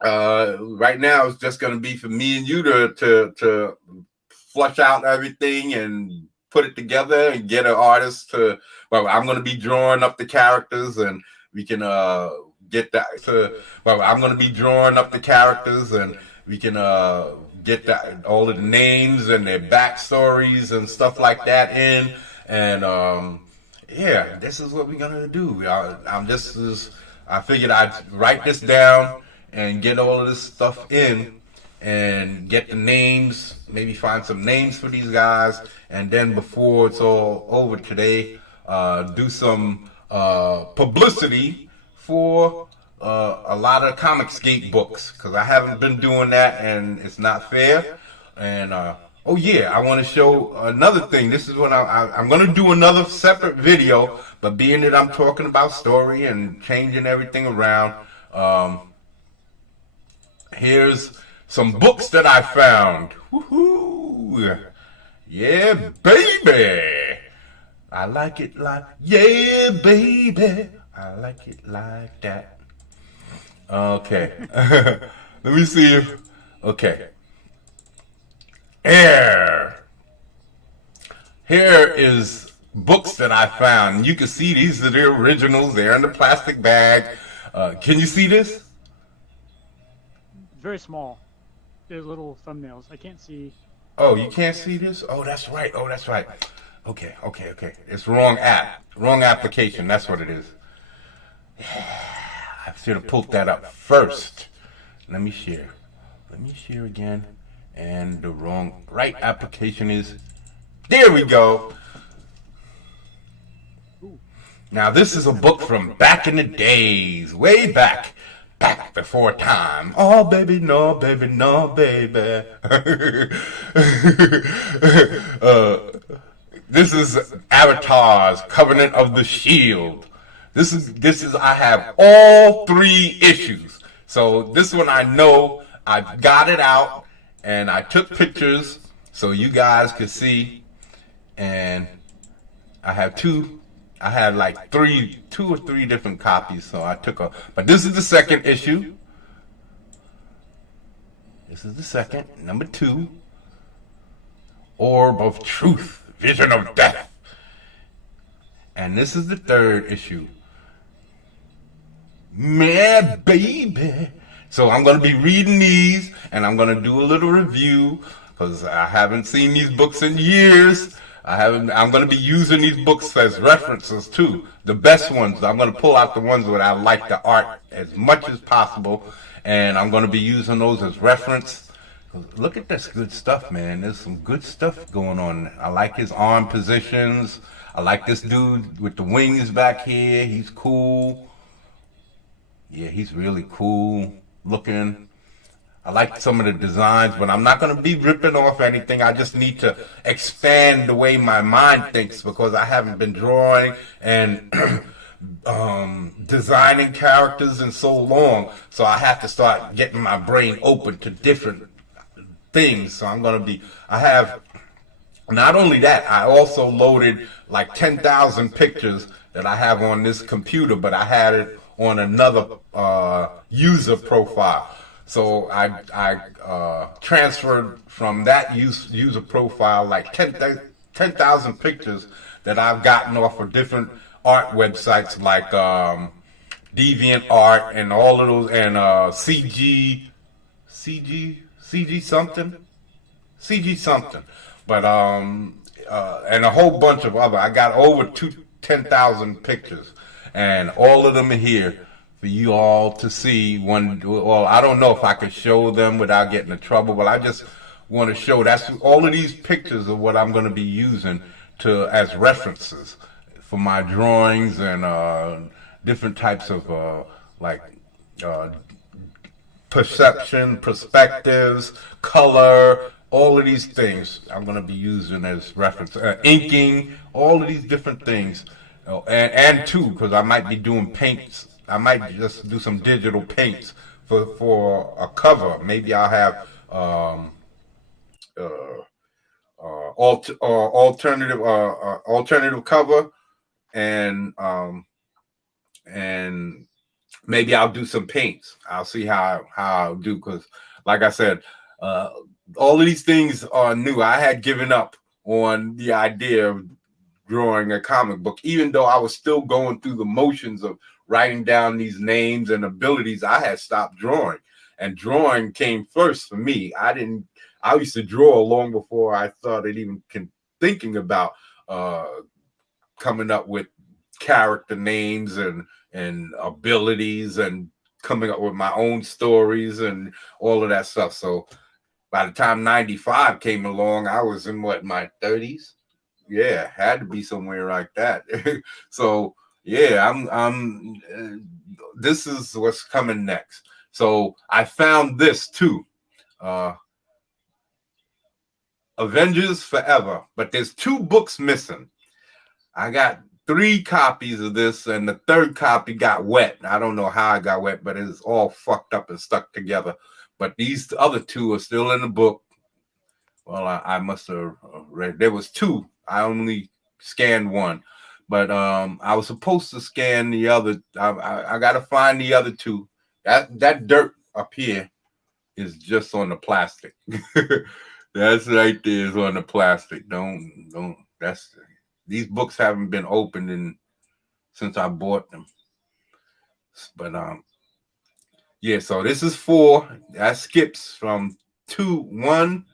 right now it's just going to be for me and you to flush out everything and put it together and get an artist to, well, I'm going to be drawing up the characters, and we can get that to, well, I'm going to be drawing up the characters, and we can get that, all of the names and their backstories and stuff like that in. And yeah, this is what we're going to do. I figured I'd write this down and get all of this stuff in and get the names, maybe find some names for these guys, and then before it's all over today, do some publicity for a lot of COMICSGATE books, because I haven't been doing that and it's not fair. And oh yeah, I want to show another thing. This is what I'm going to do, another separate video, but being that I'm talking about story and changing everything around, here's some books that I found. Woohoo! Yeah, baby. I like it like, yeah, baby. I like it like that. Okay. Let me see if, okay. Here is books that I found. You can see these are the originals. They're in the plastic bag. Can you see this? Very small. They're little thumbnails. I can't see. Oh, you can't see this? Oh, that's right. Oh, that's right. Okay. It's wrong app. Wrong application. That's what it is. I should have pulled that up first. Let me share. Let me share again. And the right application is, there we go. Now this is a book from back in the days, way back before time. Oh baby, no baby, no baby. This is Avatar's Covenant of the Shield. This is I have all 3 issues. So this one I know I've got it out and I took pictures so you guys could see, and I have 2. I had like 2 or 3 different copies, so I took but this is the second issue. This is the second, number 2. Orb of Truth, Vision of Death. And this is the third issue. Man, baby. So I'm going to be reading these, and I'm going to do a little review, because I haven't seen these books in years. I'm going to be using these books as references too. The best ones. I'm going to pull out the ones where I like the art as much as possible, and I'm going to be using those as reference. Look at this good stuff, man. There's some good stuff going on. I like his arm positions. I like this dude with the wings back here. He's cool. Yeah, he's really cool looking. I like some of the designs, but I'm not going to be ripping off anything. I just need to expand the way my mind thinks, because I haven't been drawing and designing characters in so long. So I have to start getting my brain open to different things. So I have, not only that, I also loaded like 10,000 pictures that I have on this computer, but I had it on another user profile. So I transferred from that user profile like 10,000 pictures that I've gotten off of different art websites like DeviantArt and all of those, and CG something, but and a whole bunch of other. I got over 10,000 pictures, and all of them are here for you all to see. Well, I don't know if I could show them without getting in trouble, but I just want to show that's all of these pictures of what I'm going to be using as references for my drawings and different types of perception, perspectives, color, all of these things I'm going to be using as reference. Inking, all of these different things. And too, because I might be doing paints. I might just do some digital paints for a cover. Maybe I'll have alternative cover, and maybe I'll do some paints. I'll see how I'll do, because like I said, all of these things are new. I had given up on the idea of drawing a comic book, even though I was still going through the motions of writing down these names and abilities. I had stopped drawing, and drawing came first for me. I used to draw long before I started even thinking about coming up with character names and abilities and coming up with my own stories and all of that stuff. So by the time 95 came along, I was in my 30s. Yeah, had to be somewhere like that. So yeah, this is what's coming next. So I found this too, Avengers Forever, but there's 2 books missing. I got 3 copies of this, and the 3rd copy got wet. I don't know how it got wet, but it's all fucked up and stuck together. But these other 2 are still in the book. Well, I must have read. There was two. I only scanned one, but I was supposed to scan the other. I got to find the other two. That dirt up here is just on the plastic. That's right there is on the plastic. Don't. That's these books haven't been opened since I bought them. But yeah. So this is 4. That skips from 1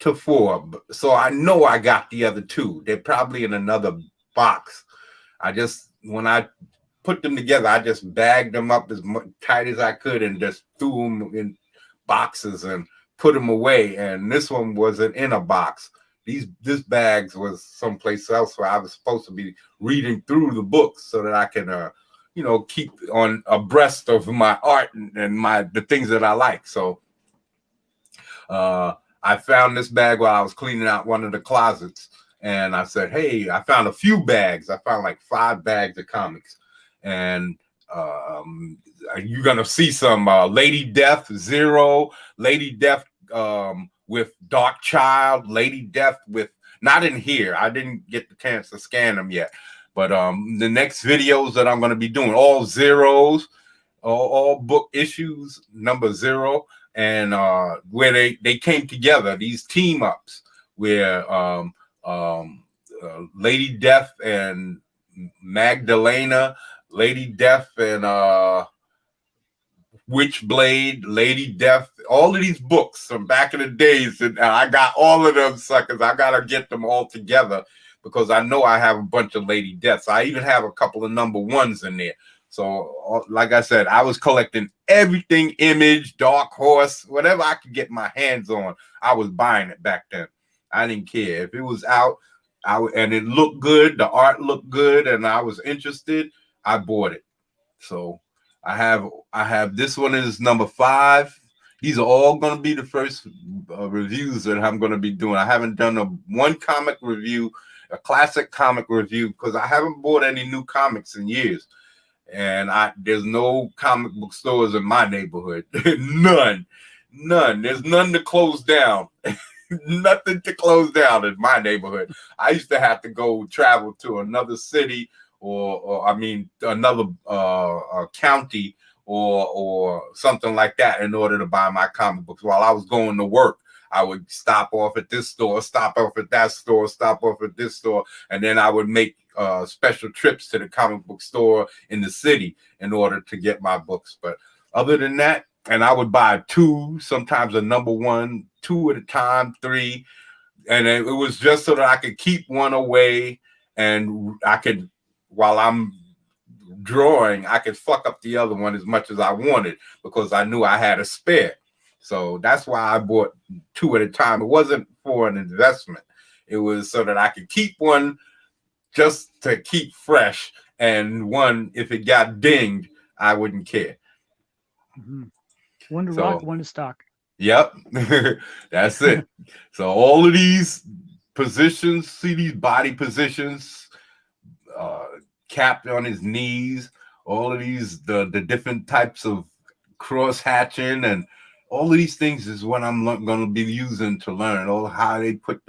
to 4. So I know I got the other 2. They're probably in another box. When I put them together, I just bagged them up as tight as I could and just threw them in boxes and put them away. And this one wasn't in a box. This bags was someplace else where I was supposed to be reading through the books so that I can keep on abreast of my art and the things that I like. So I found this bag while I was cleaning out one of the closets, and I said, hey, I found a few bags. I found like 5 bags of comics, and you're gonna see some Lady Death Zero, Lady Death with Dark Child, Lady Death with, not in here. I didn't get the chance to scan them yet, but the next videos that I'm gonna be doing, all zeros, all book issues number 0. And where they came together, these team ups, where Lady Death and Magdalena, Lady Death and Witchblade, Lady Death, all of these books from back in the days, and I got all of them suckers. I gotta get them all together because I know I have a bunch of Lady Deaths. I even have a couple of number 1s in there. So, like I said, I was collecting everything, Image, Dark Horse, whatever I could get my hands on. I was buying it back then. I didn't care if it was out, and it looked good, the art looked good, and I was interested. I bought it. So I have this one is number 5. These are all going to be the first reviews that I'm going to be doing. I haven't done one comic review, a classic comic review, because I haven't bought any new comics in years. And there's no comic book stores in my neighborhood. None. There's none to close down. Nothing to close down in my neighborhood. I used to have to go travel to another city or another county or something like that in order to buy my comic books. While I was going to work, I would stop off at this store, stop off at that store, stop off at this store, and then I would make special trips to the comic book store in the city in order to get my books. But other than that, and I would buy 2, sometimes a number 1, 2 at a time, 3, and it was just so that I could keep one away, and I could, while I'm drawing, I could fuck up the other one as much as I wanted because I knew I had a spare. So that's why I bought 2 at a time. It wasn't for an investment. It was so that I could keep one just to keep fresh, and one, if it got dinged, I wouldn't care. Mm-hmm. One to rock, one to stock. Yep. That's it. So all of these positions, see these body positions, capped on his knees, all of these, the different types of cross hatching, and all of these things is what I'm going to be using to learn all how they put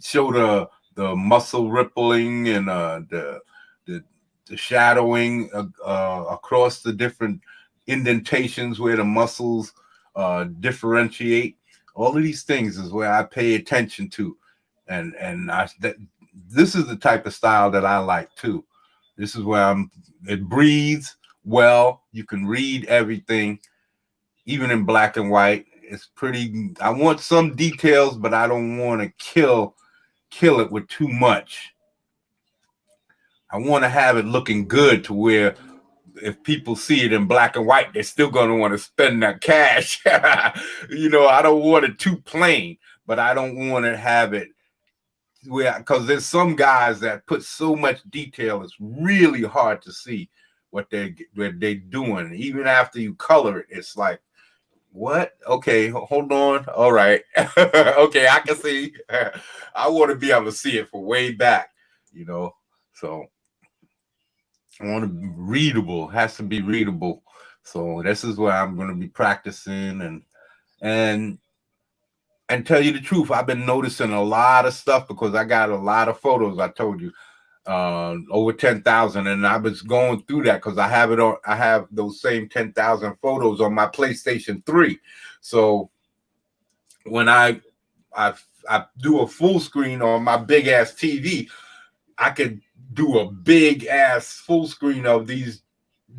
show the muscle rippling and the shadowing across the different indentations where the muscles differentiate. All of these things is where I pay attention to, and this is the type of style that I like too. This is where it breathes well. You can read everything, even in black and white. It's pretty. I want some details, but I don't want to kill it with too much. I want to have it looking good to where if people see it in black and white, they're still going to want to spend that cash. I don't want it too plain, but I don't want to have it where, because there's some guys that put so much detail, it's really hard to see what they're doing. Even after you color it, it's like, what? Okay, hold on. All right. Okay, I can see. I want to be able to see it from way back, so I want to be readable. It has to be readable. So this is where I'm going to be practicing, and and tell you the truth, I've been noticing a lot of stuff because I got a lot of photos. I told you, over 10,000, and I was going through that because I have it on. I have those same 10,000 photos on my PlayStation 3. So when I do a full screen on my big ass TV, I could do a big ass full screen of these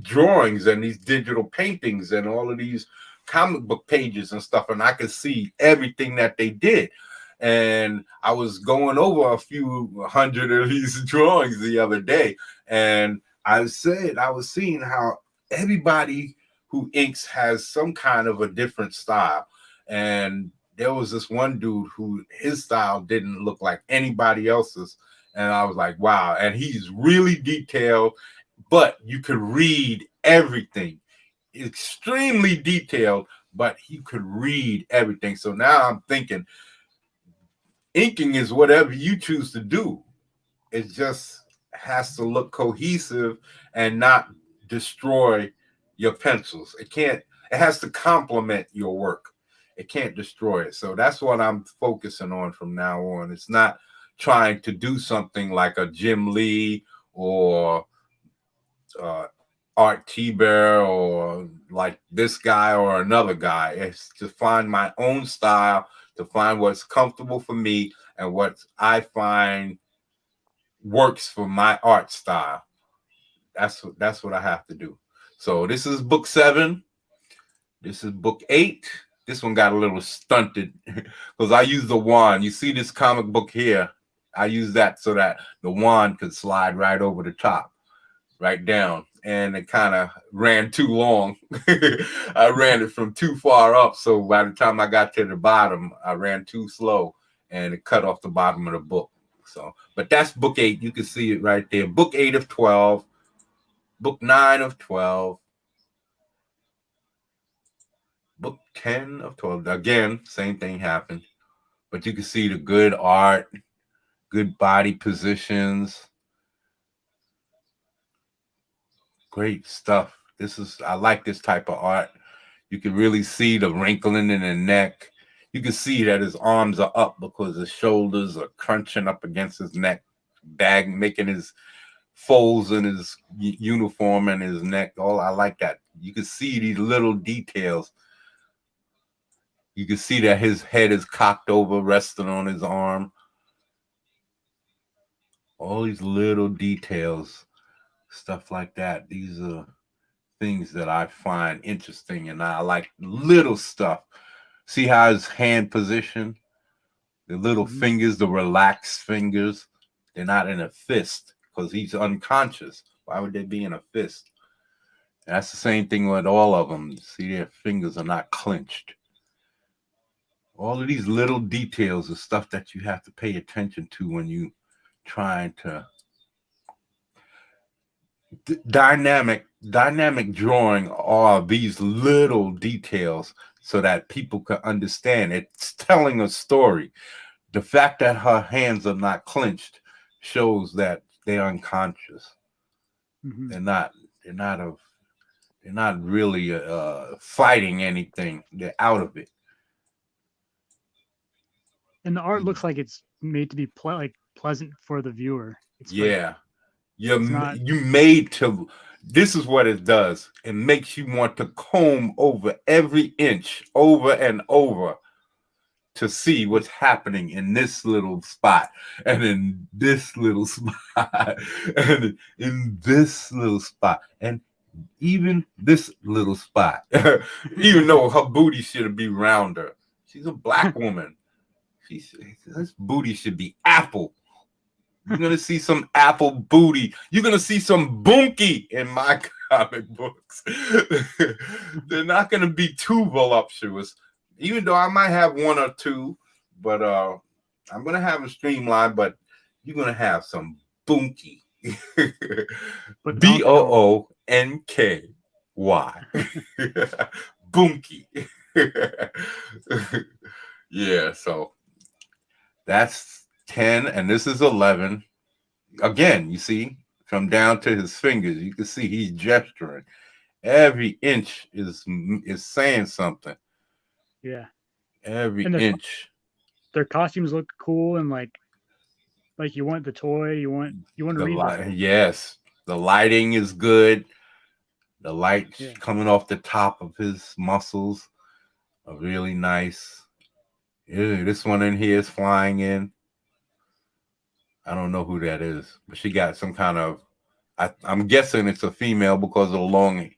drawings and these digital paintings and all of these comic book pages and stuff, and I could see everything that they did. And I was going over a few hundred of these drawings the other day, and I was seeing how everybody who inks has some kind of a different style. And there was this one dude who his style didn't look like anybody else's, and I was like, wow. And he's really detailed, but you could read everything. Extremely detailed, but he could read everything. So now I'm thinking inking is whatever you choose to do. It just has to look cohesive and not destroy your pencils. It has to complement your work. It can't destroy it. So that's what I'm focusing on from now on. It's not trying to do something like a Jim Lee or Art T-Bear or like this guy or another guy. It's to find my own style, to find what's comfortable for me and what I find works for my art style. That's what I have to do. So this is book 7. This is book 8. This one got a little stunted because I used the wand. You see this comic book here? I use that so that the wand could slide right over the top, right down. And it kind of ran too long. I ran it from too far up. So by the time I got to the bottom, I ran too slow and it cut off the bottom of the book. So, but that's book 8. You can see it right there. Book 8 of 12. Book 9 of 12. Book 10 of 12. Again, same thing happened. But you can see the good art, good body positions. Great stuff. I like this type of art. You can really see the wrinkling in the neck. You can see that his arms are up because his shoulders are crunching up against his neck, making his folds in his uniform and his neck. I like that. You can see these little details. You can see that his head is cocked over, resting on his arm. All these little details. Stuff like that. These are things that I find interesting, and I like little stuff. See how his hand position, the little fingers, the relaxed fingers, they're not in a fist because he's unconscious. Why would they be in a fist? And that's the same thing with all of them. See, their fingers are not clenched. All of these little details are stuff that you have to pay attention to when you trying to dynamic drawing are these little details so that people can understand. It's telling a story. The fact that her hands are not clenched shows that they're unconscious. They're not really fighting anything. They're out of it. And the art looks like it's made to be pleasant for the viewer. It's you made to. This is what it does. It makes you want to comb over every inch over and over to see what's happening in this little spot and in this little spot and in this little spot and even this little spot. Even though her booty should be rounder. She's a black woman. This booty should be apple. You're going to see some apple booty. You're going to see some bunky in my comic books. They're not going to be too voluptuous, even though I might have one or two, but I'm going to have them streamlined, but you're going to have some bunky. B-O-O-N-K-Y. Bunky. Yeah, so that's 10, and this is 11. Again, you see, from down to his fingers, you can see he's gesturing. Every inch is saying something. Yeah. Every inch. their costumes look cool and like you want the toy, you want to read that. Yes, the lighting is good. The light Yeah. coming off the top of his muscles are really nice. Yeah, this one in here is flying in. I don't know who that is, but she got some kind of, I'm guessing it's a female because of the long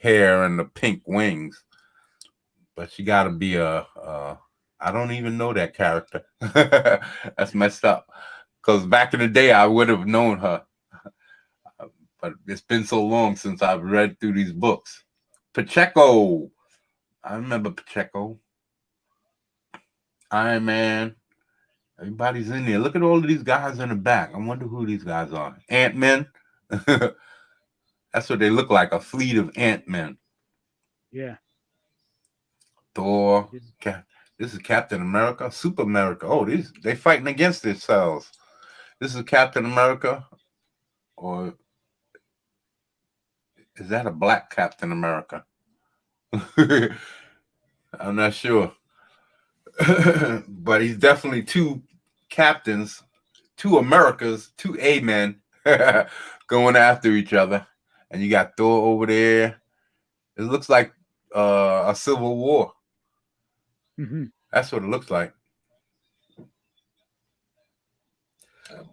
hair and the pink wings. But she got to be I don't even know that character. That's messed up. Because back in the day, I would have known her. But it's been so long since I've read through these books. Pacheco. I remember Pacheco. Iron Man. Everybody's in there. Look at all of these guys in the back. I wonder who these guys are. Ant-Men. That's what they look like, a fleet of Ant-Men. Yeah. Thor. This is Captain America. Super America. Oh, they fighting against themselves. This is Captain America. Or is that a black Captain America? I'm not sure. But he's definitely two captains, two Americas, two A-men going after each other. And you got Thor over there. It looks like a civil war. Mm-hmm. That's what it looks like.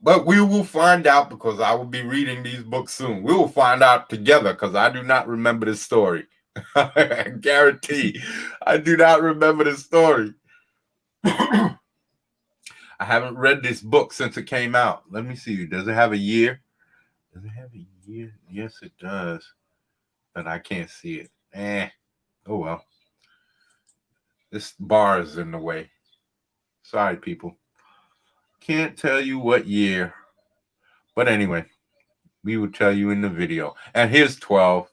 But we will find out because I will be reading these books soon. We will find out together because I do not remember this story. I guarantee I do not remember this story. I haven't read this book since it came out. Let me see. Does it have a year? Does it have a year? Yes, it does. But I can't see it. Oh, well. This bar is in the way. Sorry, people. Can't tell you what year. But anyway, we will tell you in the video. And here's 12.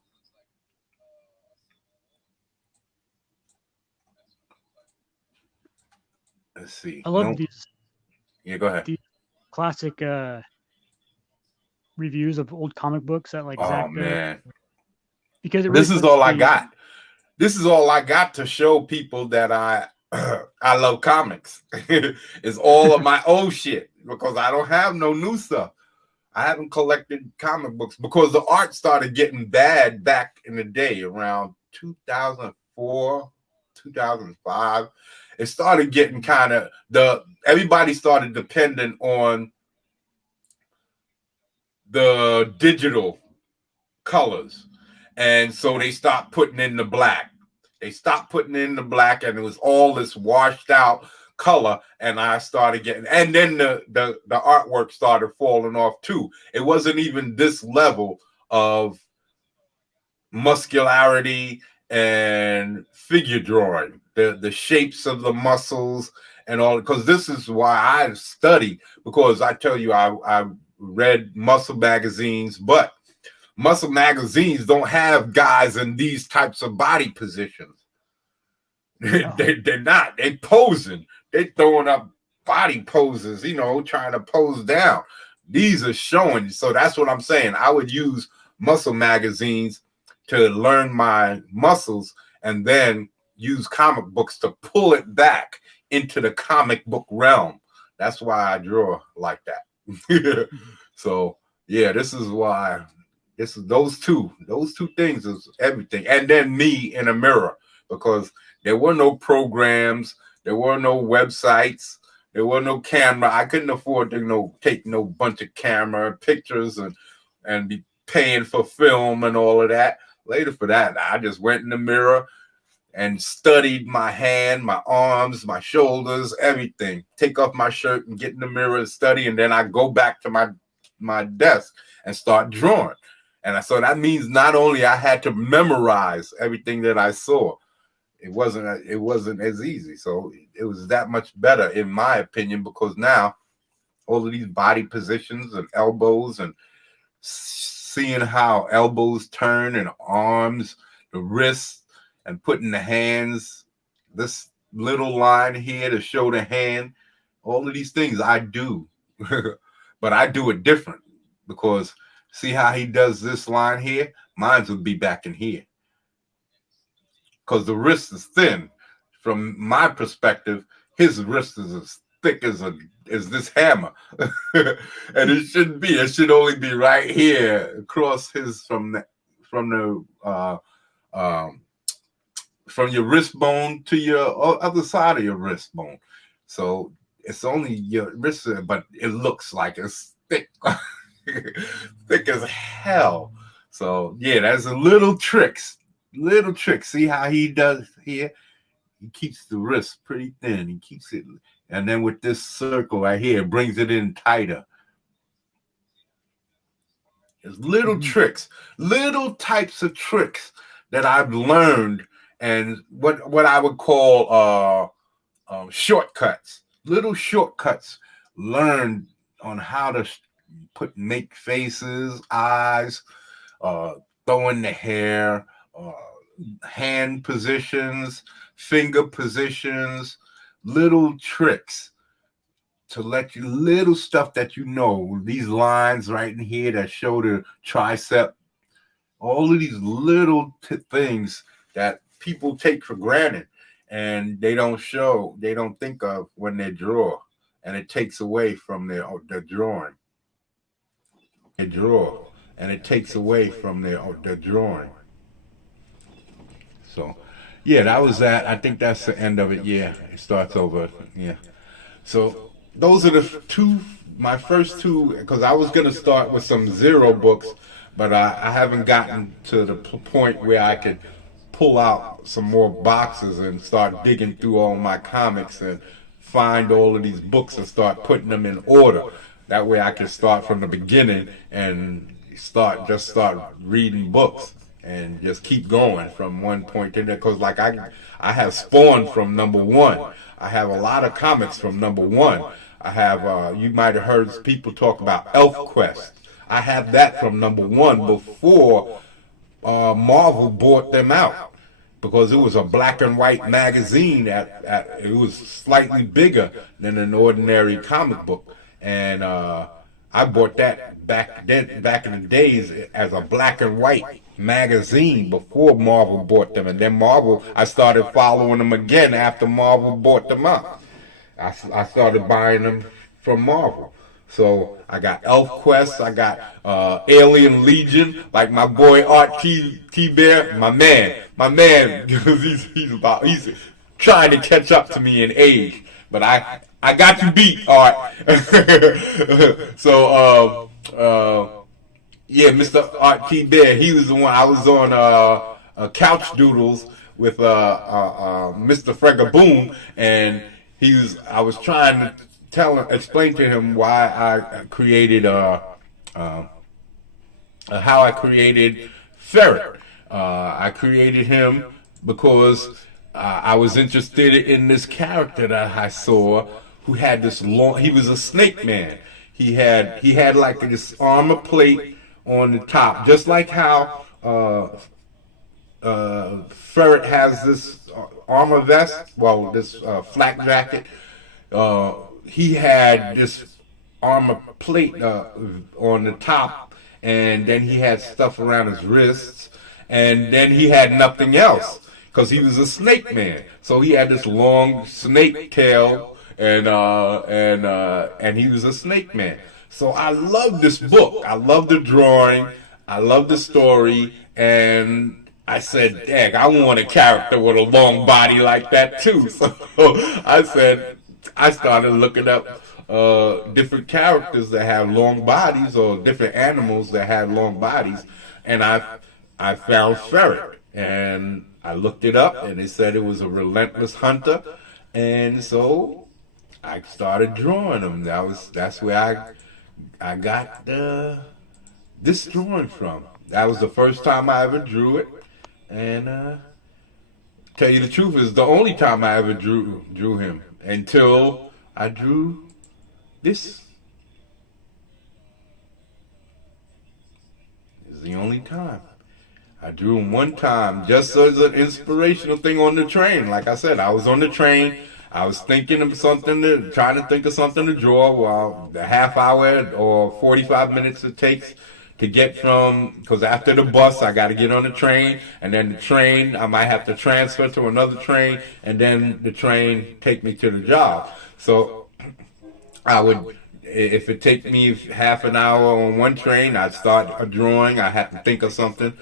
Let's see. I love these. Yeah, go ahead. These classic reviews of old comic books that like Zach man. Because this is all I got. This is all I got to show people that I love comics. It's all of my old shit because I don't have no new stuff. I haven't collected comic books because the art started getting bad back in the day around 2004, 2005. It started getting kind of everybody started dependent on the digital colors. And so they stopped putting in the black. They stopped putting in the black and it was all this washed out color. And I started getting, and then the artwork started falling off too. It wasn't even this level of muscularity and figure drawing, the shapes of the muscles and all, because this is why I study, because I tell you, I read muscle magazines, but muscle magazines don't have guys in these types of body positions. They're not. They posing. They throwing up body poses, trying to pose down. These are showing. So that's what I'm saying. I would use muscle magazines to learn my muscles and then use comic books to pull it back into the comic book realm. That's why I draw like that. So yeah, this is why. This is those two things is everything. And then me in a mirror, because there were no programs, there were no websites, there were no camera. I couldn't afford to take no bunch of camera pictures and be paying for film and all of that. Later for that, I just went in the mirror and studied my hand, my arms, my shoulders, everything. Take off my shirt and get in the mirror and study, and then I go back to my desk and start drawing. And so that means not only I had to memorize everything that I saw, it wasn't as easy. So it was that much better, in my opinion, because now all of these body positions and elbows and seeing how elbows turn and arms, the wrists, and putting the hands, this little line here to show the hand, all of these things I do, but I do it different because see how he does this line here? Mine would be back in here. Because the wrist is thin. From my perspective, his wrist is as thick as this hammer, and it shouldn't be. It should only be right here across his from your wrist bone to your other side of your wrist bone. So it's only your wrist, but it looks like it's thick, thick as hell. So yeah, that's a little tricks. See how he does here? He keeps the wrist pretty thin. He keeps it, and then with this circle right here, it brings it in tighter. There's little tricks, little types of tricks that I've learned, and what I would call shortcuts, little shortcuts learned on how to make faces, eyes, throwing the hair, hand positions, finger positions, little tricks to let you, little stuff that you know, these lines right in here that show the tricep, all of these little things that people take for granted and they don't show, they don't think of when they draw, and it takes away from their drawing. They draw, and it takes away from their drawing. So, yeah, that was that. I think that's the end of it. Yeah, it starts over. Yeah. So those are my first two, because I was going to start with some zero books, but I haven't gotten to the point where I could pull out some more boxes and start digging through all my comics and find all of these books and start putting them in order. That way I can start from the beginning and start reading books and just keep going from one point to the next. Because like I have Spawn from #1. I have a lot of comics from #1. I have, you might have heard people talk about Elf Quest. I have that from #1 before Marvel bought them out, because it was a black and white magazine. It was slightly bigger than an ordinary comic book, and I bought that back in the days as a black and white magazine before Marvel bought them. And then Marvel, I started following them again after Marvel bought them up. I started buying them from Marvel. So I got Elf Quest, I got Alien Legion, like my boy Art T Bear, my man, because he's trying to catch up to me in age, but I got you beat, Art. So yeah, Mr. Art T Bear, he was the one. I was on Couch Doodles with Mr. FragaBoom, and I was trying to explain to him why I created how I created Ferret. I created him because I was interested in this character that I saw who had this long. He was a snake man. He had like this armor plate on the top, just like how Ferret has this armor vest. Well, this flak jacket. He had this armor plate on the top, and then he had stuff around his wrists, and then he had nothing else because he was a snake man. So he had this long snake tail, and he was a snake man. So I love this book. I love the drawing. I love the story, and I said, "Dang, I want a character with a long body like that too." So I started looking up different characters that have long bodies, or different animals that have long bodies, and I found Ferret, and I looked it up, and it said it was a relentless hunter, and so I started drawing them. That's where I got this drawing from. That was the first time I ever drew it, and tell you the truth, is the only time I ever drew him until I drew this. It's the only time. I drew him one time just as an inspirational thing on the train. Like I said, I was on the train. I was thinking of trying to think of something to draw while the half hour or 45 minutes it takes to get from, because after the bus, I got to get on the train, and then the train, I might have to transfer to another train, and then the train take me to the job. So I would, if it take me half an hour on one train, I'd start a drawing. I have to think of something,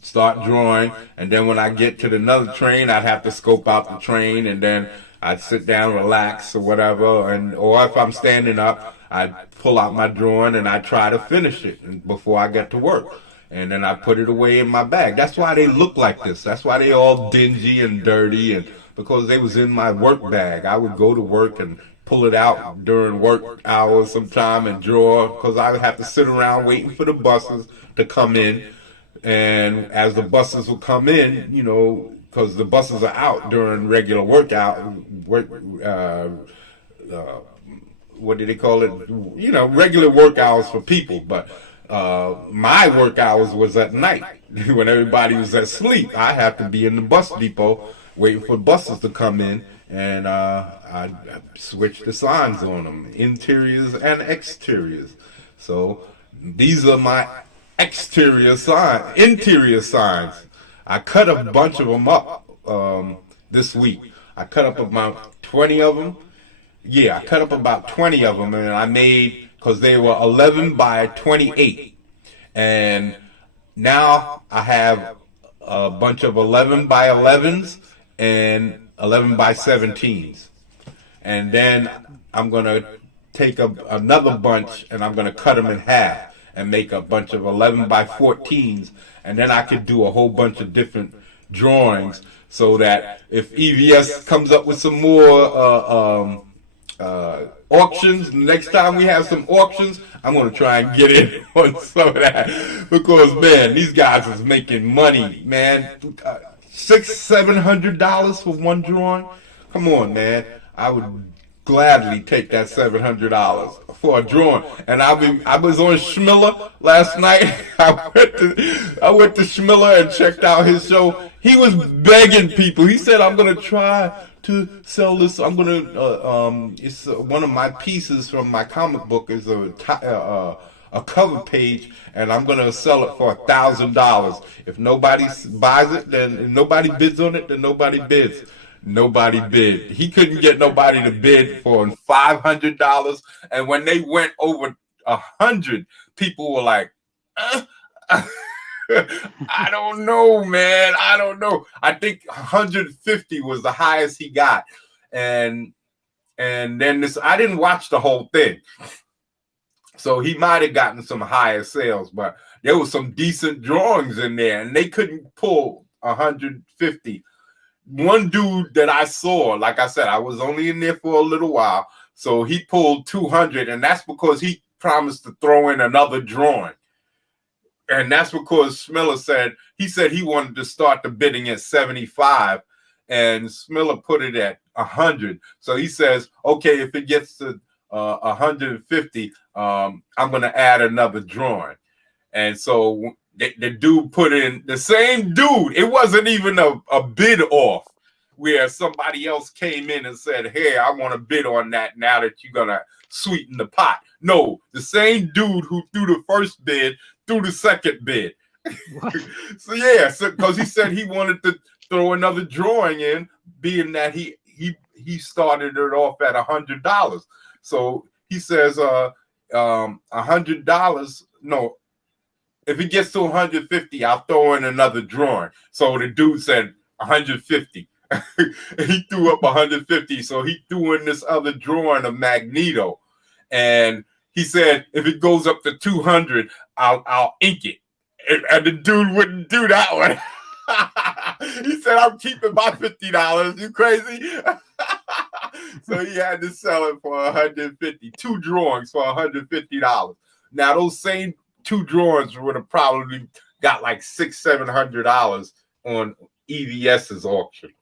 start drawing, and then when I get to another train, I'd have to scope out the train, and then I'd sit down, relax, or whatever, or if I'm standing up, I'd pull out my drawing and I'd try to finish it before I get to work, and then I put it away in my bag. That's why they look like this. That's why they all dingy and dirty, and because they was in my work bag. I would go to work and pull it out during work hours sometime and draw, because I would have to sit around waiting for the buses to come in. And as the buses will come in, you know, because the buses are out during regular what do they call it? You know, regular work hours for people. But my work hours was at night when everybody was asleep. I have to be in the bus depot waiting for buses to come in, and I switch the signs on them, interiors and exteriors. So these are my interior signs. I cut a bunch of them up this week. I cut up about 20 of them. Yeah, I cut up about 20 of them, and I made, because they were 11 by 28. And now I have a bunch of 11 by 11s and 11 by 17s. And then I'm going to take another bunch, and I'm going to cut them in half and make a bunch of 11 by 14s, and then I could do a whole bunch of different drawings, so that if EVS comes up with some more auctions, next time we have some auctions, I'm going to try and get in on some of that, because, man, these guys is making money, man. $600-700 for one drawing? Come on, man. I would gladly take that $700 for a drawing. And I was on Schmiller last night. I went to Schmiller and checked out his show. He was begging people. He said, "I'm gonna try to sell this. I'm gonna it's one of my pieces from my comic book is a cover page, and I'm gonna sell it for $1,000. If nobody buys it, then if nobody bids on it, then nobody bids." Nobody bid. He couldn't get nobody to bid for $500. And when they went over 100, people were like, I don't know, man. I don't know. I think 150 was the highest he got. And then this, I didn't watch the whole thing. So he might have gotten some higher sales, but there was some decent drawings in there, and they couldn't pull 150. One dude that I saw, like I said, I was only in there for a little while, so he pulled 200, and that's because he promised to throw in another drawing. And that's because Smiller said he wanted to start the bidding at 75, and Smiller put it at 100. So he says, okay, if it gets to 150, I'm going to add another drawing. And so the dude put in, the same dude, it wasn't even a bid off where somebody else came in and said, hey, I want to bid on that now that you're going to sweeten the pot. No, the same dude who threw the first bid threw the second bid. So yeah, because he said he wanted to throw another drawing in, being that he started it off at $100. So he says $100, no, if it gets to 150, I'll throw in another drawing. So the dude said 150. He threw up 150. So he threw in this other drawing of Magneto. And he said, if it goes up to 200, I'll ink it. And the dude wouldn't do that one. He said, I'm keeping my $50. You crazy? So he had to sell it for 150. 2 drawings for $150. Now, those same 2 drawings would have probably got like $600-700 on EVS's auction.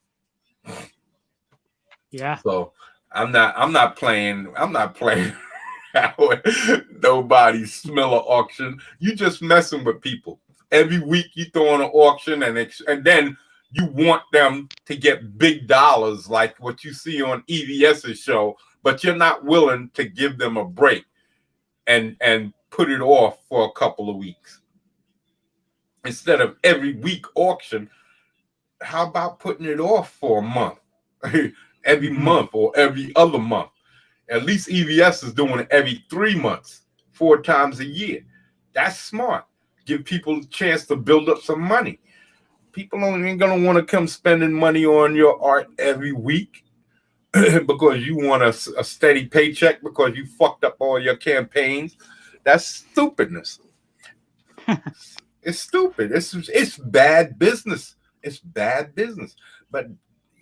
Yeah. So I'm not playing nobody's Smiller auction. You just messing with people. Every week you throw on an auction, and then you want them to get big dollars like what you see on EVS's show, but you're not willing to give them a break and put it off for a couple of weeks instead of every week auction. How about putting it off for a month, every month or every other month? At least EVS is doing it every 3 months, 4 times a year. That's smart. Give people a chance to build up some money. People ain't gonna want to come spending money on your art every week because you want a steady paycheck because you fucked up all your campaigns. That's stupidness. It's stupid. It's bad business. It's bad business. But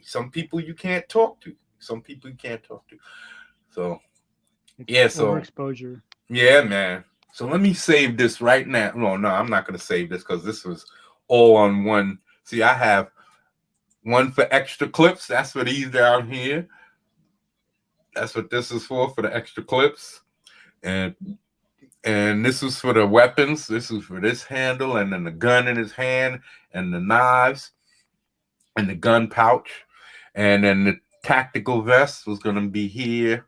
some people you can't talk to. Some people you can't talk to. So yeah, so exposure. Yeah, man. So let me save this right now. No, I'm not gonna save this because this was all on one. See, I have one for extra clips. That's for these down here. That's what this is for the extra clips. And this is for the weapons. This is for this handle, and then the gun in his hand, and the knives, and the gun pouch. And then the tactical vest was gonna be here.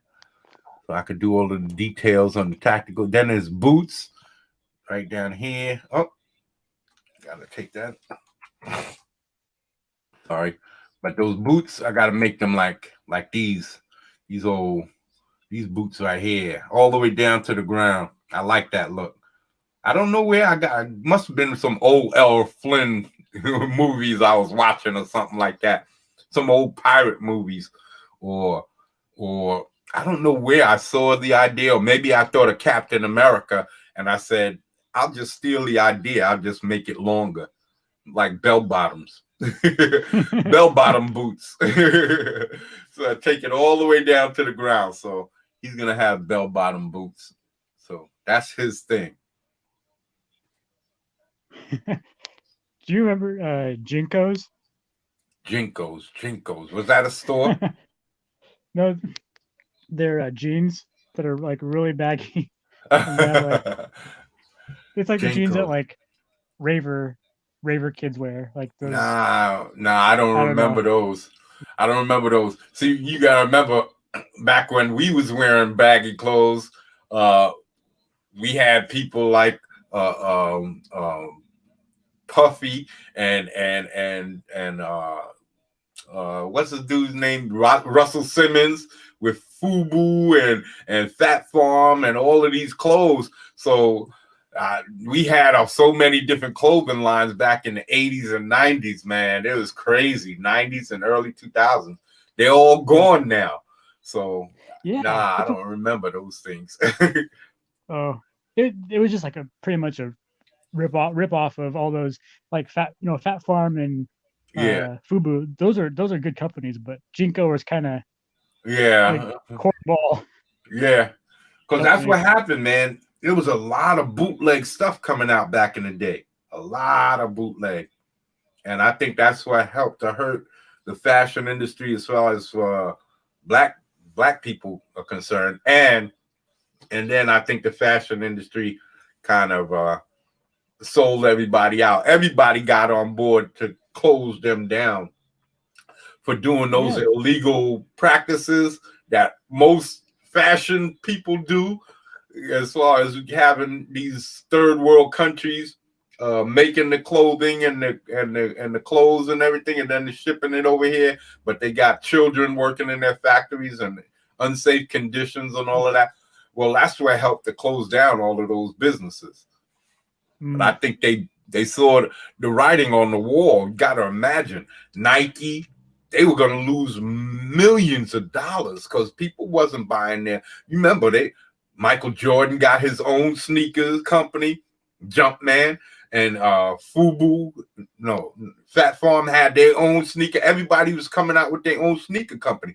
So I could do all of the details on the tactical. Then there's boots right down here. Oh, gotta take that. Sorry, but those boots, I gotta make them like these boots right here, all the way down to the ground. I like that look. I don't know where I got. It must have been some old L. Flynn movies I was watching or something like that. Some old pirate movies, or I don't know where I saw the idea, or maybe I thought of Captain America and I said, I'll just steal the idea. I'll just make it longer, like bell bottoms, bell bottom boots. So I take it all the way down to the ground. So he's going to have bell bottom boots. So that's his thing. Do you remember Jinkos? Jinkos. Was that a store? No, they're jeans that are like really baggy. Have, like, it's like the jeans that like raver kids wear. Like those. Nah, I don't remember those. I don't remember those. See, you gotta remember back when we was wearing baggy clothes, we had people like Puffy and what's this dude's name? Russell Simmons with FUBU and Fat Farm and all of these clothes. So we had so many different clothing lines back in the 80s and 90s, man. It was crazy. 90s and early 2000s. They're all gone now. So yeah, I don't remember those things. Oh, it was just like pretty much a rip off of all those like Fat Farm and FUBU. Those are good companies, but Jinko was kind of like cornball. Yeah, because that's what happened, man. There was a lot of bootleg stuff coming out back in the day. A lot of bootleg, and I think that's what helped to hurt the fashion industry as far as black people are concerned. And then I think the fashion industry kind of sold everybody out. Everybody got on board to close them down for doing those illegal practices that most fashion people do, as far as having these third world countries making the clothing and the clothes and everything, and then shipping it over here. But they got children working in their factories and unsafe conditions and all of that. Well, that's what helped to close down all of those businesses. But I think they saw the writing on the wall. You got to imagine Nike, they were going to lose millions of dollars because people wasn't buying there. You remember Michael Jordan got his own sneakers company, Jumpman, and FUBU, Fat Farm had their own sneaker. Everybody was coming out with their own sneaker company.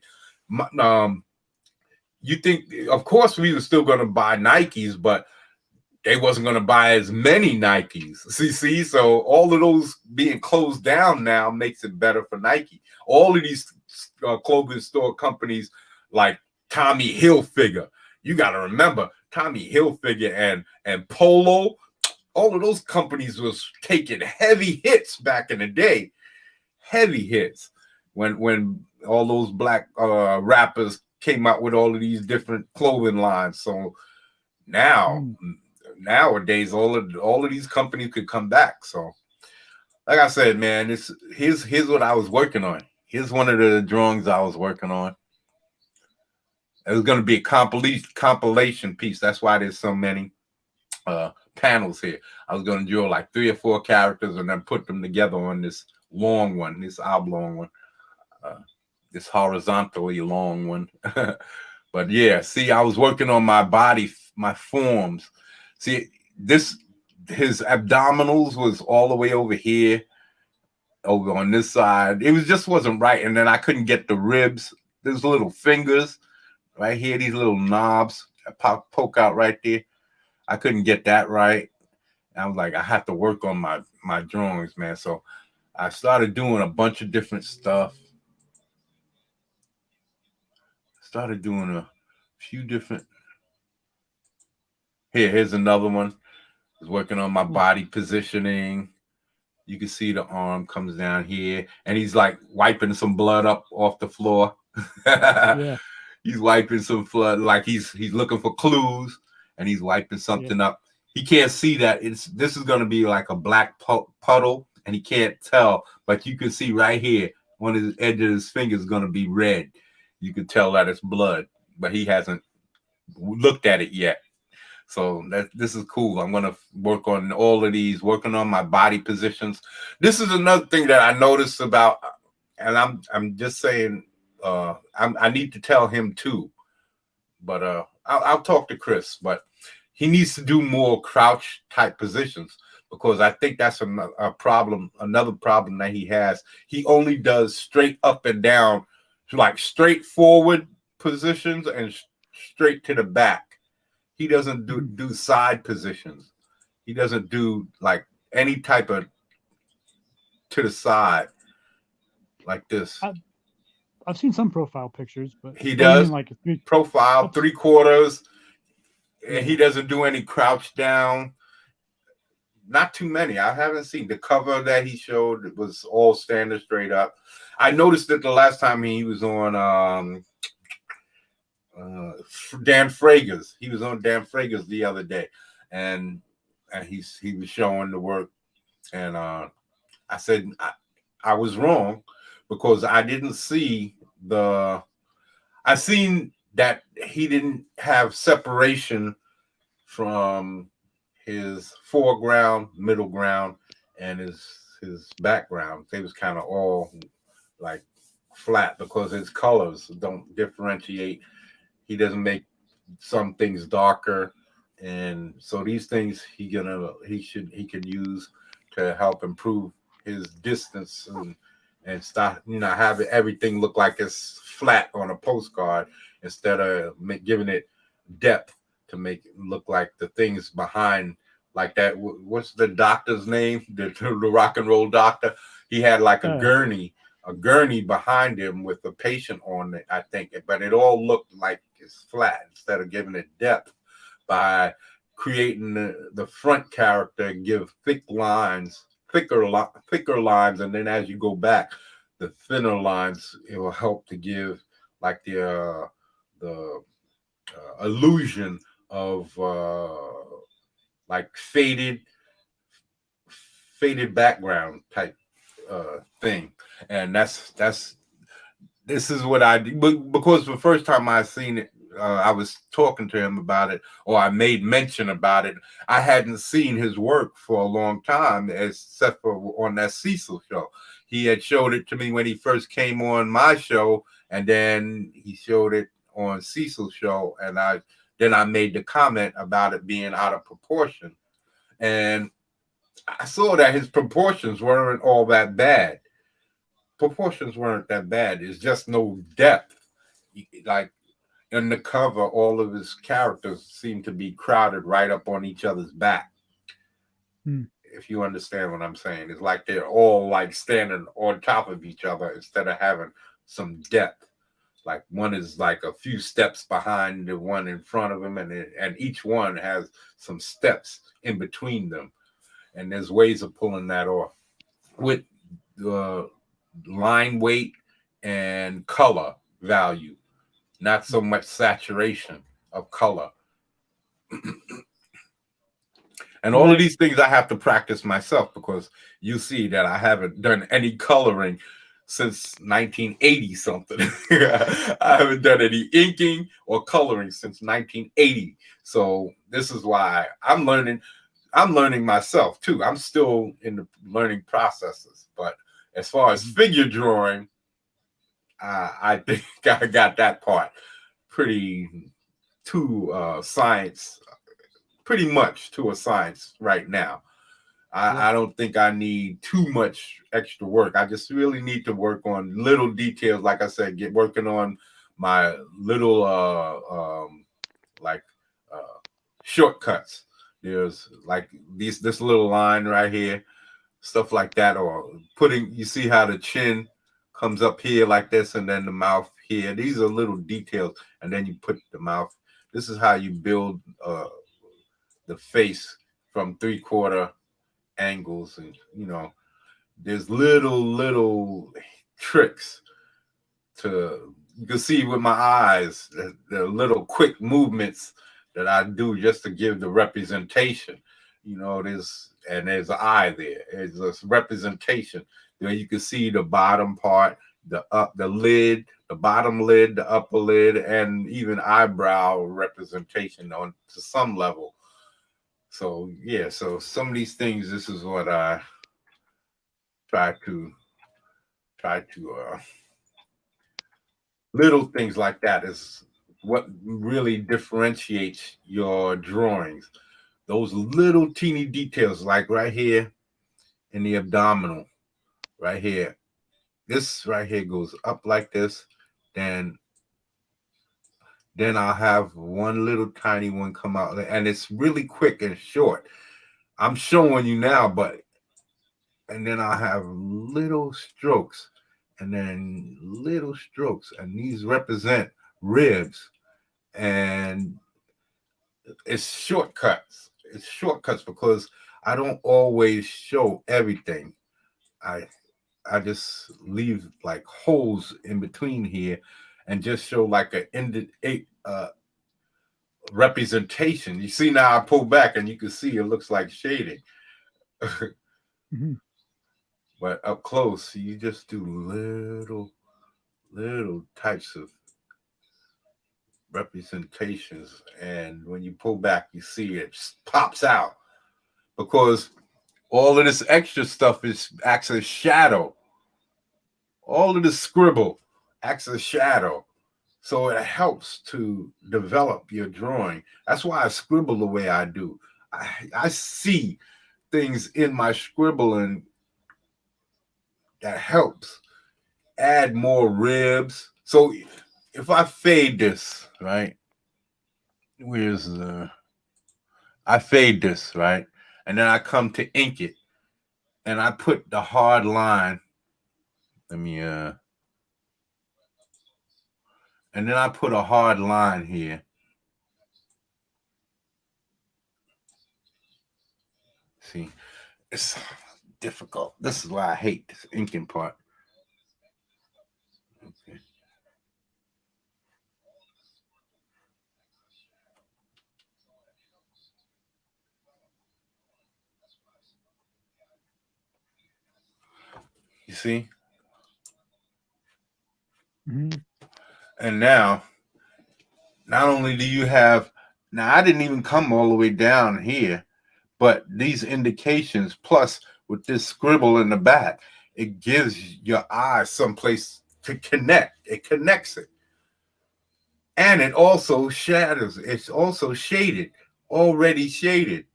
You think, of course, we were still going to buy Nikes, but they wasn't going to buy as many Nikes. See, so all of those being closed down now makes it better for Nike. All of these clothing store companies like Tommy Hilfiger, you got to remember Tommy Hilfiger and Polo, all of those companies was taking heavy hits back in the day. Heavy hits when all those black rappers came out with all of these different clothing lines. So now nowadays all of these companies could come back. So like I said, man, here's what I was working on. Here's one of the drawings I was working on. It was going to be a compilation piece. That's why there's so many panels here. I was going to draw like 3 or 4 characters and then put them together on this long one, this oblong one, this horizontally long one. But yeah, see, I was working on my body, my forms. See, his abdominals was all the way over here, over on this side. It just wasn't right. And then I couldn't get the ribs. There's little fingers right here, these little knobs poke out right there. I couldn't get that right. I was like, I have to work on my drawings, man. So I started doing a bunch of different stuff. Started doing a few different. Here's another one. I was working on my body positioning. You can see the arm comes down here, and he's like wiping some blood up off the floor. Yeah. He's wiping some blood, like he's looking for clues, and he's wiping something up. He can't see that this is going to be like a black puddle, and he can't tell, but you can see right here, one of the edge of his finger is going to be red. You can tell that it's blood, but he hasn't looked at it yet. So this is cool. I'm going to work on all of these, working on my body positions. This is another thing that I noticed about, and I'm just saying, I need to tell him too, but I'll talk to Chris, but he needs to do more crouch type positions, because I think that's a problem. Another problem that he has, he only does straight up and down, like straight forward positions and straight to the back. He doesn't do side positions. He doesn't do like any type of to the side like this. I've seen some profile pictures, but he does like profile 3/4, and he doesn't do any crouch down. Not too many. I haven't seen the cover that he showed. It was all standing straight up. I noticed that the last time he was on Dan Frager's. He was on Dan Frager's the other day, and he was showing the work, and I said I was wrong, because I didn't see I seen that he didn't have separation from his foreground, middle ground, and his background. They was kind of all like flat, because his colors don't differentiate. He doesn't make some things darker, and so these things he can use to help improve his distance and start, having everything look like it's flat on a postcard, instead of giving it depth to make it look like the things behind, like that. What's the doctor's name? The rock and roll doctor. He had like a gurney behind him with a patient on it, I think, but it all looked like it's flat, instead of giving it depth by creating the front character, give thicker lines, and then as you go back, the thinner lines, it will help to give like the illusion of like faded background type thing. And this is what I do, because the first time I seen it, I was talking to him about it, or I made mention about it. I hadn't seen his work for a long time, except for on that Cecil show. He had showed it to me when he first came on my show, and then he showed it on Cecil's show, and I made the comment about it being out of proportion. And I saw that his proportions weren't all that bad. Proportions weren't that bad. It's just no depth. Like in the cover, all of his characters seem to be crowded right up on each other's back. If you understand what I'm saying, it's like they're all like standing on top of each other instead of having some depth. Like one is like a few steps behind the one in front of him, and each one has some steps in between them. And there's ways of pulling that off with the line weight and color value, not so much saturation of color. And all of these things I have to practice myself, because you see that I haven't done any coloring since 1980 something. I haven't done any inking or coloring since 1980. So this is why I'm learning myself too. I'm still in the learning processes, but as far as figure drawing, I think I got that part pretty to science, pretty much to a science right now. I don't think I need too much extra work. I just really need to work on little details. Like I said, working on my little shortcuts. There's like this little line right here, stuff like that, or you see how the chin comes up here like this, and then the mouth here. These are little details, and then you put the mouth. This is how you build the face from 3/4 angles, and there's little tricks you can see with my eyes, the little quick movements that I do just to give the representation. There's an eye there. There's a representation. You can see the bottom part, the lid, the bottom lid, the upper lid, and even eyebrow representation on to some level. So yeah, so some of these things, this is what I try to little things like that is what really differentiates your drawings. Those little teeny details, like right here in the abdominal, right here. This right here goes up like this, then I'll have one little tiny one come out, and it's really quick and short. I'm showing you now, and then I'll have little strokes, and then little strokes, and these represent ribs, and it's shortcuts. It's shortcuts because I don't always show everything. I just leave like holes in between here and just show like a representation. You see now I pull back and you can see it looks like shading. But up close, you just do little types of representations, and when you pull back, you see it just pops out, because all of this extra stuff acts as shadow. All of the scribble acts as shadow, so it helps to develop your drawing. That's why I scribble the way I do. I see things in my scribbling that helps add more ribs. So if I fade this, right? I fade this, right? And then I come to ink it, and I put the hard line. And then I put a hard line here. See, it's difficult. This is why I hate this inking part. Okay. You see? And now, not only do you have, now I didn't even come all the way down here, but these indications, plus with this scribble in the back, it gives your eye someplace to connect. It connects it. And it also shadows. It's also shaded, already shaded.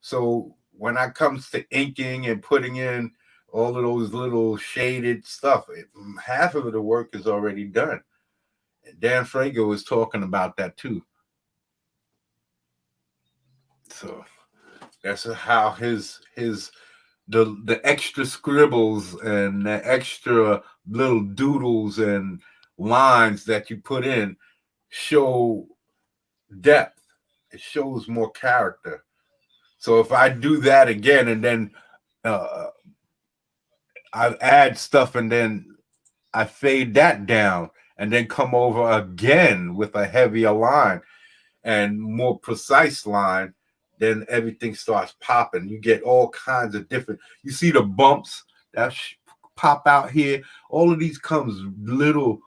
So when it comes to inking and putting in all of those little shaded stuff, half of the work is already done. Dan Frago was talking about that too. So that's how the extra scribbles and the extra little doodles and lines that you put in show depth. It shows more character. So if I do that again, and then I add stuff, and then I fade that down, and then come over again with a heavier line and more precise line, then everything starts popping. You get all kinds of different, you see the bumps that pop out here. All of these comes little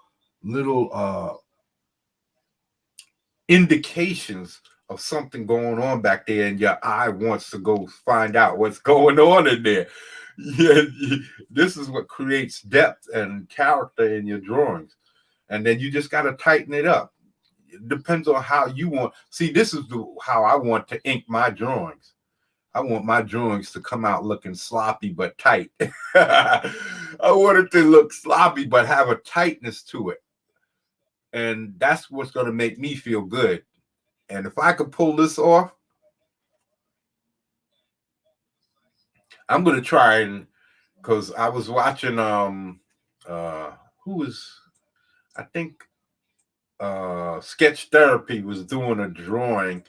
indications of something going on back there, and your eye wants to go find out what's going on in there. Yeah, this is what creates depth and character in your drawings. And then you just got to tighten it up. It depends on how you want. See, this is how I want to ink my drawings. I want my drawings to come out looking sloppy but tight. I want it to look sloppy but have a tightness to it. And that's what's going to make me feel good. And if I could pull this off, I'm going to try, and because I was watching who was, I think Sketch Therapy was doing a drawing,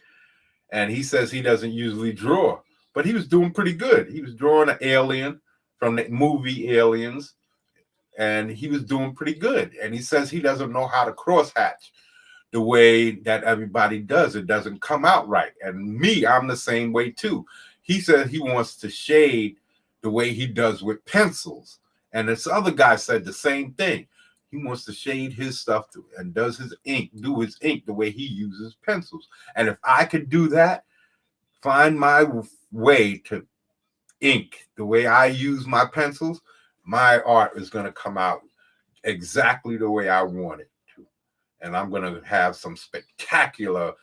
and he says he doesn't usually draw, but he was doing pretty good. He was drawing an alien from the movie Aliens, and he was doing pretty good. And he says he doesn't know how to crosshatch the way that everybody does. It doesn't come out right. And me, I'm the same way too. He says he wants to shade the way he does with pencils. And this other guy said the same thing. He wants to shade his stuff and does his ink, do his ink the way he uses pencils. And if I could do that, find my way to ink the way I use my pencils, my art is going to come out exactly the way I want it to. And I'm going to have some spectacular,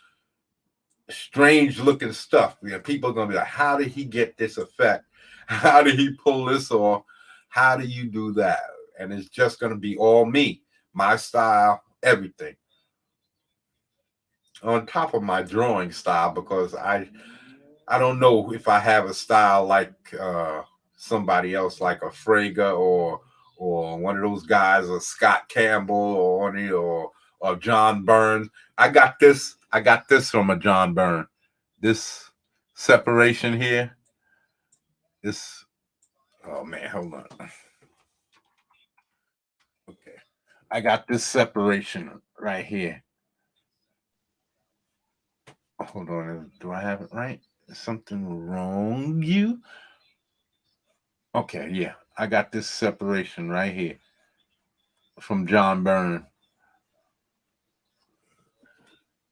strange looking stuff. You know, people are going to be like, how did he get this effect? How did he pull this off? How do you do that? And it's just going to be all me, my style, everything. On top of my drawing style, because I don't know if I have a style like somebody else, like a Fraga or one of those guys, or Scott Campbell, or John Byrne. I got this from a John Byrne. This separation here. This, oh man, hold on. Okay, I got this separation right here. Hold on, do I have it right? Is something wrong, you? Okay, yeah, I got this separation right here from John Byrne.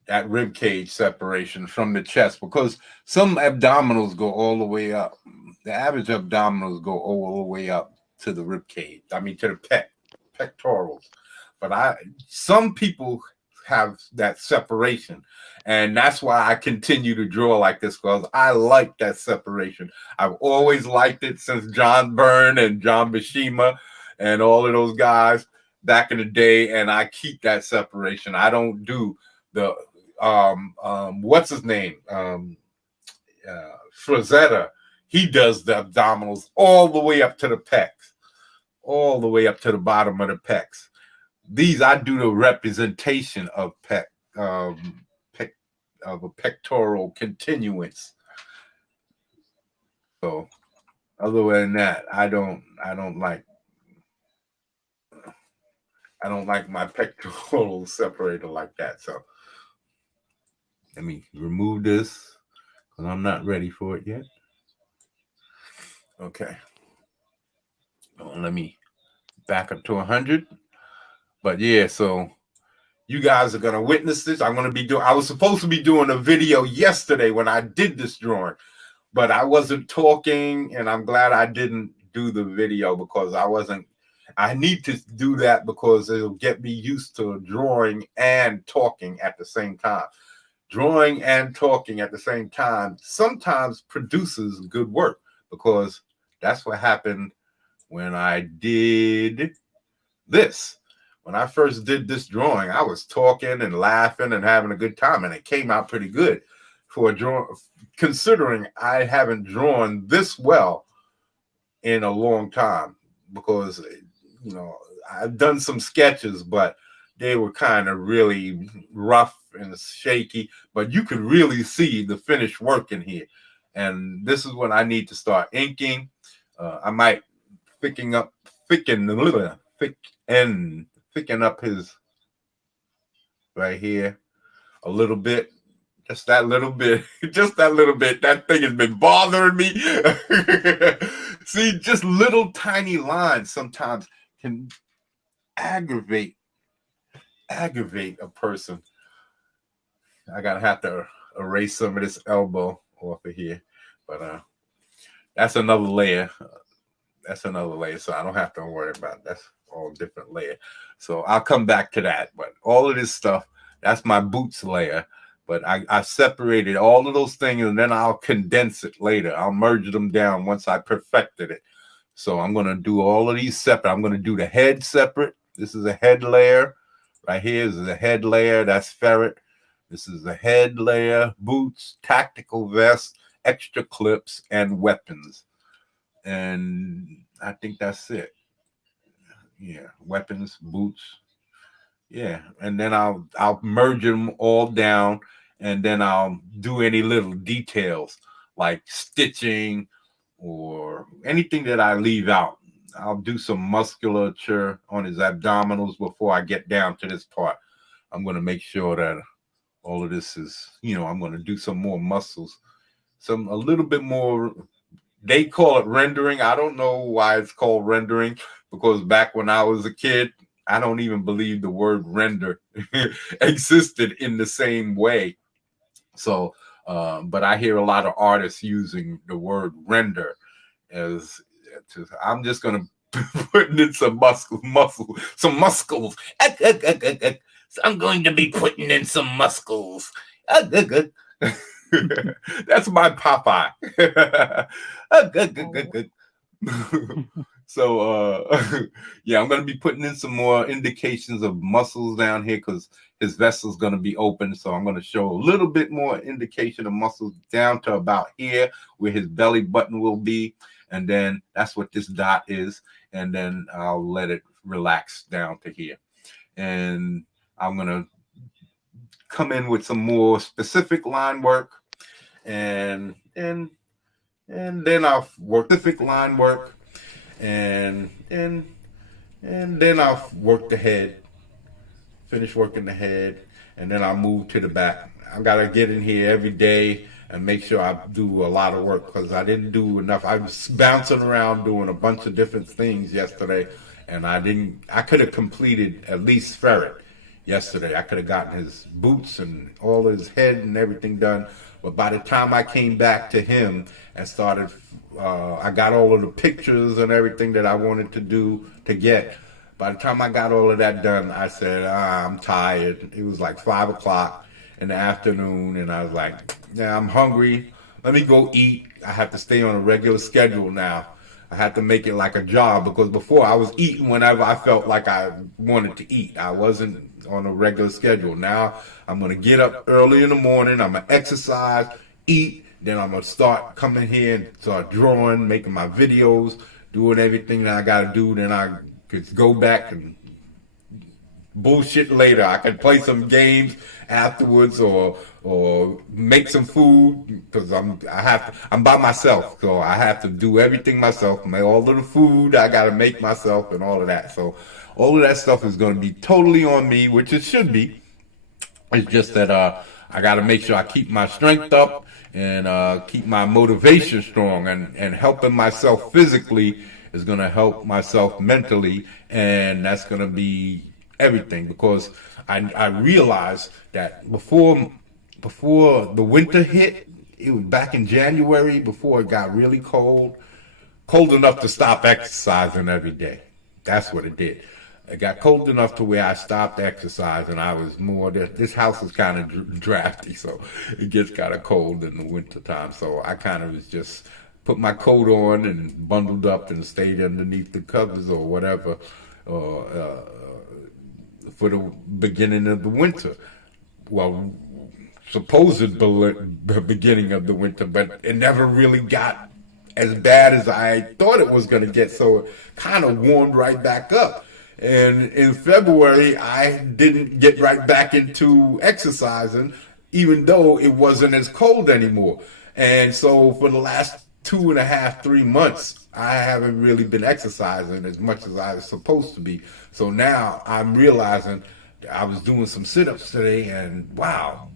That rib cage separation from the chest, because some abdominals go all the way up. The average abdominals go all the way up to the rib cage. I mean, to the pectorals. But some people have that separation, and that's why I continue to draw like this, because I like that separation. I've always liked it since John Byrne and John Bishima and all of those guys back in the day, and I keep that separation. I don't do the what's his name, Frazetta. He does the abdominals all the way up to the pecs, all the way up to the bottom of the pecs. These, I do the representation of of a pectoral continuance. So other than that, I don't like my pectoral separated like that. So let me remove this, because I'm not ready for it yet. Okay. Let me back up to 100. But yeah, so you guys are going to witness this. I was supposed to be doing a video yesterday when I did this drawing, but I wasn't talking, and I'm glad I didn't do the video, because I need to do that because it'll get me used to drawing and talking at the same time. Drawing and talking at the same time sometimes produces good work, because that's what happened when I did this. When I first did this drawing, I was talking and laughing and having a good time, and it came out pretty good for a draw, considering I haven't drawn this well in a long time, because, you know, I've done some sketches, but they were kind of really rough and shaky, but you could really see the finished work in here. And this is when I need to start inking. I might thicken up his right here a little bit, Just that little bit. Just that little bit. That thing has been bothering me. See, just little tiny lines sometimes can aggravate a person. I gotta have to erase some of this elbow off of here, but that's another layer. That's another layer, so I don't have to worry about it. That's all different layer. So I'll come back to that. But all of this stuff, that's my boots layer. But I separated all of those things, and then I'll condense it later. I'll merge them down once I perfected it. So I'm gonna do all of these separate. I'm gonna do the head separate. This is a head layer. Right here is the head layer. That's ferret. This is the head layer, boots, tactical vest, extra clips, and weapons. And I think that's it. Yeah, weapons, boots. Yeah, and then I'll merge them all down, and then I'll do any little details like stitching or anything that I leave out. I'll do some musculature on his abdominals before I get down to this part. I'm going to make sure that all of this is, I'm going to do some more muscles, a little bit more. They call it rendering. I don't know why it's called rendering, because back when I was a kid, I don't even believe the word render existed in the same way. So, but I hear a lot of artists using the word render I'm just going to put in some muscles. I'm going to be putting in some muscles. That's my Popeye. So yeah, I'm going to be putting in some more indications of muscles down here because his vessel's going to be open. So I'm going to show a little bit more indication of muscles down to about here where his belly button will be. And then that's what this dot is. And then I'll let it relax down to here. And I'm going to come in with some more specific line work. And then I'll work specific line work. And then I'll work the head, finish working the head, and then I'll move to the back. I gotta get in here every day and make sure I do a lot of work because I didn't do enough. I was bouncing around doing a bunch of different things yesterday, and I could have completed at least ferret yesterday. I could have gotten his boots and all his head and everything done. But by the time I came back to him and started, I got all of the pictures and everything that I wanted to do to get. By the time I got all of that done, I said, I'm tired. It was like 5 o'clock in the afternoon, and I was like, yeah, I'm hungry. Let me go eat. I have to stay on a regular schedule now. I had to make it like a job because before I was eating whenever I felt like I wanted to eat. I wasn't on a regular schedule. Now I'm going to get up early in the morning. I'm going to exercise, eat. Then I'm going to start coming here and start drawing, making my videos, doing everything that I got to do. Then I could go back and bullshit later. I could play some games afterwards or make some food because I'm by myself, so I have to do everything myself. Make all of the food I gotta make myself and all of that. So all of that stuff is going to be totally on me, which it should be. It's just that I gotta make sure I keep my strength up and keep my motivation strong, and helping myself physically is going to help myself mentally, and that's going to be everything because I realized that before the winter hit, it was back in January, before it got really cold enough to stop exercising every day. That's what it did. It got cold enough to where I stopped exercising. I was more, this house is kind of drafty, so it gets kind of cold in the winter time. So I kind of was just put my coat on and bundled up and stayed underneath the covers or whatever for the beginning of the winter. Well, supposed beginning of the winter, but it never really got as bad as I thought it was going to get. So it kind of warmed right back up. And in February, I didn't get right back into exercising, even though it wasn't as cold anymore. And so for the last 2.5, 3 months, I haven't really been exercising as much as I was supposed to be. So now I'm realizing I was doing some sit-ups today, and wow,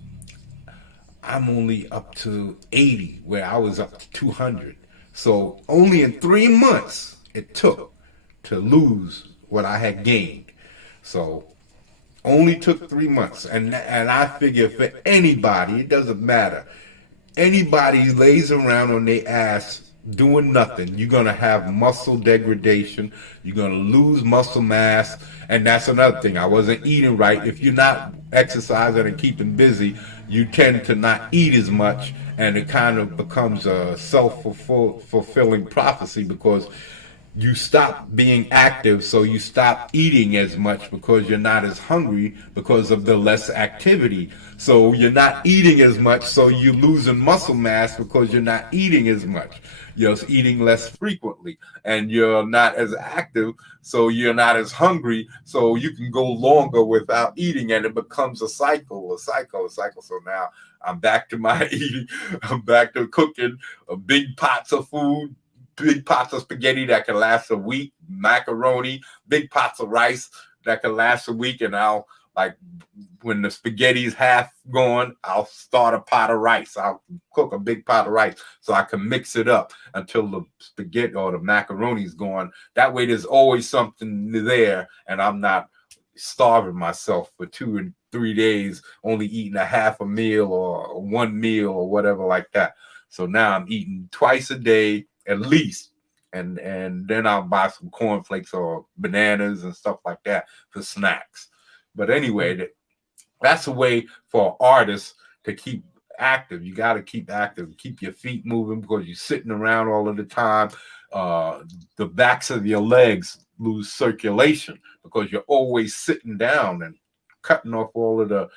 I'm only up to 80, where I was up to 200. So only in 3 months it took to lose what I had gained. So only took 3 months. And I figure for anybody, it doesn't matter. Anybody lays around on their ass doing nothing, you're going to have muscle degradation. You're going to lose muscle mass. And that's another thing. I wasn't eating right. If you're not exercising and keeping busy, you tend to not eat as much. And it kind of becomes a self-fulfilling prophecy, because you stop being active, so you stop eating as much because you're not as hungry because of the less activity. So you're not eating as much, so you're losing muscle mass because you're not eating as much. You're eating less frequently, and you're not as active, so you're not as hungry, so you can go longer without eating, and it becomes a cycle. So now I'm back to my eating. I'm back to cooking big pots of food, big pots of spaghetti that can last a week, macaroni, big pots of rice that can last a week. And I'll, like, when the spaghetti's half gone, I'll start a pot of rice. I'll cook a big pot of rice so I can mix it up until the spaghetti or the macaroni's gone. That way there's always something there, and I'm not starving myself for 2 and 3 days, only eating a half a meal or one meal or whatever like that. So now I'm eating twice a day at least, and then I'll buy some cornflakes or bananas and stuff like that for snacks. But anyway, that's a way for artists to keep active. You got to keep active, keep your feet moving, because you're sitting around all of the time. The backs of your legs lose circulation because you're always sitting down and cutting off all of the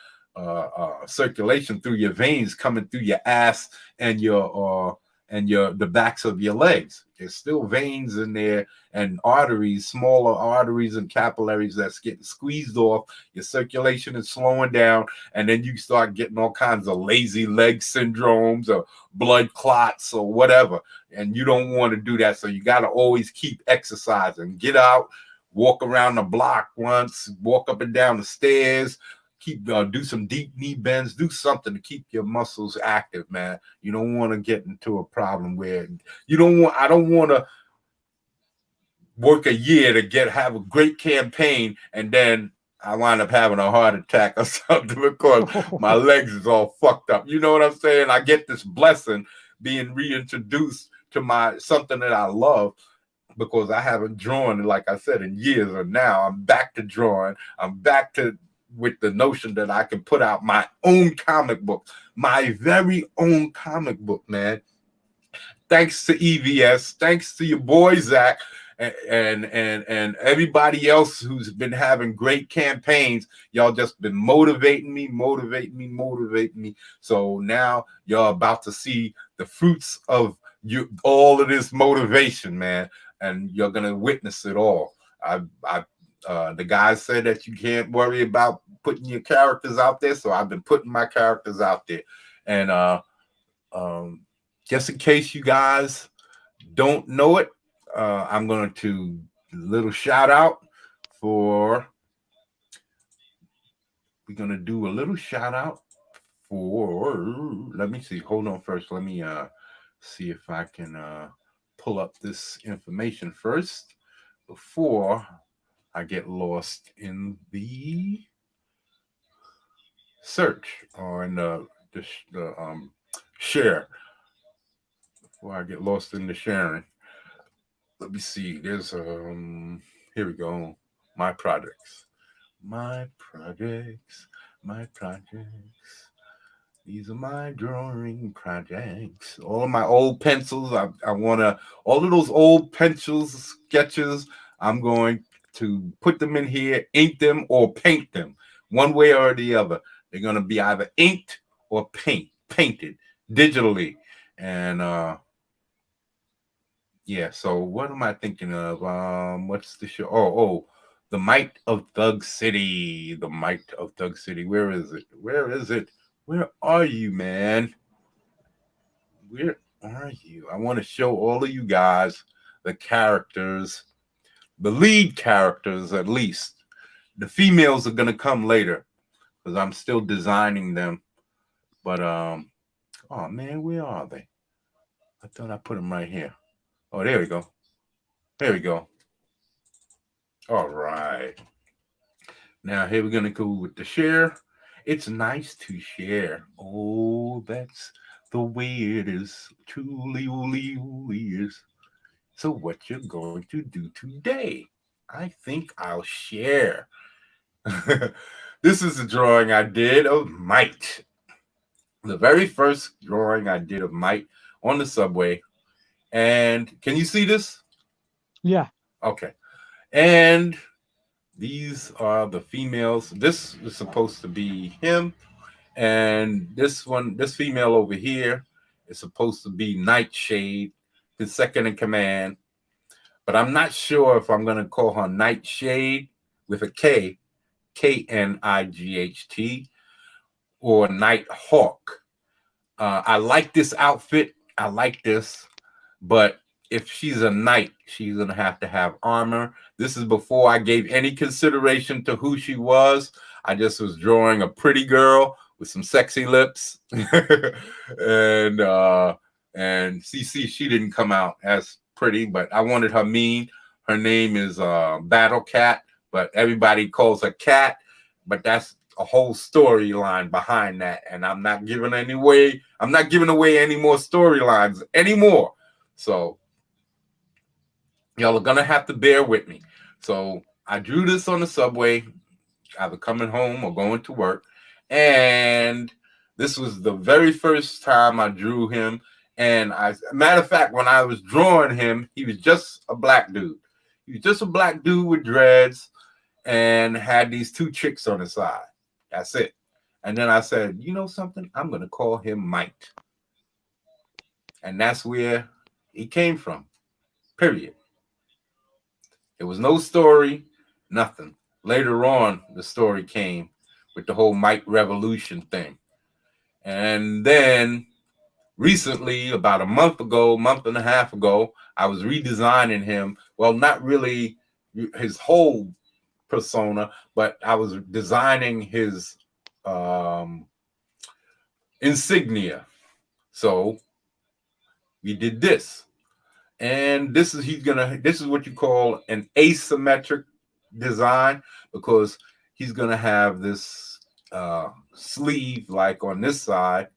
circulation through your veins coming through your ass and the backs of your legs. There's still veins in there and arteries, smaller arteries and capillaries that's getting squeezed off. Your circulation is slowing down, and then you start getting all kinds of lazy leg syndromes or blood clots or whatever. And you don't want to do that. So you got to always keep exercising. Get out, walk around the block once, walk up and down the stairs, do some deep knee bends, do something to keep your muscles active, man. You don't want to get into a problem where I don't want to work a year to have a great campaign and then I wind up having a heart attack or something because my legs is all fucked up. You know what I'm saying? I get this blessing being reintroduced to something that I love, because I haven't drawn, like I said, in years, and now I'm back to drawing. I'm back to with the notion that I can put out my own comic book, my very own comic book, man. Thanks to EVS, thanks to your boy Zach, and everybody else who's been having great campaigns. Y'all just been motivating me. So now y'all about to see the fruits of all of this motivation, man, and you're gonna witness it all. The guy said that you can't worry about putting your characters out there, so I've been putting my characters out there. And just in case you guys don't know it, I'm going to little shout out for. We're going to do a little shout out for. Let me see. Hold on first. Let me see if I can pull up this information first before I get lost in the search or in the share. Before I get lost in the sharing. Let me see. There's here we go. My projects. These are my drawing projects. All of my old pencils. I want to, all of those old pencils, sketches, I'm going to put them in here, ink them or paint them. One way or the other. They're going to be either inked or painted digitally. And yeah, so what am I thinking of? What's the show? Oh, The Might of Thug City. The Might of Thug City. Where is it? Where are you, man? Where are you? I want to show all of you guys the characters, the lead characters at least. The females are going to come later because I'm still designing them. But Oh man, where are they? I thought I put them right here. Oh, there we go. There we go. All right. Now here we're gonna go with the share. It's nice to share. Oh, that's the way it is. Truly, is. So what you're going to do today? I think I'll share. This is a drawing I did of Mike. The very first drawing I did of Mike on the subway. And can you see this? Yeah. Okay. And these are the females. This is supposed to be him. And this one, this female over here is supposed to be Nightshade, his second in command. But I'm not sure if I'm going to call her Nightshade with a K, Knight, or Nighthawk. I like this outfit. I like this. But if she's a knight, she's going to have armor. This is before I gave any consideration to who she was. I just was drawing a pretty girl with some sexy lips. and CC, she didn't come out as pretty, but I wanted her mean. Her name is Battle Cat, but everybody calls her Cat. But that's a whole storyline behind that, and I'm not giving away any more storylines anymore. So y'all are gonna have to bear with me. So I drew this on the subway, either coming home or going to work, and this was the very first time I drew him. And matter of fact, when I was drawing him, he was just a black dude. He was just a black dude with dreads and had these two chicks on his side. That's it. And then I said, you know something? I'm going to call him Mike. And that's where he came from, period. There was no story, nothing. Later on, the story came with the whole Mike Revolution thing. And then recently, about a month and a half ago, I was redesigning him. Well, not really his whole persona, but I was designing his insignia. So we did this. And this is what you call an asymmetric design, because he's gonna have this sleeve like on this side,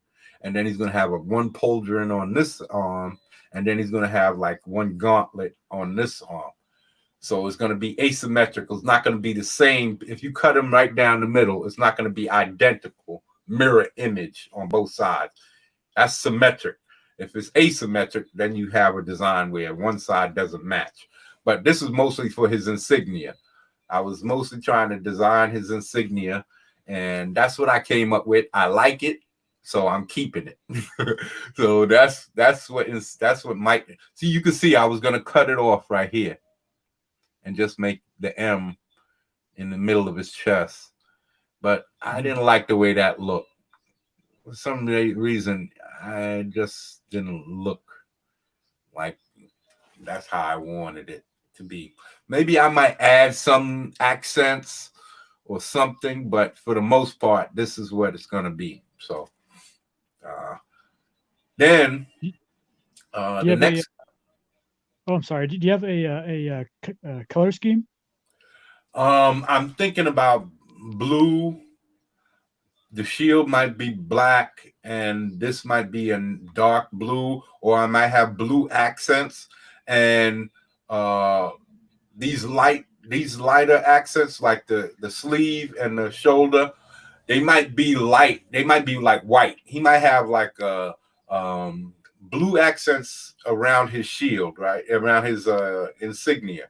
and then he's gonna have one pauldron on this arm, and then he's gonna have like one gauntlet on this arm. So it's going to be asymmetrical. It's not going to be the same. If you cut them right down the middle, it's not going to be identical, mirror image on both sides. That's symmetric. If it's asymmetric, then you have a design where one side doesn't match. But this is mostly for his insignia. I was mostly trying to design his insignia, and that's what I came up with. I like it, so I'm keeping it. So that's what Mike. See, you can see I was going to cut it off right here and just make the M in the middle of his chest. But I didn't like the way that looked. For some reason, I just didn't look like that's how I wanted it to be. Maybe I might add some accents or something, but for the most part, this is what it's going to be. So then the next... Oh, I'm sorry. Do you have a color scheme? I'm thinking about blue. The shield might be black, and this might be in dark blue, or I might have blue accents, and these lighter accents, like the sleeve and the shoulder, they might be light. They might be like white. He might have like a blue accents around his shield, right? Around his insignia.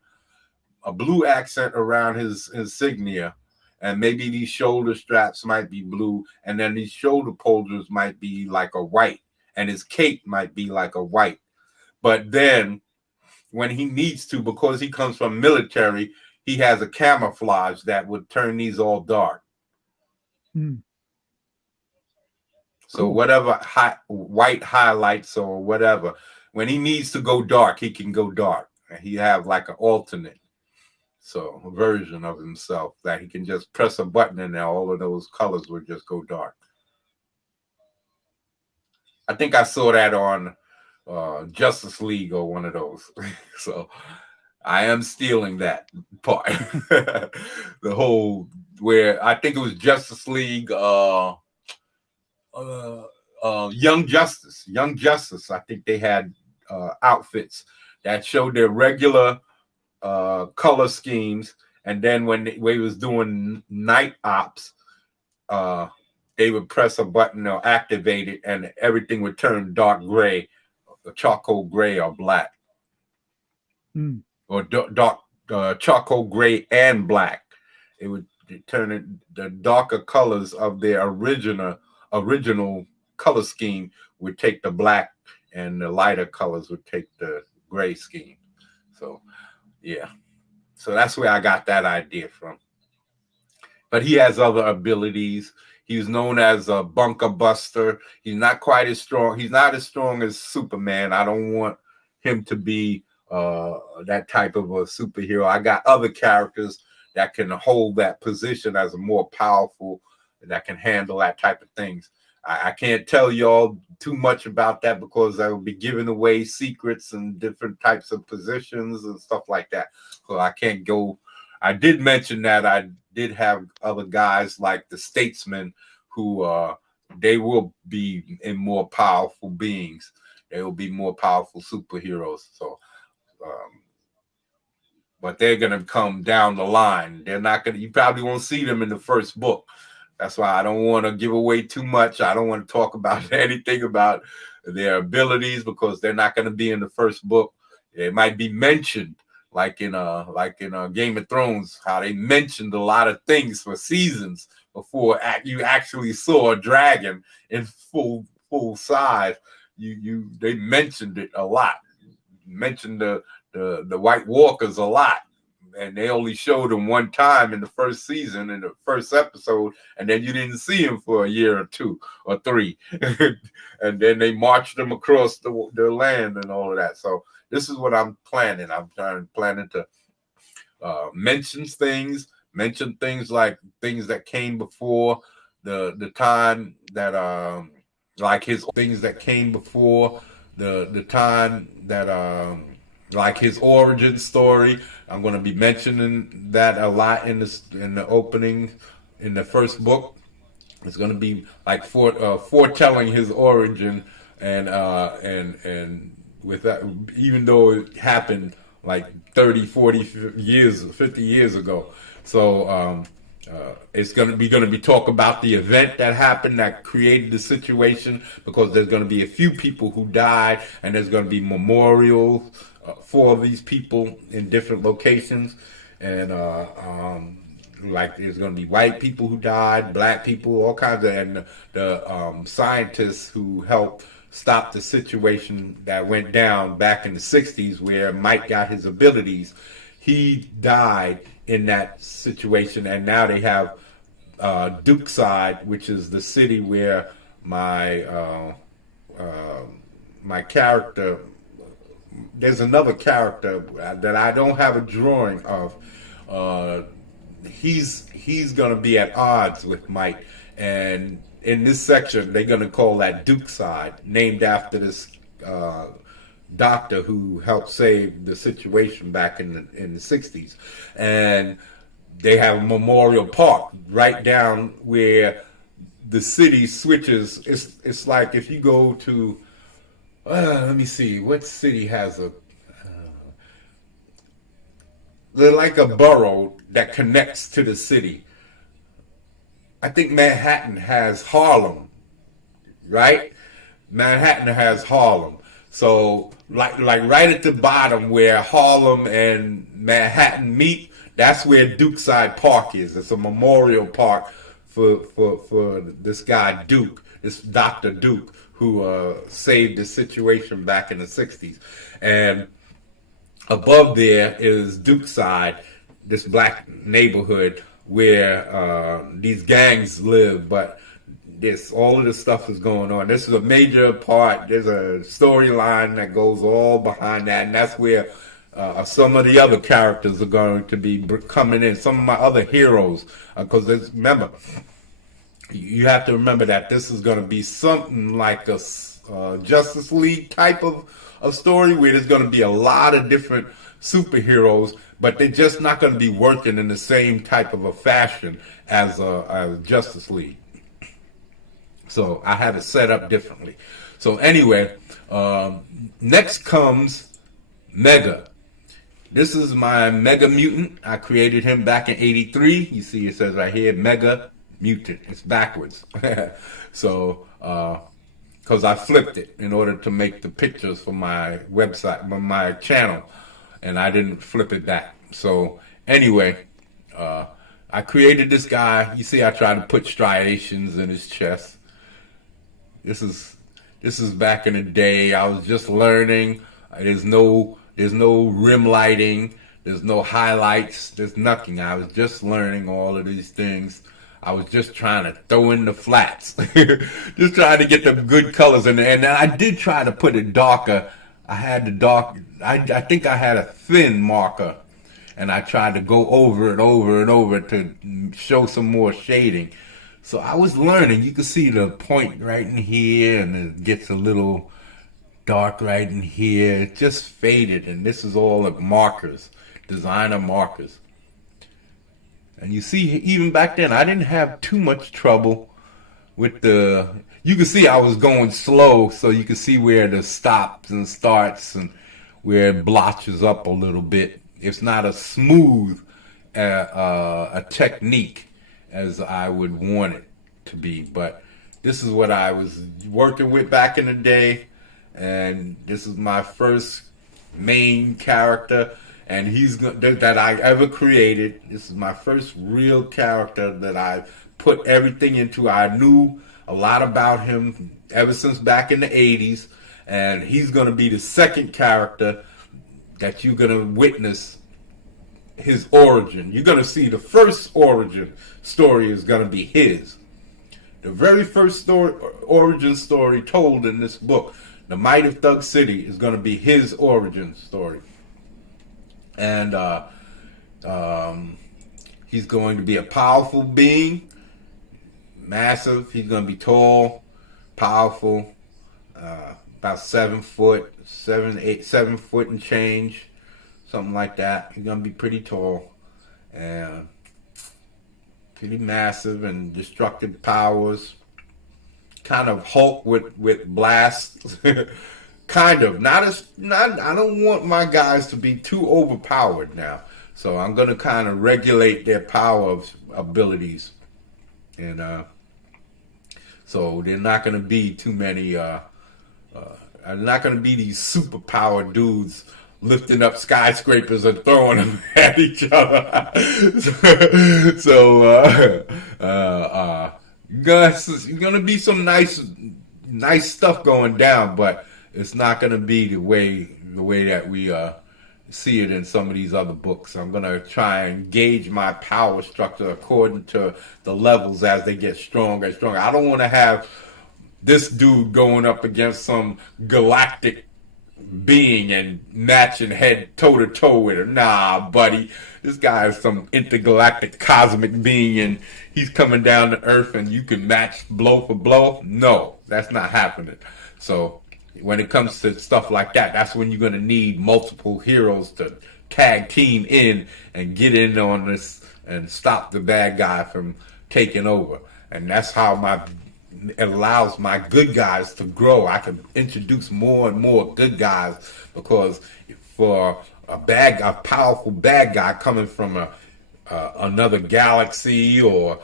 A blue accent around his insignia. And maybe these shoulder straps might be blue. And then these shoulder pauldrons might be like a white. And his cape might be like a white. But then when he needs to, because he comes from military, he has a camouflage that would turn these all dark. Mm. So cool. Whatever white highlights or whatever, when he needs to go dark, he can go dark. And he have like an alternate, so a version of himself that he can just press a button and all of those colors would just go dark. I think I saw that on Justice League or one of those. So I am stealing that part. The whole where I think it was Justice League, Young Justice. I think they had outfits that showed their regular color schemes, and then when they was doing night ops, they would press a button or activate it, and everything would turn dark gray, charcoal gray, or black, or dark charcoal gray and black. It would turn it, the darker colors of their original color scheme would take the black, and the lighter colors would take the gray scheme. So yeah, so that's where I got that idea from. But he has other abilities. He's known as a bunker buster. He's not quite as strong. He's not as strong as Superman. I don't want him to be that type of a superhero. I got other characters that can hold that position as a more powerful, that can handle that type of things. I can't tell y'all too much about that because I will be giving away secrets and different types of positions and stuff like that. So I can't go. I did mention that I did have other guys like the Statesmen who they will be in more powerful beings. They will be more powerful superheroes. So, but they're going to come down the line. They're not going to, you probably won't see them in the first book. That's why I don't want to give away too much. I don't want to talk about anything about their abilities because they're not going to be in the first book. It might be mentioned, like in Game of Thrones, how they mentioned a lot of things for seasons before you actually saw a dragon in full size. They mentioned it a lot. Mentioned the White Walkers a lot. And they only showed him one time in the first season, in the first episode, and then you didn't see him for a year or 2 or 3. And then they marched him across the land and all of that. So this is what I'm planning. I'm planning to mention things like things that came before the time that like his things that came before the time that like his origin story. I'm going to be mentioning that a lot in the opening, in the first book. It's going to be like foretelling his origin, and with that, even though it happened like 30, 40 years, 50 years ago. So it's going to be talk about the event that happened that created the situation, because there's going to be a few people who died, and there's going to be memorials for these people in different locations, and like there's going to be white people who died, black people, all kinds of, and the scientists who helped stop the situation that went down back in the 60s where Mike got his abilities. He died in that situation, and now they have Dukeside, which is the city where my character. There's another character that I don't have a drawing of. He's gonna be at odds with Mike, and in this section they're gonna call that Dukeside, named after this doctor who helped save the situation back in the 60s. And they have a memorial park right down where the city switches. It's like if you go to let me see, what city has a they're like a borough that connects to the city. I think Manhattan has Harlem, right? Manhattan has Harlem. So like right at the bottom where Harlem and Manhattan meet, that's where Dukeside Park is. It's a memorial park for this guy Duke, this Dr. Duke, who saved the situation back in the 60s. And above there is Dukeside, this black neighborhood where these gangs live, but all of this stuff is going on. This is a major part. There's a storyline that goes all behind that, and that's where some of the other characters are going to be coming in. Some of my other heroes, remember, you have to remember that this is going to be something like a Justice League type of story where there's going to be a lot of different superheroes, but they're just not going to be working in the same type of a fashion as Justice League. So I have it set up differently. So anyway, next comes Mega. This is my Mega Mutant. I created him back in '83. You see it says right here, Mega Mutant. It's backwards. So, because I flipped it in order to make the pictures for my website, my channel, and I didn't flip it back. So anyway, I created this guy. You see I tried to put striations in his chest. This is back in the day. I was just learning. There's no rim lighting. There's no highlights. There's nothing. I was just learning all of these things. I was just trying to throw in the flats. Just trying to get the good colors in there. And I did try to put it darker. I had the dark, I think I had a thin marker. And I tried to go over it over and over to show some more shading. So I was learning. You can see the point right in here, and it gets a little dark right in here. It just faded, and this is all the markers, designer markers. And you see, even back then, I didn't have too much trouble with the, you can see I was going slow, so you can see where the stops and starts and where it blotches up a little bit. It's not a smooth a technique as I would want it to be, but this is what I was working with back in the day, and this is my first main character, and that I ever created. This is my first real character that I put everything into. I knew a lot about him ever since back in the 80s, and he's going to be the second character that you're going to witness his origin. You're going to see the first origin story is going to be his. The very first story, origin story told in this book, The Might of Thug City, is going to be his origin story. And he's going to be a powerful being, massive. He's going to be tall, powerful, about 7 foot, 7 foot and change. Something like that. He's going to be pretty tall and pretty massive and destructive powers. Kind of Hulk with blasts. Kind of. I don't want my guys to be too overpowered now. So I'm going to kind of regulate their power abilities. And so they're not going to be too many, they're not going to be these super powered dudes lifting up skyscrapers and throwing them at each other. There's gonna be some nice stuff going down, but it's not gonna be the way that we see it in some of these other books. I'm gonna try and gauge my power structure according to the levels as they get stronger and stronger. I don't want to have this dude going up against some galactic being and matching head toe to toe with her. Nah, buddy, this guy is some intergalactic cosmic being, and he's coming down to Earth, and you can match blow for blow. No, that's not happening. So when it comes to stuff like that, that's when you're going to need multiple heroes to tag team in and get in on this and stop the bad guy from taking over. And that's how it allows my good guys to grow. I can introduce more and more good guys, because for a powerful bad guy coming from another galaxy or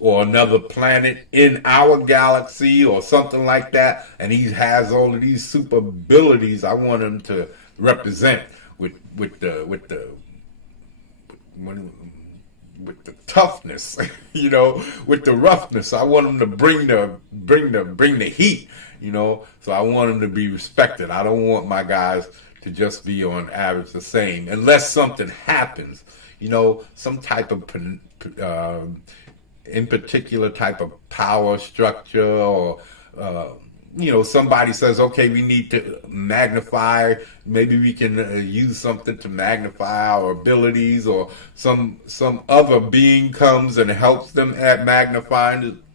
another planet in our galaxy or something like that, and he has all of these super abilities, I want him to represent with the toughness, you know, with the roughness. I want them to bring the heat, you know. So I want them to be respected. I don't want my guys to just be on average the same, unless something happens, you know, some type of in particular type of power structure, or you know, somebody says, okay, we need to magnify, maybe we can use something to magnify our abilities, or some other being comes and helps them at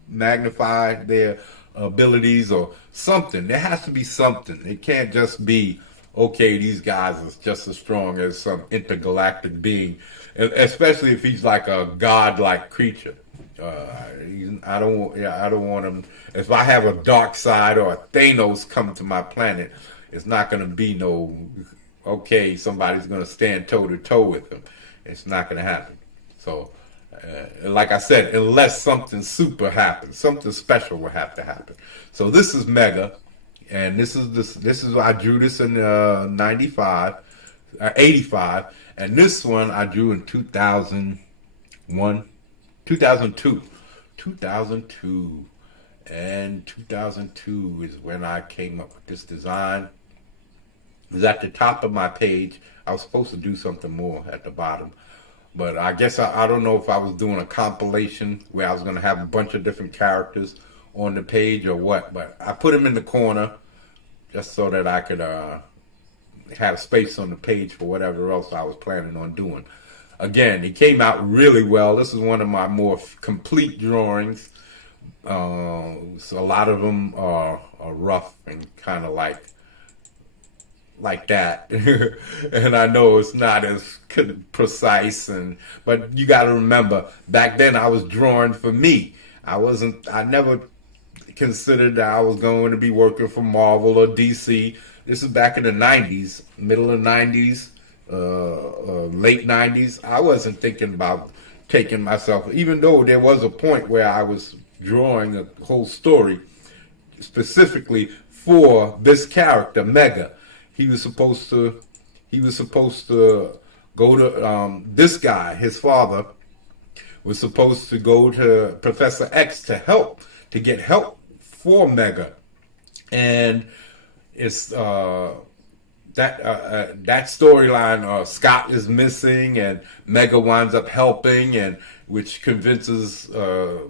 magnify their abilities or something. There has to be something. It can't just be, okay, these guys are just as strong as some intergalactic being, especially if he's like a godlike creature. I don't want him. If I have a dark side or a Thanos come to my planet, it's not going to be no, okay, somebody's going to stand toe to toe with him. It's not going to happen. So, like I said, unless something super happens, something special will have to happen. So this is Mega, and this is I drew this in 85, and this one I drew in 2001, 2002, and 2002 is when I came up with this design. It was at the top of my page. I was supposed to do something more at the bottom. But I guess I don't know if I was doing a compilation where I was going to have a bunch of different characters on the page or what. But I put them in the corner just so that I could have space on the page for whatever else I was planning on doing. Again, it came out really well. This is one of my more complete drawings. So a lot of them are rough and kind of like that. And I know it's not as precise, but you got to remember, back then I was drawing for me. I never considered that I was going to be working for Marvel or DC. This is back in the 90s, middle of the 90s, late 90s. I wasn't thinking about taking myself, even though there was a point where I was drawing a whole story specifically for this character, Mega. He was supposed to go to this guy, his father was supposed to go to Professor X to get help for Mega. And it's that storyline, Scott is missing and Mega winds up helping, and which convinces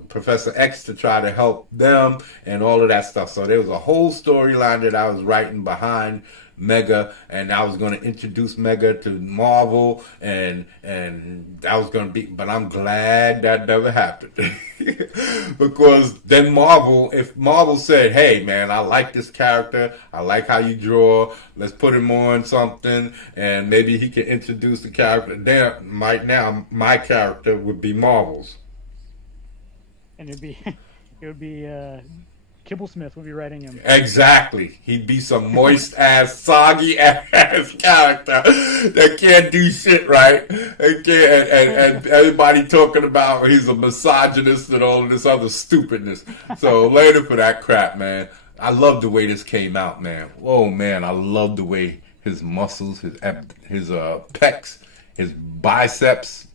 Professor X to try to help them and all of that stuff. So there was a whole storyline that I was writing behind Mega, and I was going to introduce Mega to Marvel, and that was going to be, but I'm glad that never happened. Because then if Marvel said, hey man, I like this character, I like how you draw, let's put him on something, and maybe he can introduce the character, then right now my character would be Marvel's. And it would be Kibblesmith would be writing him. Exactly. He'd be some moist ass, soggy ass character that can't do shit right. And everybody talking about he's a misogynist and all of this other stupidness. So later for that crap, man. I love the way this came out, man. Oh man, I love the way his muscles, his pecs, his biceps,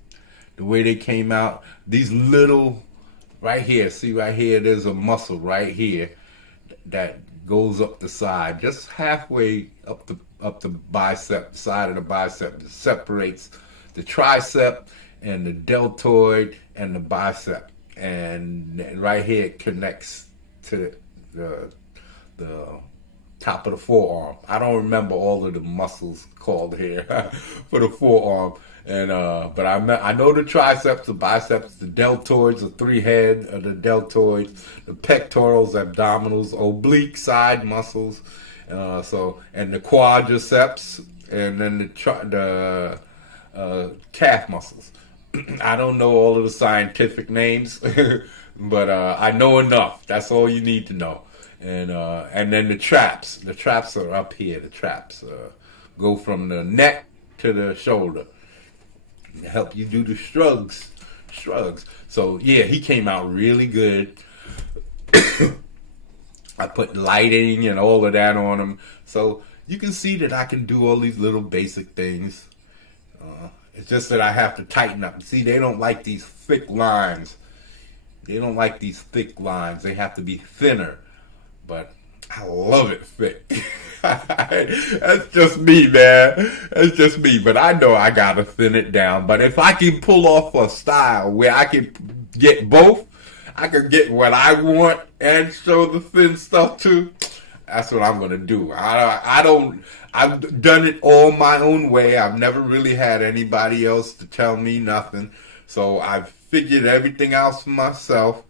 the way they came out. These little, right here, see right here, there's a muscle right here that goes up the side, just halfway up the bicep, side of the bicep, that separates the tricep and the deltoid and the bicep. And right here it connects to the top of the forearm. I don't remember all of the muscles called here for the forearm. And but I know the triceps, the biceps, the deltoids, the three head of the deltoids, the pectorals, abdominals, oblique side muscles, and the quadriceps, and then the calf muscles. I don't know all of the scientific names, but I know enough. That's all you need to know. And then the traps. The traps are up here. The traps go from the neck to the shoulder. Help you do the shrugs. So yeah, he came out really good. I put lighting and all of that on him, so you can see that I can do all these little basic things. It's just that I have to tighten up. See, they don't like these thick lines. They have to be thinner, but I love it thick. That's just me, man. That's just me. But I know I gotta thin it down. But if I can pull off a style where I can get both, I can get what I want and show the thin stuff too, that's what I'm gonna do. I've done it all my own way. I've never really had anybody else to tell me nothing. So I've figured everything out for myself.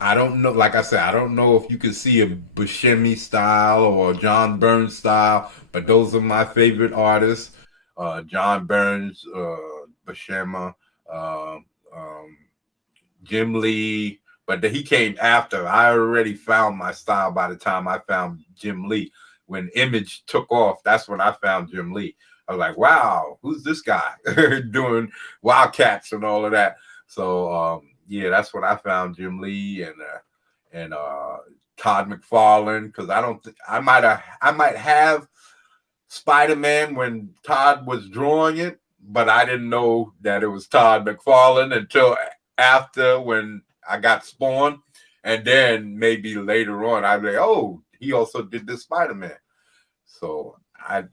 I don't know. Like I said, I don't know if you can see a Buscemi style or John Burns style, but those are my favorite artists. John Burns, Buscema, uh, um, Jim Lee, but he came after. I already found my style by the time I found Jim Lee. When Image took off, that's when I found Jim Lee. I was like, wow, who's this guy doing Wildcats and all of that? So yeah, that's when I found Jim Lee and Todd McFarlane, because I don't think I might have Spider-Man when Todd was drawing it, but I didn't know that it was Todd McFarlane until after, when I got Spawn, and then maybe later on I'd be like, oh, he also did this Spider-Man. So I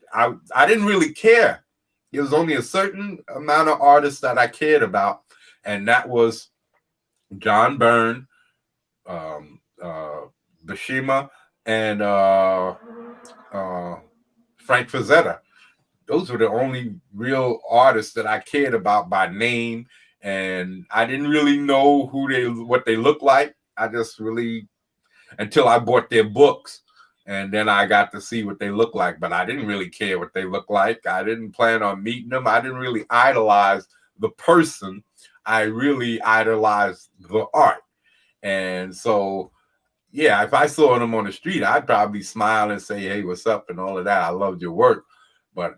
didn't really care. There was only a certain amount of artists that I cared about, and that was John Byrne, Buscema, and Frank Frazetta. Those were the only real artists that I cared about by name, and I didn't really know what they looked like. I just really, until I bought their books, and then I got to see what they look like, but I didn't really care what they look like. I didn't plan on meeting them. I didn't really idolize the person. I really idolized the art. And so, yeah, if I saw them on the street, I'd probably smile and say, hey, what's up, and all of that. I loved your work, but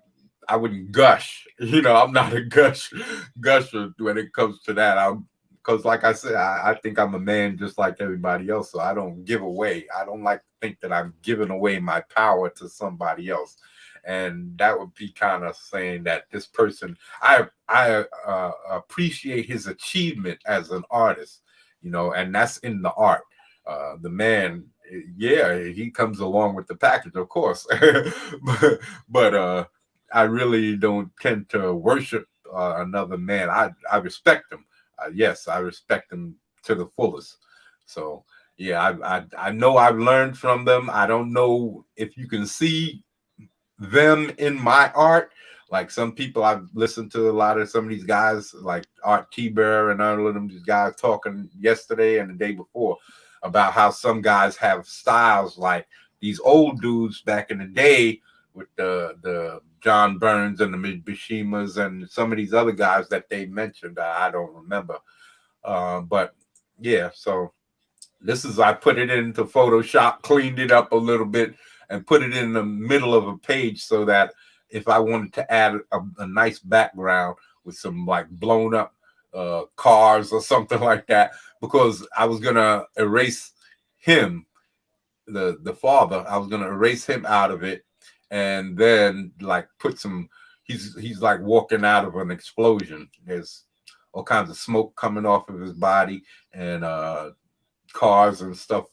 I wouldn't gush. You know, I'm not a gusher when it comes to that. Because like I said, I think I'm a man just like everybody else, so I don't give away. I don't like to think that I'm giving away my power to somebody else. And that would be kind of saying that this person, I appreciate his achievement as an artist, you know, and that's in the art. The man, yeah, he comes along with the package, of course. but I really don't tend to worship another man. I respect him. Yes, I respect them to the fullest. So yeah, I know I've learned from them. I don't know if you can see them in my art. Like some people, I've listened to a lot of some of these guys, like Art T-Bear and all of them, these guys talking yesterday and the day before about how some guys have styles like these old dudes back in the day with the John Burns and the Buscemas and some of these other guys that they mentioned. I don't remember. But yeah, so this is, I put it into Photoshop, cleaned it up a little bit, and put it in the middle of a page so that if I wanted to add a nice background with some like blown up cars or something like that, because I was gonna erase him, the father. I was gonna erase him out of it, and then like put some. He's like walking out of an explosion. There's all kinds of smoke coming off of his body, and cars and stuff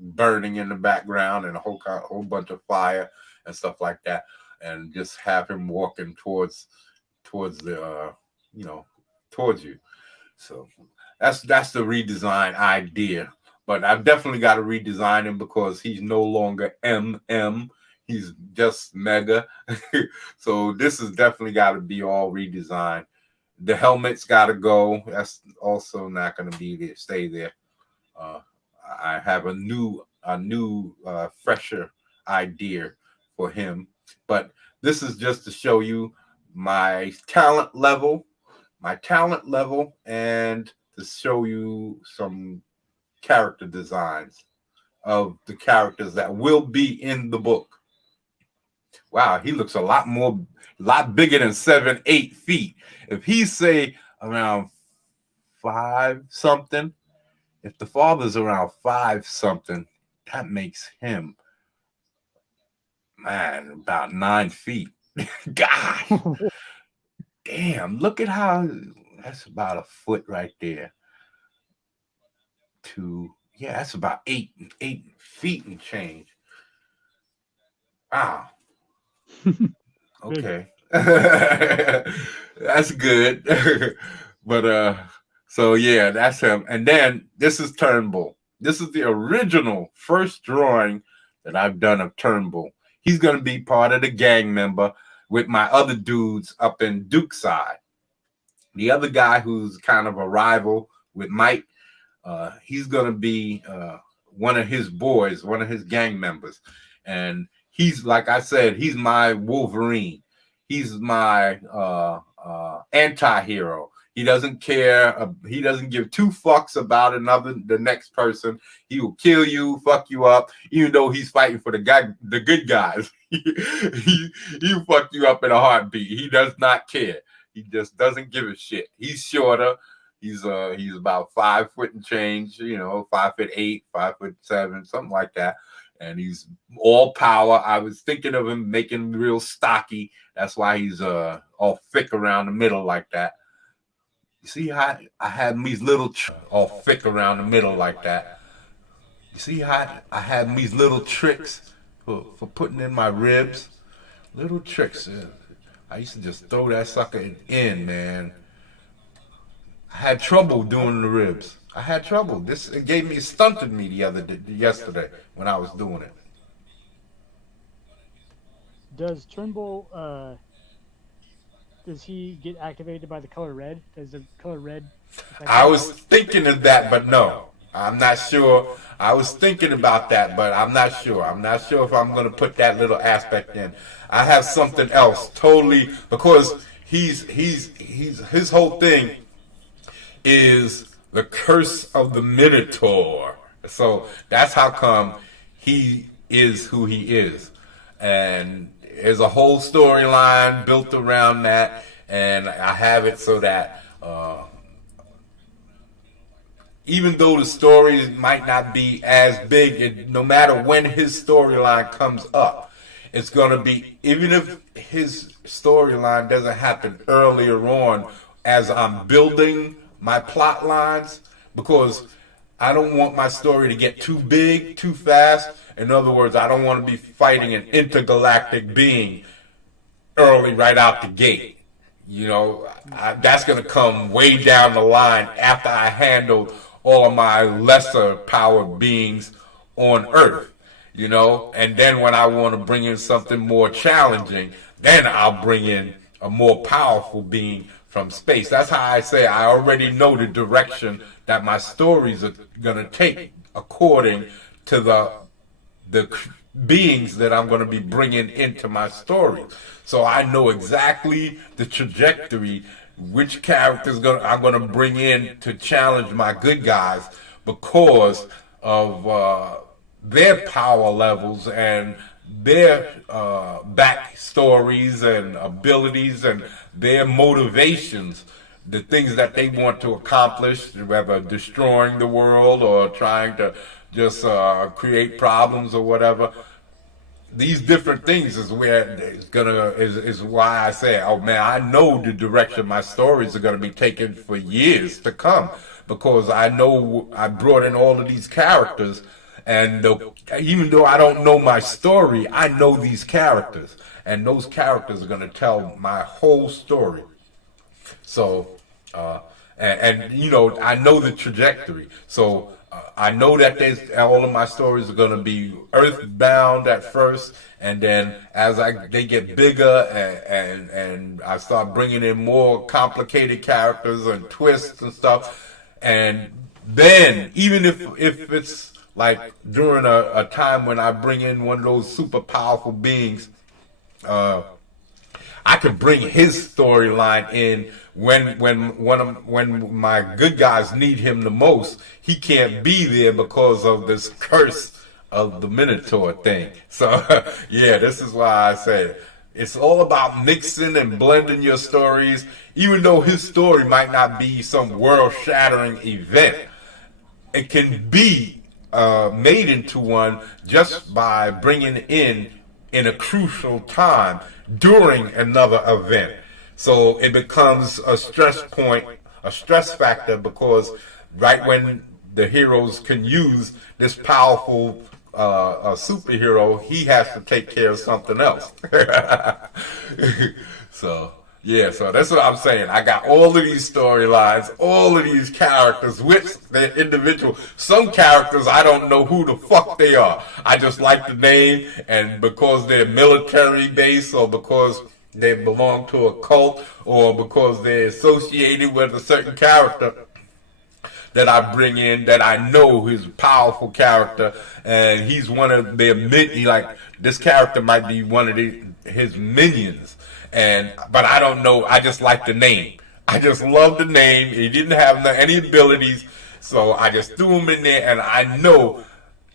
burning in the background, and a whole bunch of fire and stuff like that, and just have him walking towards the towards you. So that's the redesign idea. But I've definitely got to redesign him because he's no longer MM. He's just Mega. So this has definitely got to be all redesigned. The helmet's got to go. That's also not going to be there. Stay there. I have a new fresher idea for him. But this is just to show you my talent level, and to show you some character designs of the characters that will be in the book. Wow, he looks a lot bigger than 7-8 feet. If he's say around 5 something, if the father's around 5 something, that makes him, man, about 9 feet. Gosh, damn! Look at how that's about a foot right there. That's about 8 feet and change. Wow. Okay. That's good. But so yeah, that's him. And then this is Turnbull. This is the original first drawing that I've done of Turnbull. He's going to be part of the gang member with my other dudes up in Duke side. The other guy who's kind of a rival with Mike, He's gonna be one of his boys, one of his gang members, and he's, like I said, he's my Wolverine. He's my anti-hero. He doesn't care. He doesn't give two fucks about the next person. He will kill you, fuck you up, even though he's fighting for the good guys. He'll fuck you up in a heartbeat. He does not care. He just doesn't give a shit. He's shorter. He's about 5 foot and change, 5'8", 5'7", something like that. And he's all power. I was thinking of him making him real stocky. That's why he's all thick around the middle like that. You see how I have these little all thick around the middle like that. You see how I have these little tricks for putting in my ribs? Little tricks. I used to just throw that sucker in, man. I had trouble doing the ribs. I had trouble. It stunted me yesterday when I was doing it. Does Turnbull, does he get activated by the color red? Does the color red? I was thinking of that, but no. I'm not sure. I was thinking about that, but I'm not sure. I'm not sure if I'm going to put that little aspect in. I have something else totally, because his whole thing is the curse of the Minotaur. So that's how come he is who he is. And there's a whole storyline built around that, and I have it so that even though the story might not be as big, no matter when his storyline comes up, it's going to be, even if his storyline doesn't happen earlier on as I'm building my plot lines, because I don't want my story to get too big, too fast. In other words, I don't want to be fighting an intergalactic being early, right out the gate. That's going to come way down the line after I handle all of my lesser powered beings on Earth, and then when I want to bring in something more challenging, then I'll bring in a more powerful being from space. That's how I say I already know the direction that my stories are going to take according to the beings that I'm going to be bringing into my story. So I know exactly the trajectory, which characters I'm going to bring in to challenge my good guys because of their power levels and their backstories and abilities and their motivations, the things that they want to accomplish, whether destroying the world or trying to just create problems or whatever. These different things is where is why I say, oh man, I know the direction my stories are gonna be taken for years to come, because I know I brought in all of these characters, and even though I don't know my story, I know these characters, and those characters are gonna tell my whole story. So, I know the trajectory. So I know that all of my stories are going to be earthbound at first, and then as they get bigger and I start bringing in more complicated characters and twists and stuff, and then even if it's like during a time when I bring in one of those super powerful beings, I could bring his storyline in when my good guys need him the most. He can't be there because of this curse of the Minotaur thing. So yeah, this is why I say it's all about mixing and blending your stories. Even though his story might not be some world-shattering event, it can be made into one just by bringing in a crucial time during another event. So it becomes a stress point, a stress factor, because right when the heroes can use this powerful superhero, he has to take care of something else. So yeah, so that's what I'm saying. I got all of these storylines, all of these characters with their individual. Some characters, I don't know who the fuck they are. I just like the name, and because they're military based, or because they belong to a cult, or because they're associated with a certain character, that I bring in that I know is a powerful character, and he's one of their like this character might be one of his minions, but I don't know. I just like the name. I just love the name. He didn't have any abilities, so I just threw him in there, and I know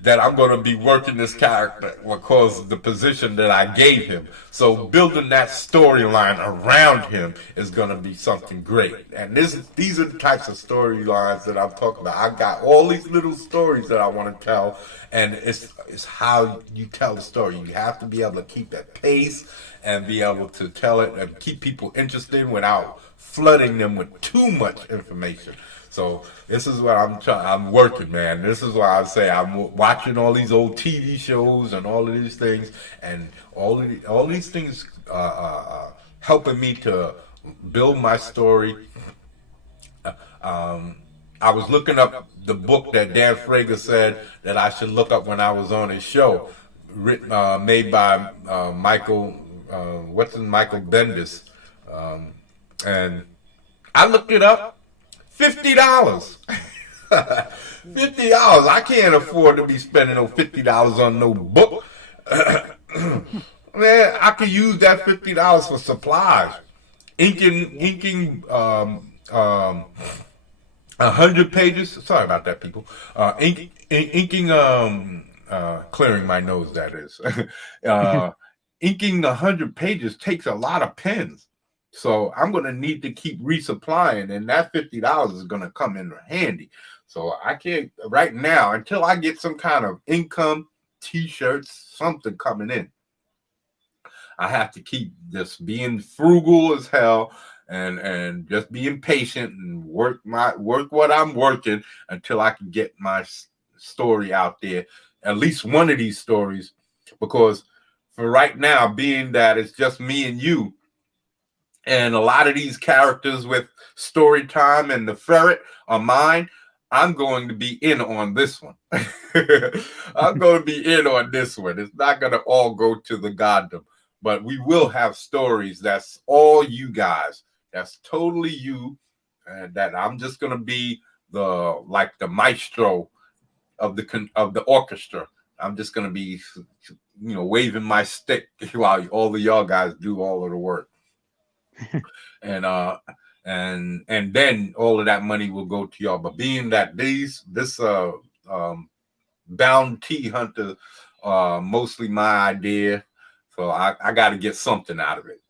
that I'm going to be working this character because of the position that I gave him. So building that storyline around him is going to be something great. And these are the types of storylines that I'm talking about. I got all these little stories that I want to tell, and it's how you tell the story. You have to be able to keep that pace and be able to tell it and keep people interested without flooding them with too much information. So this is what I'm working, man. This is why I say I'm watching all these old TV shows and all of these things, and all these things helping me to build my story. I was looking up the book that Dan Frager said that I should look up when I was on his show, written made by Michael Bendis, and I looked it up. $50. $50. I can't afford to be spending no $50 on no book. Man, I could use that $50 for supplies. Inking 100 pages. Sorry about that, people. Inking clearing my nose, that is. Inking 100 pages takes a lot of pens. So I'm going to need to keep resupplying, and that $50 is going to come in handy. So I can't right now until I get some kind of income, T-shirts, something coming in. I have to keep just being frugal as hell and just being patient and work what I'm working until I can get my story out there, at least one of these stories, because for right now, being that it's just me and you. And a lot of these characters with story time and the ferret are mine. I'm going to be in on this one. I'm going to be in on this one. It's not going to all go to the goddamn, but we will have stories that's all you guys. That's totally you, and that I'm just going to be the maestro of the orchestra. I'm just going to be, waving my stick while all of y'all guys do all of the work. And then all of that money will go to y'all. But being that this bounty hunter mostly my idea, so I got to get something out of it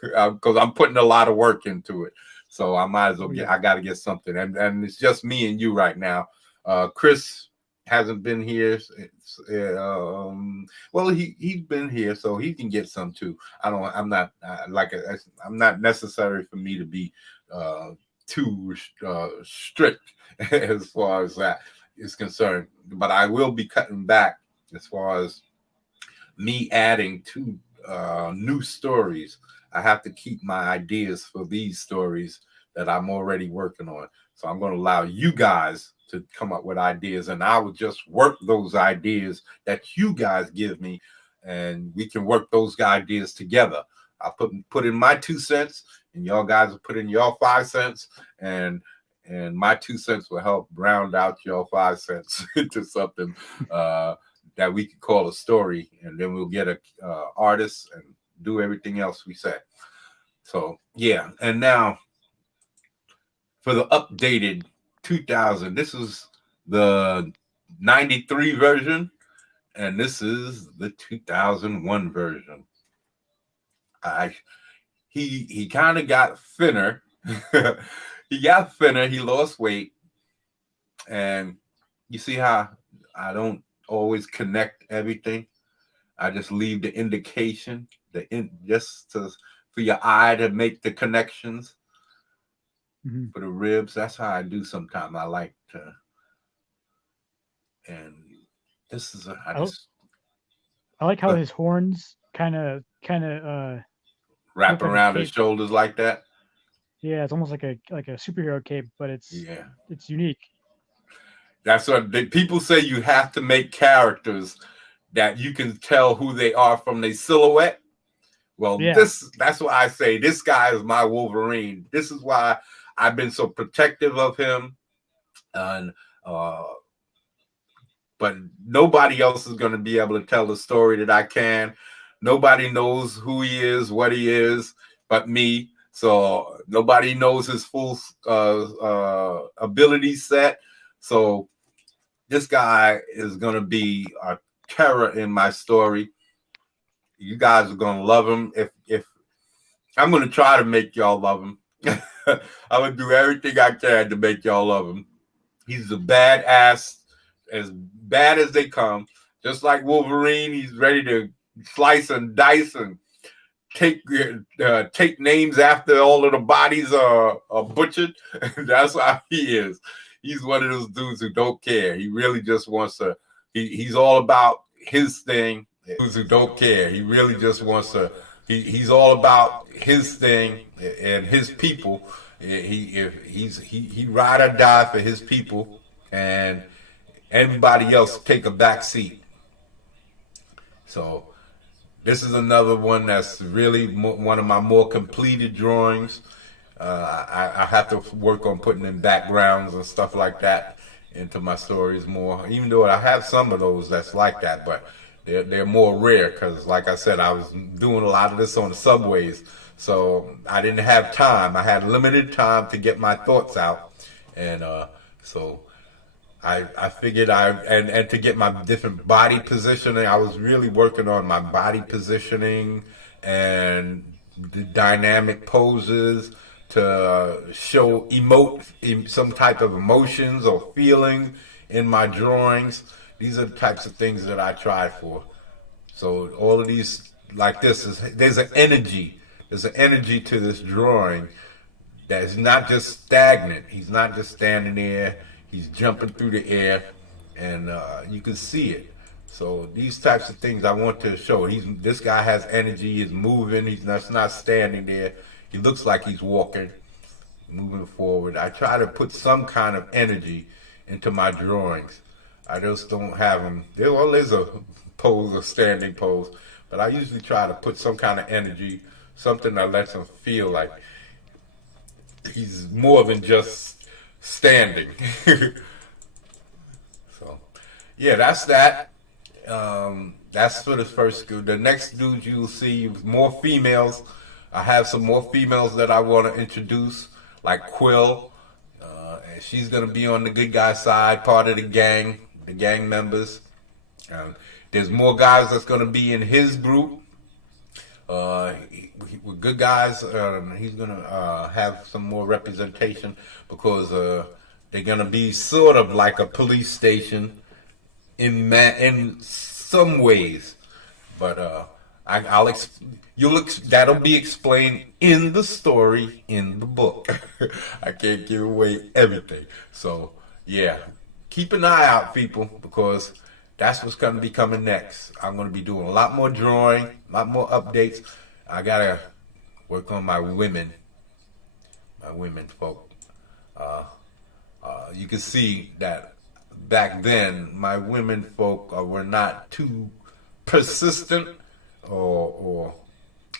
because I'm putting a lot of work into it. So I might as well I got to get something, and it's just me and you right now. Chris hasn't been here. Well, he's been here, so he can get some too. I'm not necessary for me to be too strict as far as that is concerned. But I will be cutting back as far as me adding to new stories. I have to keep my ideas for these stories that I'm already working on. So I'm going to allow you guys to come up with ideas, and I will just work those ideas that you guys give me, and we can work those ideas together. I'll put in my 2 cents, and y'all guys will put in your 5 cents, and my 2 cents will help round out your 5 cents into something that we could call a story, and then we'll get a artist and do everything else we said. So yeah, and now for the updated 2000, this is the 93 version, and this is the 2001 version. He kind of got thinner. He got thinner. He lost weight, and you see how I don't always connect everything. I just leave the indication, for your eye to make the connections. Mm-hmm. For the ribs, that's how I do sometimes. I like to, and this is I like how his horns kind of wrap around his shoulders like that. Yeah, it's almost like a superhero cape, but it's unique. That's what people say. You have to make characters that you can tell who they are from their silhouette. Well, that's why I say this guy is my Wolverine. This is why I've been so protective of him And but nobody else is going to be able to tell the story that I can. Nobody knows who he is, what he is, but me. So nobody knows his full ability set. So this guy is going to be a terror in my story. You guys are going to love him. If I'm going to try to make y'all love him. I'm going to do everything I can to make y'all love him. He's a badass, as bad as they come. Just like Wolverine, he's ready to slice and dice and take names after all of the bodies are butchered. That's how he is. He's one of those dudes who don't care. He really just wants to. He's all about his thing. Dudes who don't care. He really just wants to. He's all about his thing and his people. He ride or die for his people, and everybody else take a back seat. So this is another one that's really one of my more completed drawings. I have to work on putting in backgrounds and stuff like that into my stories more, even though I have some of those that's like that, but they're more rare because, like I said, I was doing a lot of this on the subways, so I didn't have time. I had limited time to get my thoughts out, and so I figured and to get my different body positioning. I was really working on my body positioning and the dynamic poses to show some type of emotions or feeling in my drawings. These are the types of things that I try for. So all of these, like this, there's an energy. There's an energy to this drawing that's not just stagnant. He's not just standing there. He's jumping through the air, and you can see it. So these types of things I want to show. This guy has energy. He's moving. He's not standing there. He looks like he's walking, moving forward. I try to put some kind of energy into my drawings. I just don't have them. There's a pose, a standing pose, but I usually try to put some kind of energy, something that lets him feel like he's more than just standing. So, yeah, that's that. That's for the first dude. The next dude you'll see more females. I have some more females that I want to introduce, like Quill. And she's going to be on the good guy side, part of the gang members. There's more guys that's going to be in his group. With good guys, he's going to have some more representation because they're going to be sort of like a police station in some ways. But that'll be explained in the story, in the book. I can't give away everything. So, yeah, keep an eye out, people, because that's what's going to be coming next. I'm going to be doing a lot more drawing, a lot more updates. I got to work on my women folk. You can see that back then, my women folk were not too persistent or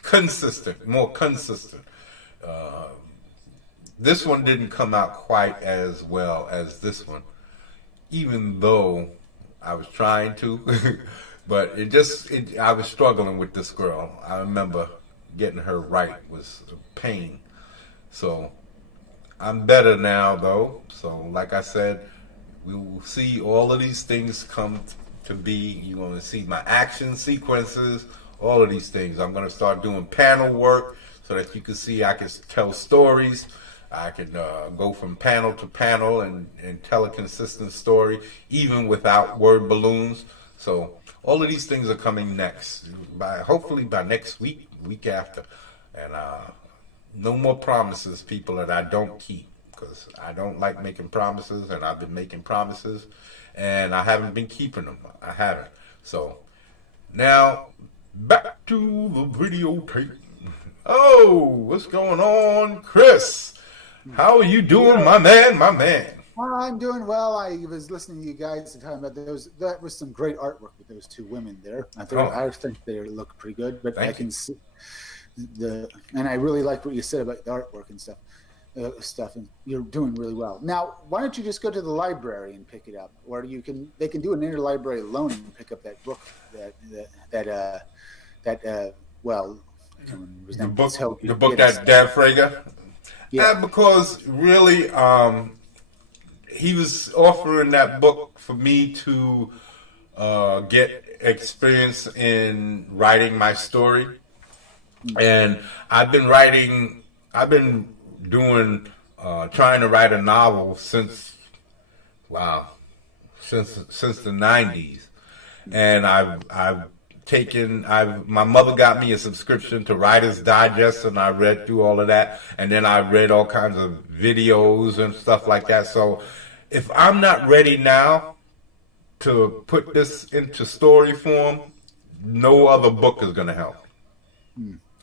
consistent, more consistent. This one didn't come out quite as well as this one, even though I was trying to, but I was struggling with this girl. I remember getting her right was a pain. So I'm better now, though. So like I said, we will see all of these things come to be. You're going to see my action sequences, all of these things. I'm going to start doing panel work so that you can see I can tell stories. I can go from panel to panel and tell a consistent story, even without word balloons. So all of these things are coming next, hopefully by next week, week after. And no more promises, people, that I don't keep, because I don't like making promises, and I've been making promises, and I haven't been keeping them. I haven't. So now back to the videotape. Oh, what's going on, Chris? How are you doing, my man? I'm doing well. I was listening to you guys and talking about those. That was some great artwork with those two women there. I think they look pretty good. But I can see and I really like what you said about the artwork and stuff. stuff, and you're doing really well. Now, why don't you just go to the library and pick it up, or they can do an interlibrary loan and pick up that book well, I can't remember his name. The book that Dan Fraga. Yeah, because really, he was offering that book for me to get experience in writing my story, and I've been doing trying to write a novel since the 90s, and my mother got me a subscription to Writer's Digest, and I read through all of that, and then I read all kinds of videos and stuff like that. So if I'm not ready now to put this into story form, no other book is going to help.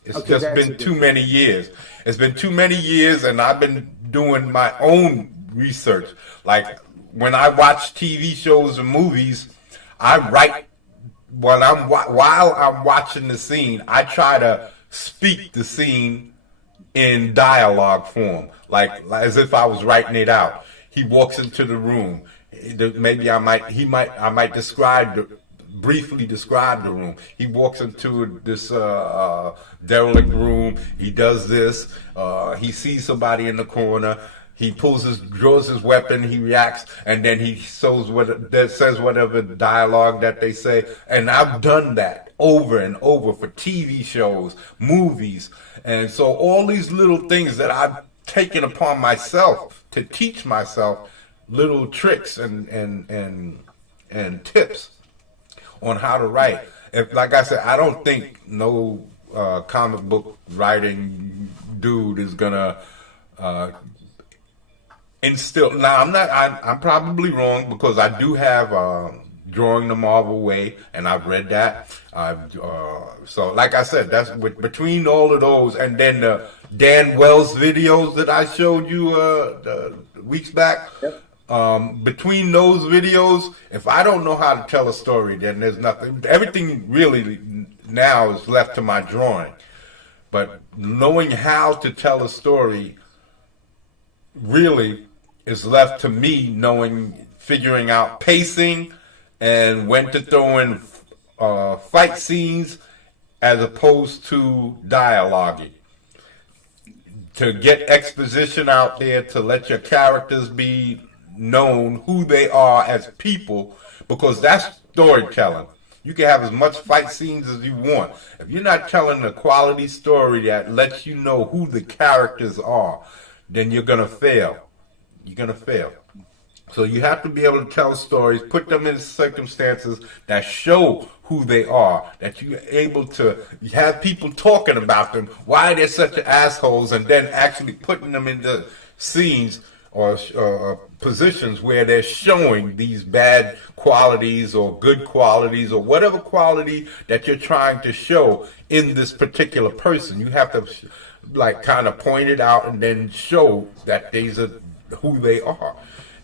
It's just been too many years. It's been too many years, and I've been doing my own research. Like when I watch TV shows and movies, I write while I'm watching the scene. I try to speak the scene in dialogue form, like as if I was writing it out. He walks into the room. Maybe I might briefly describe the room. He walks into this derelict room. He does this. He sees somebody in the corner. He draws his weapon. He reacts, and then he says whatever dialogue that they say. And I've done that over and over for TV shows, movies, and so all these little things that I've taken upon myself to teach myself, little tricks and tips on how to write. Like I said, I don't think no comic book writing dude is gonna instill. Now I'm probably wrong, because I do have Drawing the Marvel Way, and I've read that. So like I said, that's between all of those, and then the Dan Wells videos that I showed you weeks back. Yep. Between those videos, if I don't know how to tell a story, then there's nothing. Everything really now is left to my drawing. But knowing how to tell a story really is left to me, figuring out pacing and when to throw in fight scenes as opposed to dialogue. To get exposition out there, to let your characters be known who they are as people, because that's storytelling. You can have as much fight scenes as you want. If you're not telling a quality story that lets you know who the characters are, then you're going to fail. You're going to fail. So you have to be able to tell stories, put them in circumstances that show who they are, that you're able to have people talking about them, why they're such assholes, and then actually putting them into scenes or positions where they're showing these bad qualities or good qualities or whatever quality that you're trying to show in this particular person. You have to kind of point it out and then show that these are who they are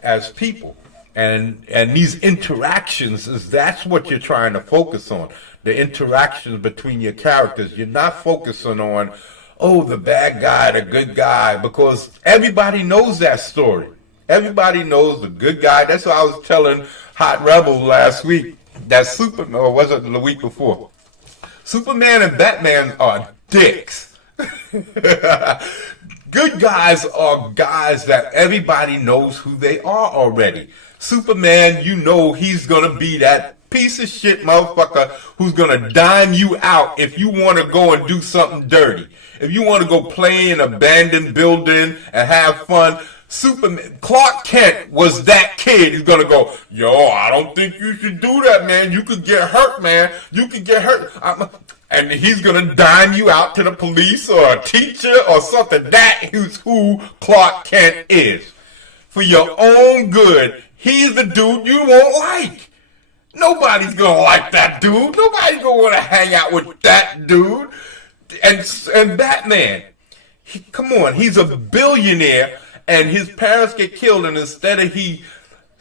as people. And these interactions, that's what you're trying to focus on. The interactions between your characters. You're not focusing on, oh, the bad guy, the good guy, because everybody knows that story. Everybody knows the good guy. That's what I was telling Hot Rebel last week. That Superman, or was it the week before? Superman and Batman are dicks. Good guys are guys that everybody knows who they are already. Superman, you know he's going to be that piece of shit motherfucker who's going to dime you out if you want to go and do something dirty. If you want to go play in an abandoned building and have fun, Superman, Clark Kent was that kid who's going to go, yo, I don't think you should do that, man. You could get hurt, man. You could get hurt. And he's going to dime you out to the police or a teacher or something. That is who Clark Kent is. For your own good, he's the dude you won't like. Nobody's going to like that dude. Nobody's going to want to hang out with that dude. And Batman, come on, he's a billionaire and his parents get killed, and instead of he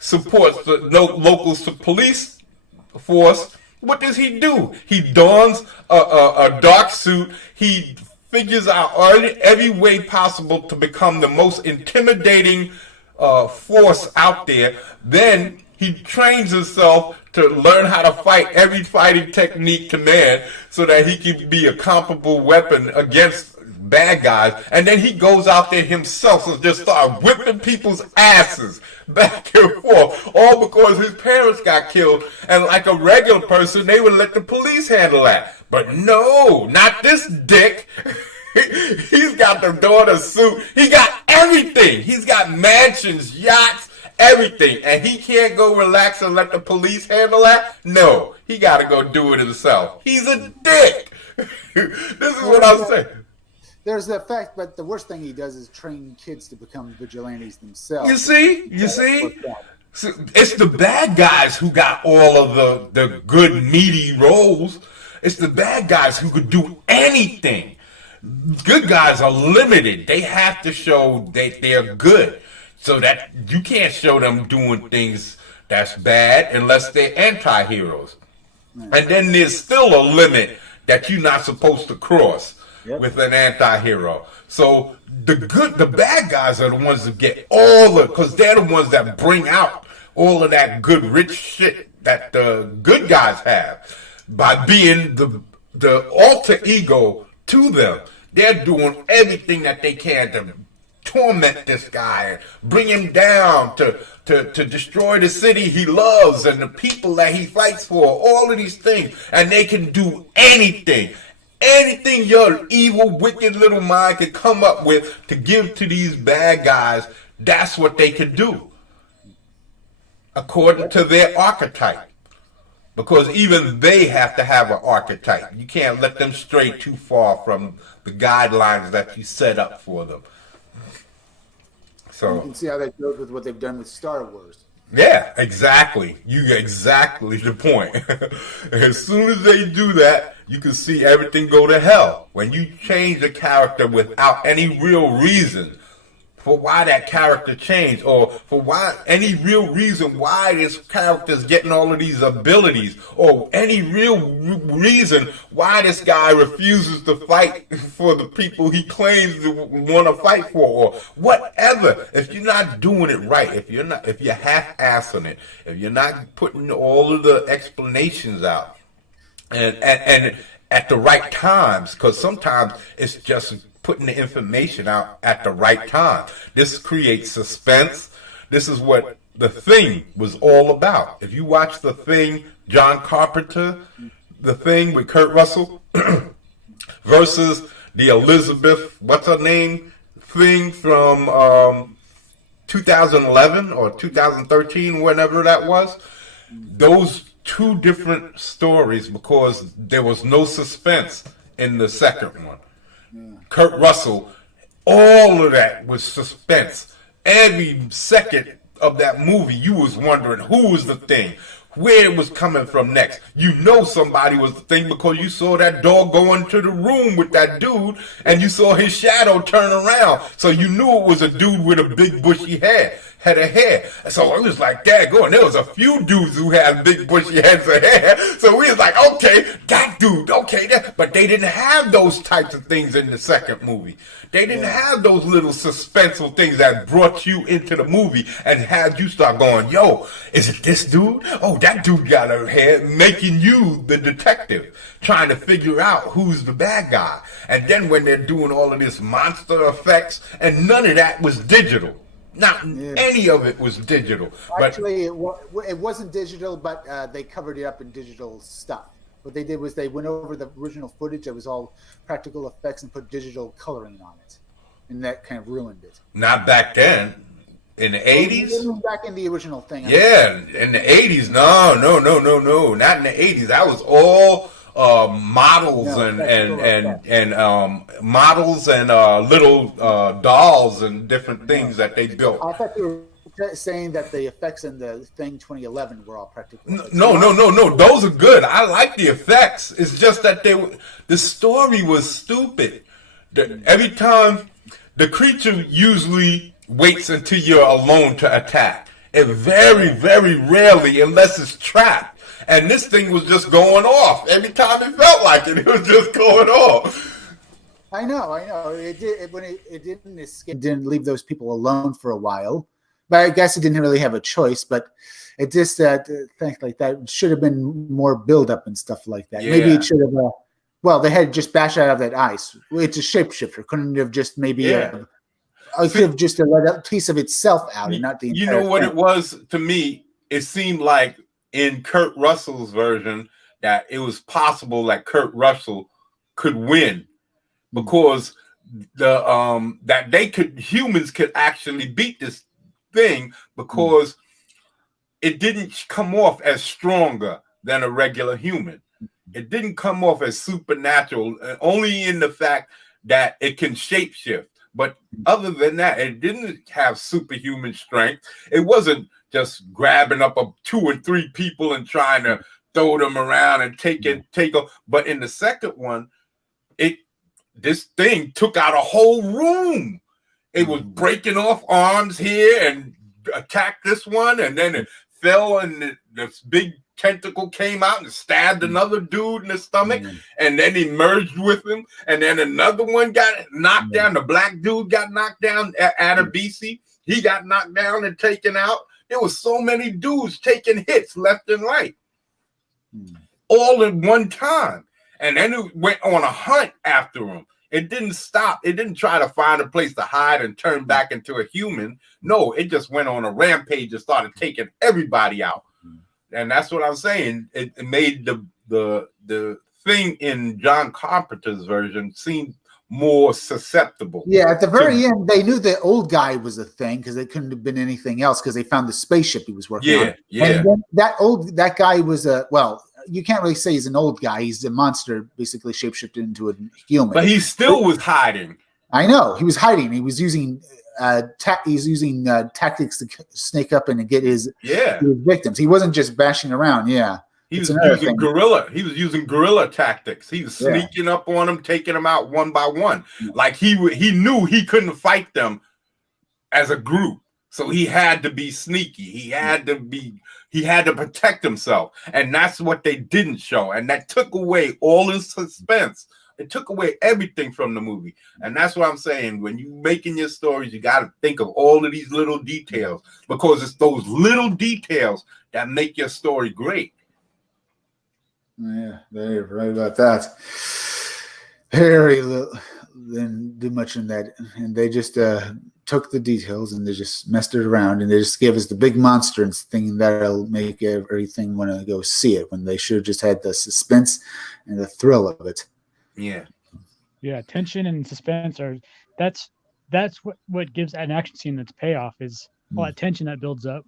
supports the local police force, what does he do? He dons a dark suit. He figures out every way possible to become the most intimidating force out there. Then he trains himself to learn how to fight every fighting technique to man so that he can be a comparable weapon against bad guys. And then he goes out there himself and just start whipping people's asses back and forth, all because his parents got killed. And like a regular person, they would let the police handle that. But no, not this dick. He's got the daughter's suit. He got everything. He's got mansions, yachts, everything. And he can't go relax and let the police handle that? No, he got to go do it himself. He's a dick. This is what I'm saying. There's the fact, but the worst thing he does is train kids to become vigilantes themselves. You see? It's the bad guys who got all of the good, meaty roles. It's the bad guys who could do anything. Good guys are limited. They have to show that they're good. So that you can't show them doing things that's bad unless they're anti-heroes. And then there's still a limit that you're not supposed to cross. Yep. With an anti-hero. So the bad guys are the ones that get because they're the ones that bring out all of that good rich shit that the good guys have by being the alter ego to them. They're doing everything that they can to torment this guy and bring him down to destroy the city he loves and the people that he fights for, all of these things. And they can do anything. Anything your evil, wicked little mind can come up with to give to these bad guys, that's what they can do. According to their archetype. Because even they have to have an archetype. You can't let them stray too far from the guidelines that you set up for them. So you can see how that goes with what they've done with Star Wars. Yeah, exactly. You get exactly the point. As soon as they do that, you can see everything go to hell. When you change a character without any real reason for why that character changed, or for why any real reason why this character's getting all of these abilities, or any real reason why this guy refuses to fight for the people he claims to want to fight for, or whatever. If you're not doing it right, if you're half-assing it, if you're not putting all of the explanations out, and at the right times, because sometimes it's just putting the information out at the right time. This creates suspense. This is what The Thing was all about. If you watch The Thing, John Carpenter, The Thing with Kurt Russell versus the Elizabeth, what's her name, Thing from 2011 or 2013, whenever that was, those two different stories because there was no suspense in the second one. Kurt Russell, all of that was suspense. Every second of that movie, you was wondering who was the Thing, where it was coming from next. You know somebody was the Thing because you saw that dog go into the room with that dude and you saw his shadow turn around. So you knew it was a dude with a big bushy head of hair. So it was like that going. There was a few dudes who had big bushy heads of hair. So we was like, okay, that dude, okay. But they didn't have those types of things in the second movie. They didn't have those little suspenseful things that brought you into the movie and had you start going, yo, is it this dude? Oh, that dude got a hair, making you the detective, trying to figure out who's the bad guy. And then when they're doing all of this monster effects, and none of that was digital. Not any of it was digital. Actually, it wasn't digital, but they covered it up in digital stuff. What they did was they went over the original footage that was all practical effects and put digital coloring on it. And that kind of ruined it. Not back then. In the 80s? Back in the original Thing. Yeah, in the 80s. No. Not in the 80s. That was all models and models and little dolls and different things that they built. I thought you were saying that the effects in the Thing 2011 were all practical. No. Those are good. I like the effects. It's just that the story was stupid. Every time the creature usually waits until you're alone to attack. And very, very rarely, unless it's trapped. And this thing was just going off. Every time it felt like it was just going off. I know. It did when it didn't escape. It didn't leave those people alone for a while, but I guess it didn't really have a choice. But it just things like that should have been more build up and stuff like that. Yeah. Maybe it should have. Well, they had just bashed out of that ice. It's a shapeshifter. Couldn't have just maybe. Yeah. I could have just let a piece of itself out and not the entire You know what thing. it was to me? It seemed like in Kurt Russell's version that it was possible that Kurt Russell could win because that humans could actually beat this thing because it didn't come off as stronger than a regular human. It didn't come off as supernatural, only in the fact that it can shapeshift. But other than that, it didn't have superhuman strength. It wasn't just grabbing up 2 or 3 people and trying to throw them around and take them. But in the second one, this thing took out a whole room. It was breaking off arms here and attacked this one, and then it fell, and this big tentacle came out and stabbed another dude in the stomach, and then he merged with him, and then another one got knocked down. The black dude got knocked down at a BC. He got knocked down and taken out. There was so many dudes taking hits left and right, all at one time. And then it went on a hunt after him. It didn't stop. It didn't try to find a place to hide and turn back into a human. No, it just went on a rampage and started taking everybody out. And that's what I'm saying. It made the thing in John Carpenter's version seem more susceptible. Yeah, at the very end, they knew the old guy was a thing because it couldn't have been anything else because they found the spaceship he was working on. Yeah. And then that guy was you can't really say he's an old guy. He's a monster, basically shapeshifted into a human. But he still was hiding. I know he was hiding. He was using tactics to snake up and to get his victims. He wasn't just bashing around. Yeah, he was using guerrilla. He was using guerrilla tactics. He was sneaking up on them, taking them out one by one. Like he knew he couldn't fight them as a group, so he had to be sneaky. He had to protect himself, and that's what they didn't show, and that took away all his suspense. It took away everything from the movie. And that's what I'm saying. When you're making your stories, you got to think of all of these little details because it's those little details that make your story great. Yeah, they're right about that. Very little, didn't do much in that. And they just took the details and they just messed it around and they just gave us the big monster and thinking that'll make everything want to go see it when they should have just had the suspense and the thrill of it. Yeah, tension and suspense that's what gives an action scene its payoff is all that tension that builds up.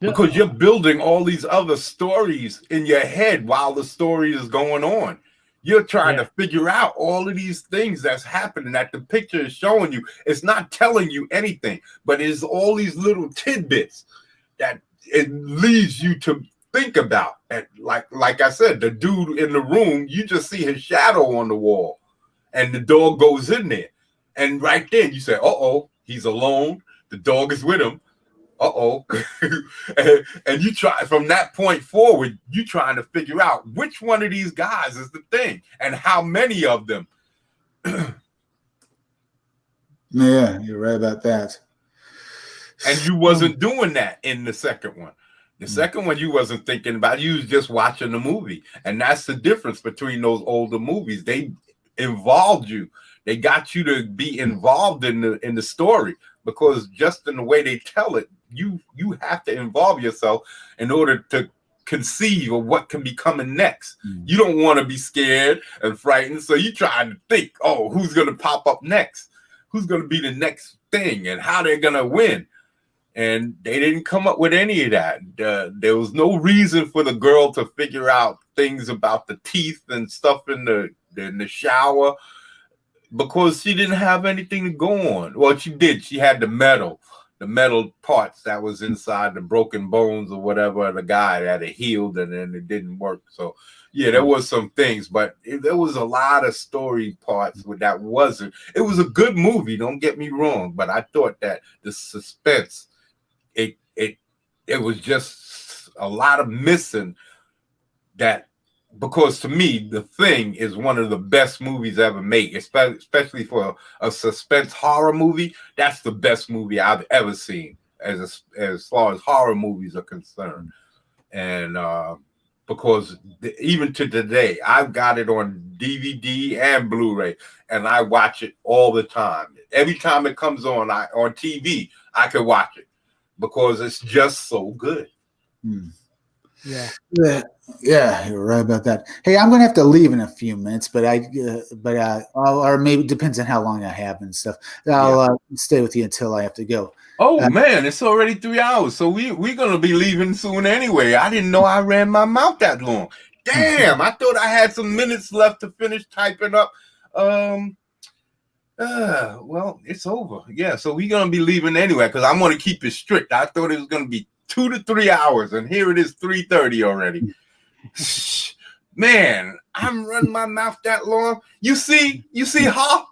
Because you're building all these other stories in your head while the story is going on. You're trying to figure out all of these things that's happening that the picture is showing you. It's not telling you anything, but it's all these little tidbits that it leads you to think about. And like I said, the dude in the room, you just see his shadow on the wall and the dog goes in there. And right then you say, uh-oh, he's alone. The dog is with him. Uh-oh. and you try from that point forward, you trying to figure out which one of these guys is the thing and how many of them. Yeah, you're right about that. And you wasn't doing that in the second one. The second one, you wasn't thinking about. You was just watching the movie. And that's the difference between those older movies. They involved you. They got you to be involved in the story because just in the way they tell it, you have to involve yourself in order to conceive of what can be coming next. You don't want to be scared and frightened. So you try to think, oh, who's going to pop up next? Who's going to be the next thing and how they're going to win? And they didn't come up with any of that. There was no reason for the girl to figure out things about the teeth and stuff in the shower because she didn't have anything to go on. Well, she did. She had the metal parts that was inside the broken bones or whatever the guy that had healed and then it didn't work. So, yeah, there was some things, but there was a lot of story parts with that wasn't. It was a good movie, don't get me wrong, but I thought that the suspense, it was just a lot of missing that because to me, The Thing is one of the best movies ever made, especially for a suspense horror movie. That's the best movie I've ever seen as far as horror movies are concerned. And because even to today, I've got it on DVD and Blu-ray, and I watch it all the time. Every time it comes on TV, I can watch it because it's just so good. Yeah. Yeah, you're right about that. Hey, I'm gonna have to leave in a few minutes, but or maybe it depends on how long I have and stuff. I'll stay with you until I have to go. Oh man, it's already 3 hours, so we're gonna be leaving soon anyway. I didn't know I ran my mouth that long. Damn, I thought I had some minutes left to finish typing up. Well, it's over. Yeah, so we're gonna be leaving anyway because I'm gonna keep it strict. I thought it was gonna be 2 to 3 hours, and here it is 3:30 already. Man, I'm running my mouth that long. You see, huh?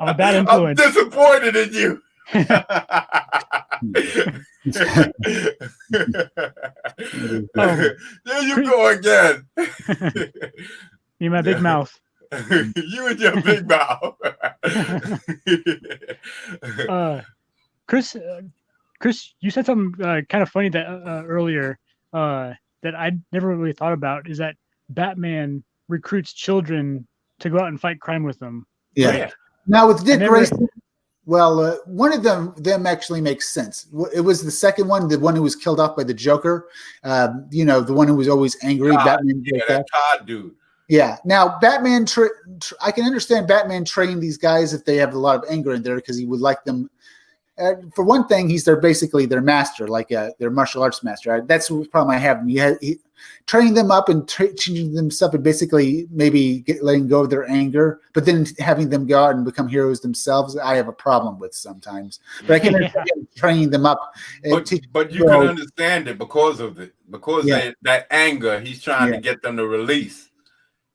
I'm a bad influence. I'm disappointed in you. There you go again. You my big mouth. You and your big mouth. Chris, you said something kind of funny that earlier that I never really thought about, is that Batman recruits children to go out and fight crime with them. Yeah. Now with Dick Grayson, well, one of them actually makes sense. It was the second one, the one who was killed off by the Joker. The one who was always angry. Batman, that Todd dude. Yeah. Now, Batman, I can understand Batman training these guys if they have a lot of anger in there because he would like them. For one thing, he's basically their master, like their martial arts master. That's the problem I have. He training them up and teaching them stuff and basically maybe letting go of their anger, but then having them go out and become heroes themselves, I have a problem with sometimes. But I can understand training them up. But you can understand it because of it. Because that anger, he's trying to get them to release.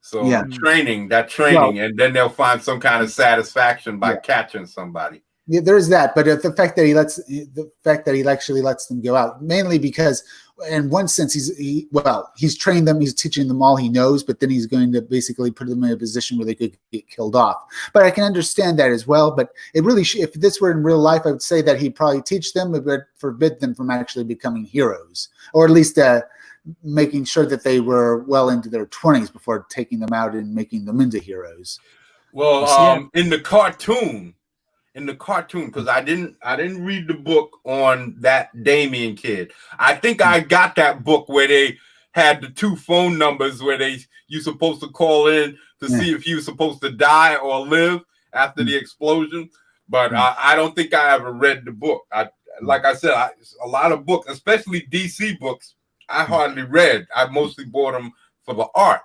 So training, and then they'll find some kind of satisfaction by catching somebody. Yeah, there's that, but the fact that he actually lets them go out, mainly because, in one sense, he's trained them, he's teaching them all he knows, but then he's going to basically put them in a position where they could get killed off. But I can understand that as well. But it really, if this were in real life, I would say that he'd probably teach them, but forbid them from actually becoming heroes, or at least making sure that they were well into their 20s before taking them out and making them into heroes. Well, in the cartoon, because I didn't read the book on that Damien kid. I think I got that book where they had the 2 phone numbers where you supposed to call in to see if you were supposed to die or live after the explosion. But I don't think I ever read the book. Like I said, a lot of books, especially DC books, I hardly read. I mostly bought them for the art.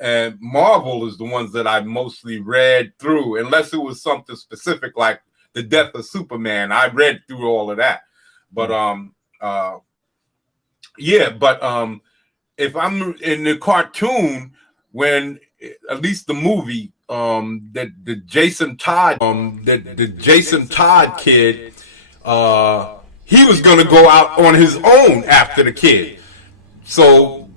And Marvel is the ones that I mostly read through, unless it was something specific like the death of Superman. I read through all of that. But if I'm in the cartoon, when at least the movie, the Jason Todd, the Jason Todd kid, he was gonna go out on his own after the kid. So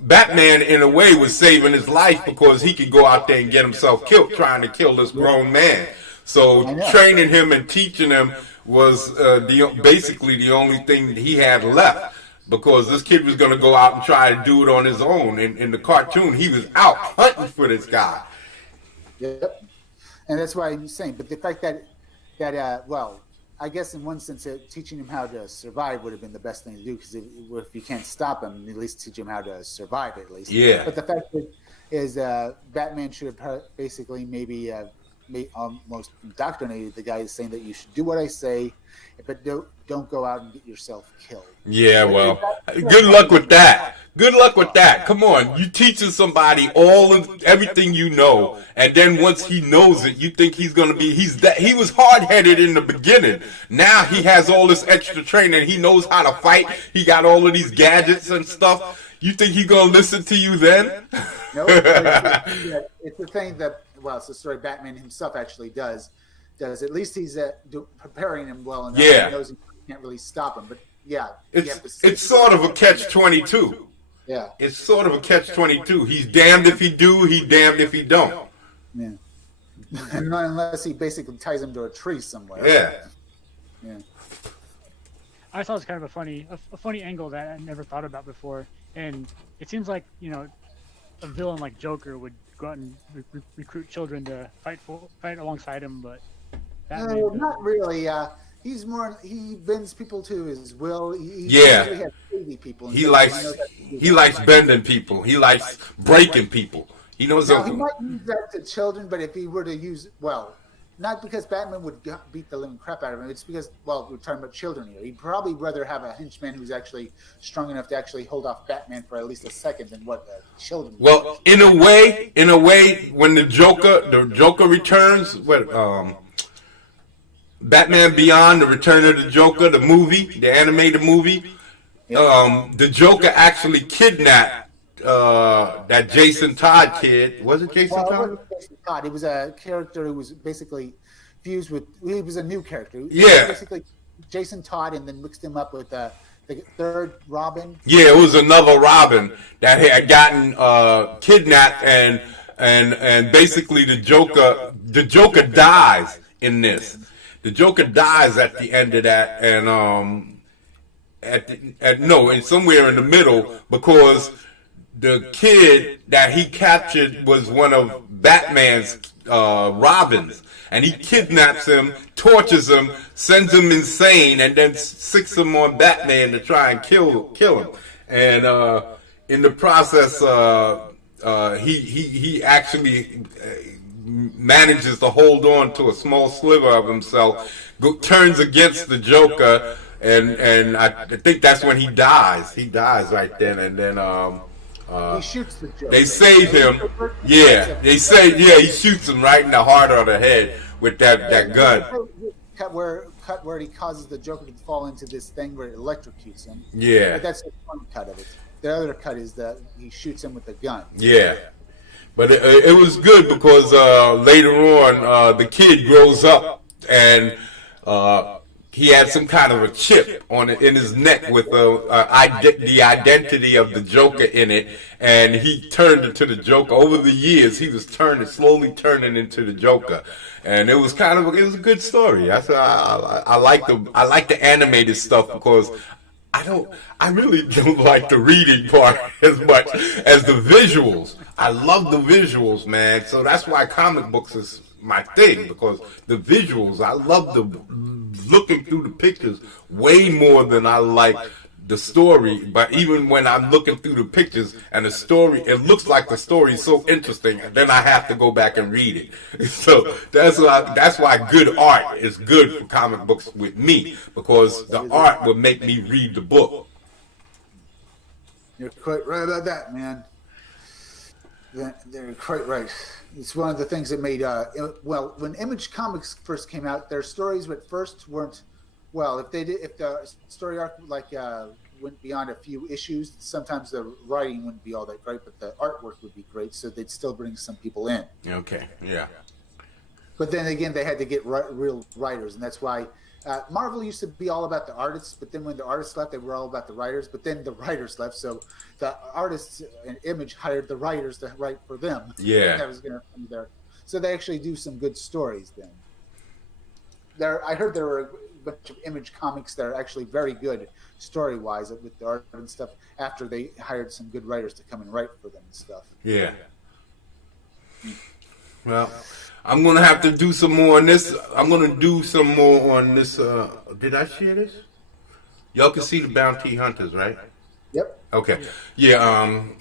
Batman, in a way, was saving his life because he could go out there and get himself killed trying to kill this grown man. So training him and teaching him was basically the only thing that he had left, because this kid was going to go out and try to do it on his own. In the cartoon, he was out hunting for this guy. Yep. And that's why I'm saying, but the fact that I guess in one sense, teaching him how to survive would have been the best thing to do, because if you can't stop him, at least teach him how to survive at least. Yeah. But the fact is Batman should have basically maybe almost indoctrinated the guy, saying that you should do what I say, but don't go out and get yourself killed. Yeah, well, good luck with that. Good luck with that. Come on, you teaching somebody everything you know, and then once he knows it, you think he's gonna be he was hard-headed in the beginning. Now he has all this extra training. He knows how to fight. He got all of these gadgets and stuff. You think he's gonna listen to you then? No, it's the thing that it's the story Batman himself actually does. At least he's preparing him well enough. Yeah. He knows he can't really stop him, but yeah. It's sort of a catch-22. Yeah. It's sort of a catch-22. He's damned if he do, he's damned if he don't. Yeah. Unless he basically ties him to a tree somewhere. Yeah. Yeah. I thought it was kind of a funny angle that I never thought about before. And it seems like, you know, a villain like Joker would go out and recruit children to fight alongside him, but Batman not really. He bends people to his will. He Yeah. usually has crazy people. He likes bending people. He likes breaking people. He knows Now, he might use that to children, but if he were to use, well, not because Batman would beat the living crap out of him. It's because, well, we're talking about children here. He'd probably rather have a henchman who's actually strong enough to actually hold off Batman for at least a second than what children. Well, in a way, when the Joker returns, Batman Beyond, the Return of the Joker, the movie, the animated movie, the Joker actually kidnapped that Jason Todd kid. Was it Jason Todd? It wasn't Jason Todd. He was a character who was basically fused with. He was a new character. Yeah. Basically, Jason Todd, and then mixed him up with the third Robin. Yeah, it was another Robin that had gotten kidnapped, and basically the Joker dies in this. The Joker dies at the end of that, and somewhere in the middle, because the kid that he captured was one of Batman's Robins, and he kidnaps him, tortures him, sends him insane, and then sicks him on Batman to try and kill him. And in the process, he actually manages to hold on to a small sliver of himself, turns against the Joker, and I think that's when he dies. He dies right then, and then he shoots the Joker. They save him. Yeah, he shoots him right in the heart of the head with that gun. Cut where he causes the Joker to fall into this thing where it electrocutes him. Yeah. But that's the one cut of it. The other cut is that he shoots him with a gun. Yeah. But it was good because later on the kid grows up and he had some kind of a chip in his neck with the identity of the Joker in it, and he turned into the Joker. Over the years, he was slowly turning into the Joker, and it was a good story. I like the animated stuff because I really don't like the reading part as much as the visuals. I love the visuals, man. So that's why comic books is my thing, because the visuals, I love looking through the pictures way more than I like the story. But even when I'm looking through the pictures and the story, it looks like the story is so interesting, and then I have to go back and read it. So that's why good art is good for comic books with me, because the art will make me read the book. You're quite right about that, man. They're quite right. It's one of the things that made when Image Comics first came out, their stories at first weren't well. If the story arc went beyond a few issues, sometimes the writing wouldn't be all that great, but the artwork would be great, so they'd still bring some people in. Okay, yeah. But then again, they had to get real writers, and that's why Marvel used to be all about the artists, but then when the artists left, they were all about the writers. But then the writers left, so the artists and Image hired the writers to write for them. Yeah, that was going to be there. So they actually do some good stories then. I heard there were a bunch of Image comics that are actually very good story-wise with the art and stuff after they hired some good writers to come and write for them and stuff. Yeah. Well, I'm going to have to do some more on this. I'm going to do some more on this. Did I share this? Y'all can see the bounty hunters, right? Yep. Okay. Yeah, I'm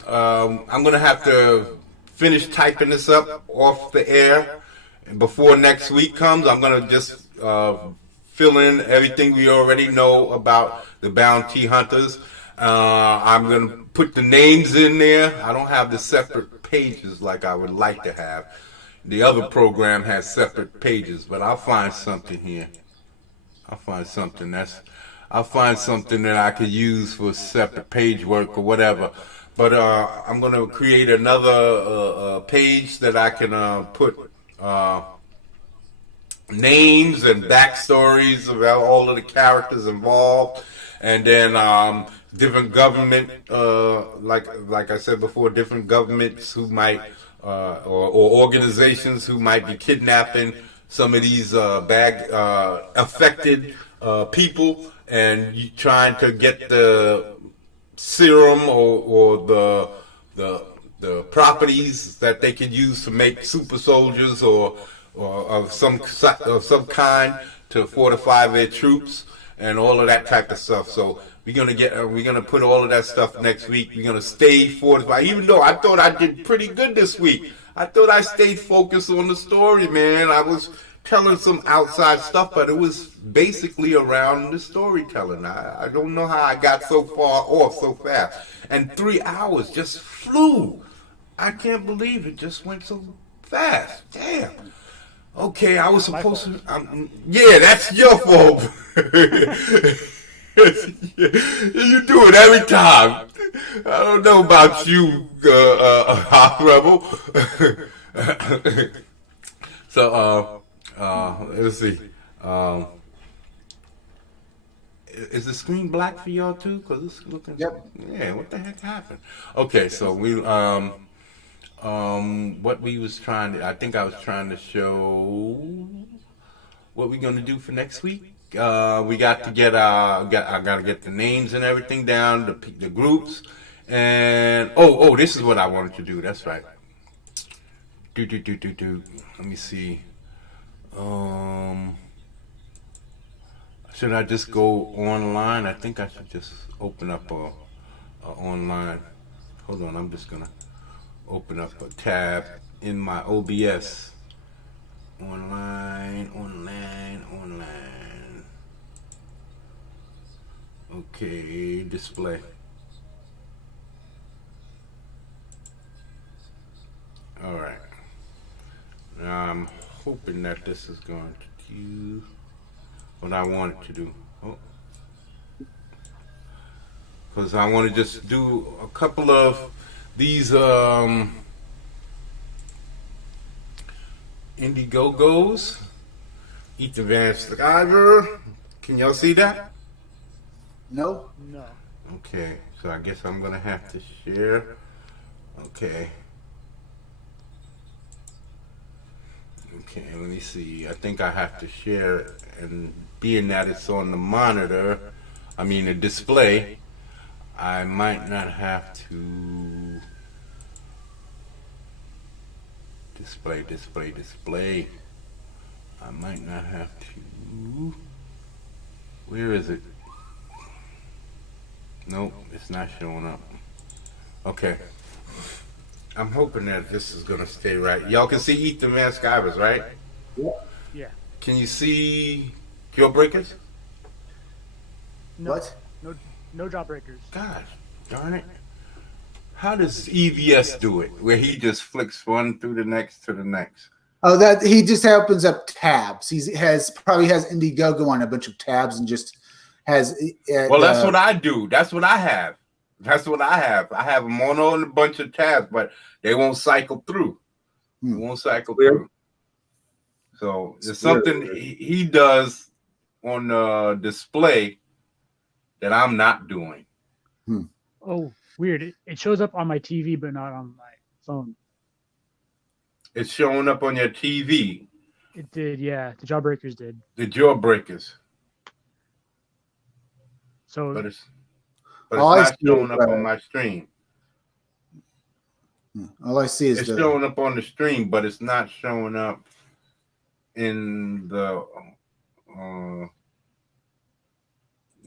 going to have to finish typing this up off the air. And before next week comes, I'm going to just fill in everything we already know about the bounty hunters. I'm going to put the names in there. I don't have the separate pages like I would like to have. The other program has separate pages, but I'll find something here. I'll find something that I could use for separate page work or whatever. But I'm going to create another page that I can put names and backstories of all of the characters involved. And then different government, like I said before, different governments who might or organizations who might be kidnapping some of these affected people, and you trying to get the serum or the properties that they could use to make super soldiers or of some kind to fortify their troops and all of that type of stuff. So we're gonna put all of that stuff next week. We're gonna stay fortified. Even though I thought I did pretty good this week, I thought I stayed focused on the story, man. I was telling some outside stuff, but it was basically around the storytelling. I don't know how I got so far off so fast. And 3 hours just flew. I can't believe it just went so fast. Damn. Okay, I was supposed to. Yeah, that's your fault. You do it every time. I don't know about you, Hot Rebel. So, let's see. Is the screen black for y'all too? Cause it's looking. Yep. Yeah. What the heck happened? Okay, so we what we was trying to. I think I was trying to show what we're gonna do for next week. We got to get I gotta get the names and everything down, the groups, and this is what I wanted to do. That's right. Let me see. Should I just go online? I think I should just open up a online. Hold on, I'm just gonna open up a tab in my OBS. Online. Okay, display. All right. Now I'm hoping that this is going to do what I want it to do. Because I want to just do a couple of these Indiegogos. Eat the Advanced Sciver. Can y'all see that? No. No. Okay, so I guess I'm gonna have to share. Okay. Okay, let me see. I think I have to share it, and being that it's on the monitor, I mean the display, I might not have to display. I might not have to. Where is it? Nope, it's not showing up. Okay. I'm hoping that this is gonna stay right. Y'all can see Eat the Man Skivers, right? Yeah. Can you see Jawbreakers? No. What? No Jawbreakers. Gosh, darn it. How does EVS do it? Where he just flicks one through the next to the next? Oh, that he just opens up tabs. Probably has Indiegogo on a bunch of tabs and just has. Well, that's what I do. That's what I have. I have them on a bunch of tabs, but they won't cycle through. Through. So there's something he does on the display that I'm not doing. Oh, weird. It shows up on my TV, but not on my phone. It's showing up on your TV. It did, yeah. The Jawbreakers did. The Jawbreakers. So, but it's not showing up on my stream. All I see is it's showing up on the stream, but it's not showing up in the.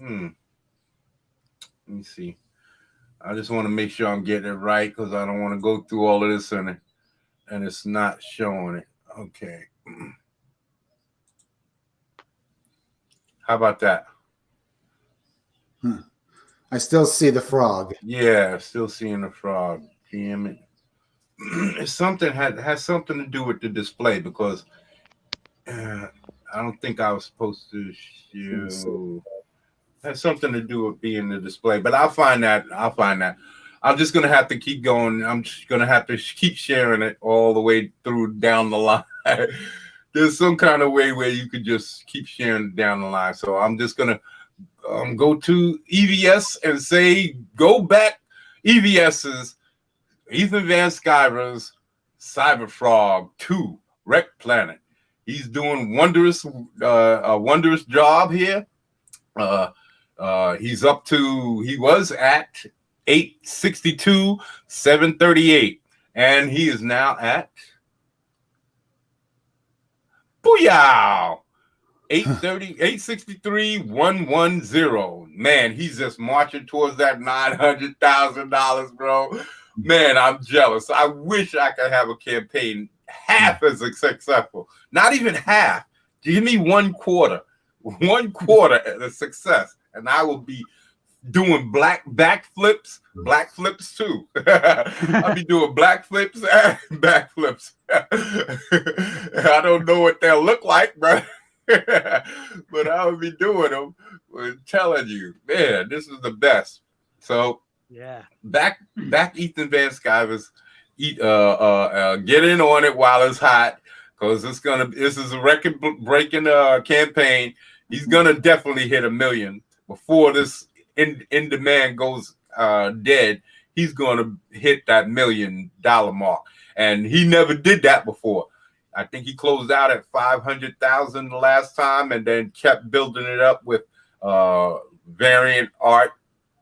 Let me see. I just want to make sure I'm getting it right because I don't want to go through all of this and it's not showing it. Okay. How about that? I still see the frog. Yeah, still seeing the frog. Damn it. It's something has something to do with the display because I don't think I was supposed to show. Has something to do with being the display, but I'll find that. I'm just gonna have to keep going. I'm just gonna have to keep sharing it all the way through down the line. There's some kind of way where you could just keep sharing it down the line. So I'm just gonna go to EVS and say, go back EVS's Ethan Van Sciver's CYBERFROG 2 REKT Planet. He's doing a wondrous job here. He was at 862, 738, and he is now at booyah 830, 863, 110. Man, he's just marching towards that $900,000, bro. Man, I'm jealous. I wish I could have a campaign half as successful. Not even half. Give me 1/4. 1/4 of the success, and I will be doing backflips too. I'll be doing backflips and backflips. I don't know what they'll look like, bro. But I will be doing them. I'm telling you, man, this is the best. So yeah, back Ethan Van Sciver's get in on it while it's hot, because this is a record-breaking campaign. He's gonna definitely hit 1 million before this in demand goes dead. He's gonna hit that $1 million mark, and he never did that before. I think he closed out at 500,000 the last time, and then kept building it up with variant art,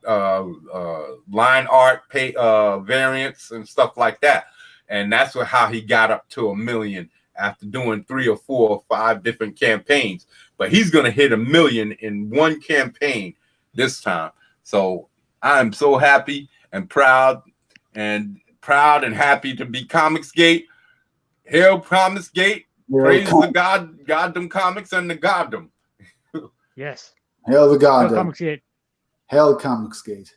line art, variants, and stuff like that. And that's how he got up to 1 million after doing 3 or 4 or 5 different campaigns. But he's going to hit 1 million in one campaign this time. So I'm so happy and proud and happy to be COMICSGATE. Hail COMICSGATE. Praise the Goddamn Comics and the Goddamn. Yes. Hail the Goddamn. Hail COMICSGATE. Hail COMICSGATE.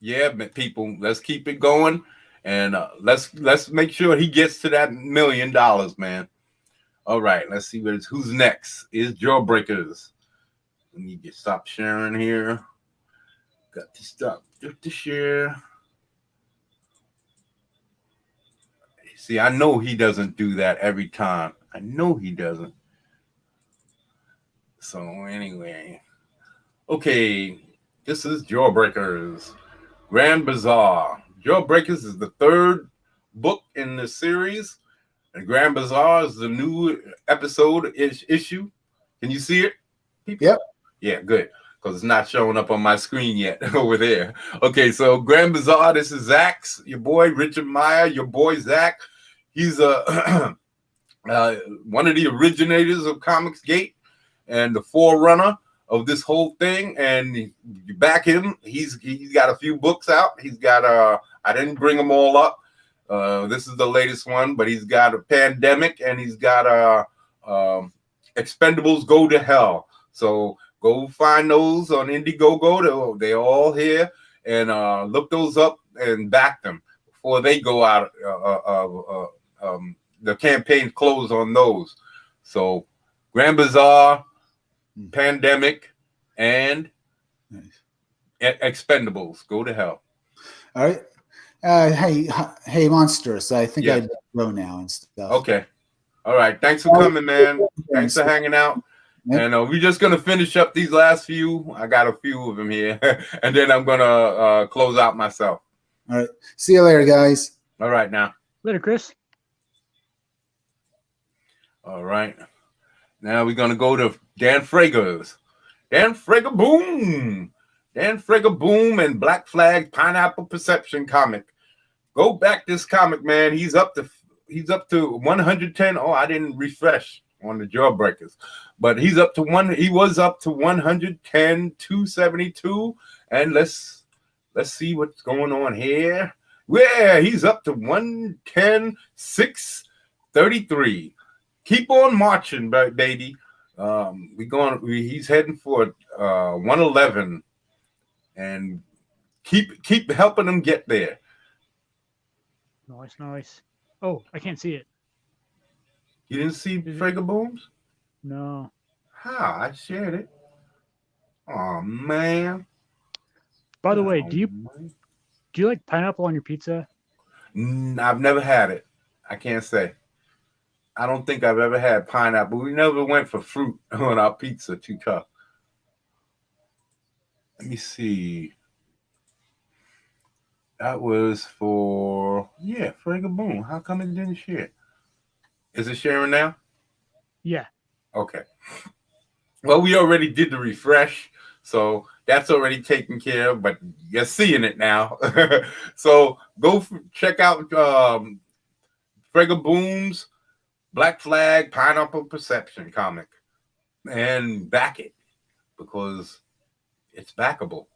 Yeah, people, let's keep it going, and let's make sure he gets to that $1 million, man. All right, let's see who's next. Is JAWBREAKERS. Let me stop sharing here. Got to stop to share. See, I know he doesn't do that every time. I know he doesn't. So anyway, okay, this is JAWBREAKERS. Grand Bazaar. JAWBREAKERS is the 3rd book in the series, and Grand Bazaar is the new episode issue. Can you see it, people? Yep. Yeah, good, because it's not showing up on my screen yet over there. Okay, so Grand Bazaar, this is Zach's, your boy Richard Meyer, your boy Zach. He's one of the originators of COMICSGATE and the forerunner of this whole thing, and you back him. He's got a few books out. He's got I didn't bring them all up. This is the latest one, but he's got a Pandemic, and he's got Expendables Go to Hell. So go find those on Indiegogo. They're all here, and look those up and back them before they go out. The campaign close on those. So Grand Bazaar, Pandemic, and Expendables Go to Hell. All right. Hey, Monstrous. I think I'd go now and stuff. Okay. All right. Thanks for coming, man. Thanks for hanging out. Yep. And we're just going to finish up these last few. I got a few of them here. And then I'm going to close out myself. All right. See you later, guys. All right, now. Later, Chris. All right. Now we're going to go to Dan Frager's. Dan FragaBoom. Dan FragaBoom and Black Flag Pineapple Perception comic. Go back this comic, man. He's up to 110. Oh, I didn't refresh on the JAWBREAKERS. But he was up to 110, 272. And let's see what's going on here. Yeah, he's up to 110, 633. Keep on marching, baby. He's heading for 111, and keep helping him get there. Nice. Oh, I can't see it. You didn't see FragaBoom's? No. How? I shared it. Oh man. By the way, do you like pineapple on your pizza? I've never had it. I can't say. I don't think I've ever had pineapple. We never went for fruit on our pizza. Too tough. me see. That was for FragaBoom. How come it didn't share? Is it sharing now? Yeah. Okay. Well, we already did the refresh, so that's already taken care of, but you're seeing it now. So go check out FragaBoom's Black Flag Pineapple Perception comic and back it, because it's backable.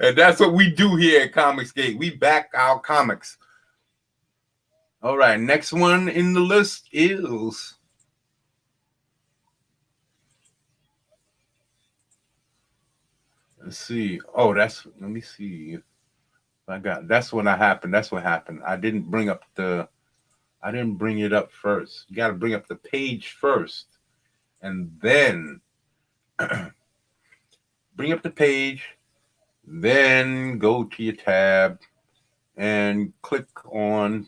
And that's what we do here at COMICSGATE. We back our comics. All right, next one in the list is let's see. Oh, let me see if I got, that's what happened. That's what happened. I didn't bring it up first. You got to bring up the page first, and then bring up the page, then go to your tab and click on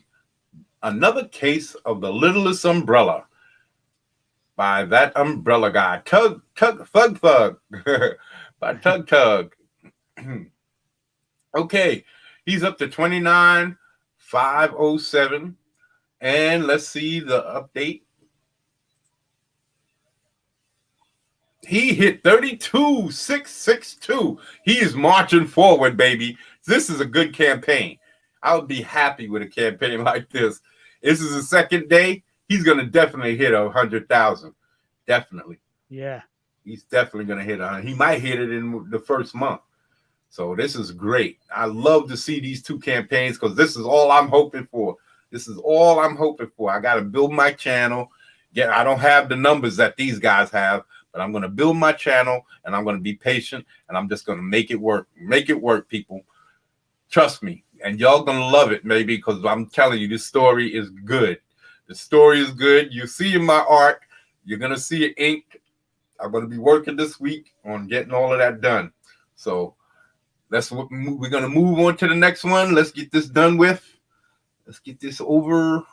Another Case of the Littlest Umbrella by that umbrella guy, Thug by Tug. Okay, he's up to 29,507, and let's see the update. He hit 32,662. He is marching forward, baby. This is a good campaign. I would be happy with a campaign like this. This is the second day. He's going to definitely hit 100,000. Definitely. Yeah. He's definitely going to hit 100. He might hit it in the first month. So this is great. I love to see these two campaigns because this is all I'm hoping for. This is all I'm hoping for. I got to build my channel. I don't have the numbers that these guys have, but I'm going to build my channel, and I'm going to be patient, and I'm just going to make it work. Make it work, people. Trust me. And y'all going to love it, maybe, because I'm telling you, this story is good. The story is good. You see in my art, you're going to see it inked. I'm going to be working this week on getting all of that done. So we're going to move on to the next one. Let's get this done with. Let's get this over.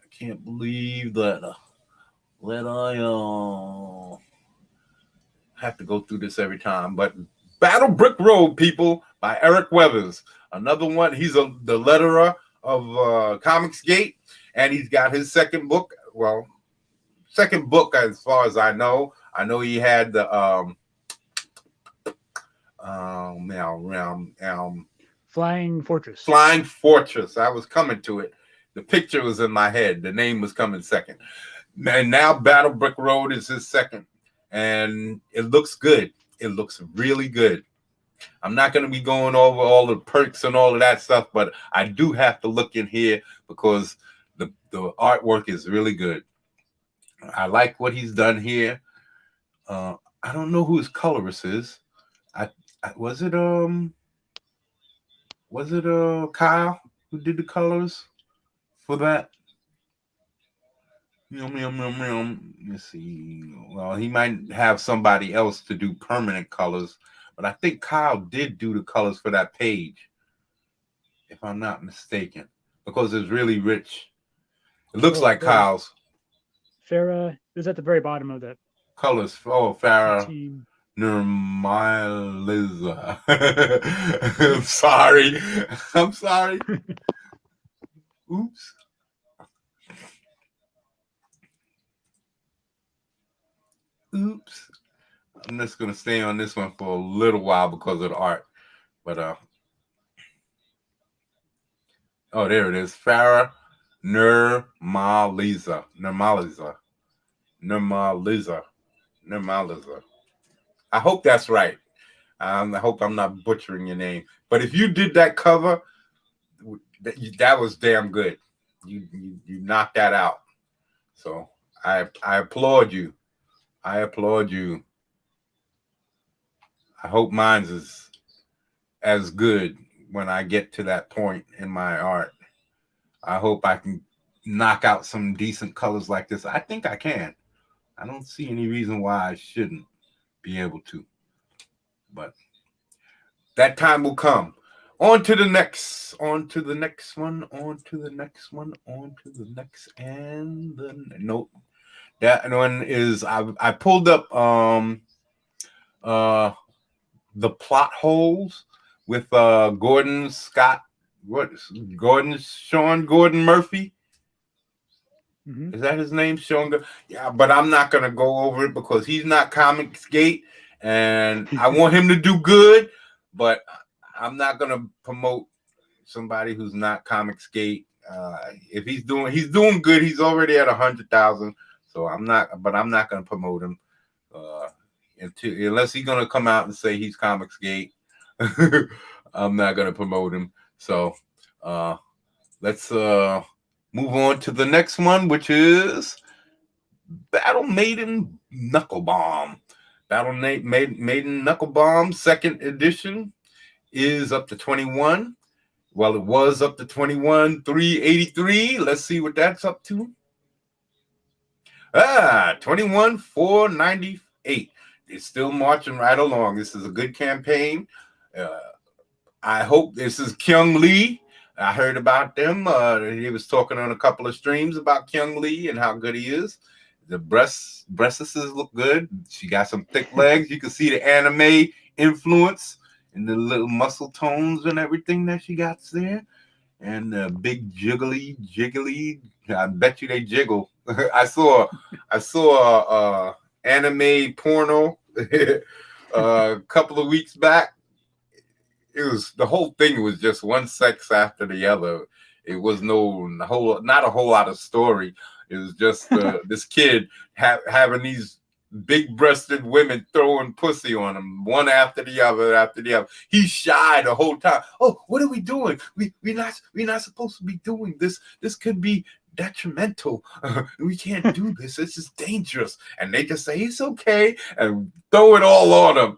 I can't believe that I have to go through this every time. But Battle Brick Road, people, by Eric Weathers. Another one. He's the letterer of COMICSGATE, and he's got his second book. Well, second book as far as I know. I know he had the Flying Fortress. Flying Fortress. I was coming to it. The picture was in my head. The name was coming second. And now Battle Brick Road is his second. And it looks good. It looks really good. I'm not going to be going over all the perks and all of that stuff, but I do have to look in here because the artwork is really good. I like what he's done here. I don't know who his colorist is. Was it Kyle who did the colors for that? Let's see. Well, he might have somebody else to do permanent colors, but I think Kyle did do the colors for that page, if I'm not mistaken, because it's really rich. It looks like Kyle's. Farah is at the very bottom of that. Colors. Oh, Farah. Team. Nirmaliza. I'm sorry. Oops. I'm just gonna stay on this one for a little while because of the art. But oh, there it is. Farah Nirmaliza. I hope that's right. I hope I'm not butchering your name. But if you did that cover, that was damn good. You knocked that out. So I applaud you. I applaud you. I hope mine's is as good when I get to that point in my art. I hope I can knock out some decent colors like this. I think I can. I don't see any reason why I shouldn't be able to. But that time will come. On to the next. On to the next one. On to the next one. On to the next. And the nope. That one is I pulled up The Plot Holes with Gordon Scott. Sean Gordon Murphy. Mm-hmm. Is that his name? Yeah, but I'm not going to go over it because he's not COMICSGATE, and I want him to do good, but I'm not going to promote somebody who's not COMICSGATE. If he's doing good. He's already at 100,000, so I'm not going to promote him unless he's going to come out and say he's COMICSGATE. I'm not going to promote him. So let's move on to the next one, which is Battle Maiden Knuckle Bomb. Battle Maiden Knuckle Bomb 2nd edition is up to 21. Well, it was up to 21,383. Let's see what that's up to. 21,498. It's still marching right along. This is a good campaign. I hope this is Kyung Lee. I heard about them. He was talking on a couple of streams about Kyung Lee and how good he is. The breasts look good. She got some thick legs. You can see the anime influence in the little muscle tones and everything that she got there. And big jiggly. I bet you they jiggle. I saw anime porno a couple of weeks back. The whole thing was just one sex after the other. It was not a whole lot of story. It was just this kid having these big-breasted women throwing pussy on him, one after the other. He's shy the whole time. Oh, what are we doing? We're not supposed to be doing this. This could be detrimental. We can't do this. This is dangerous. And they just say it's okay and throw it all on them.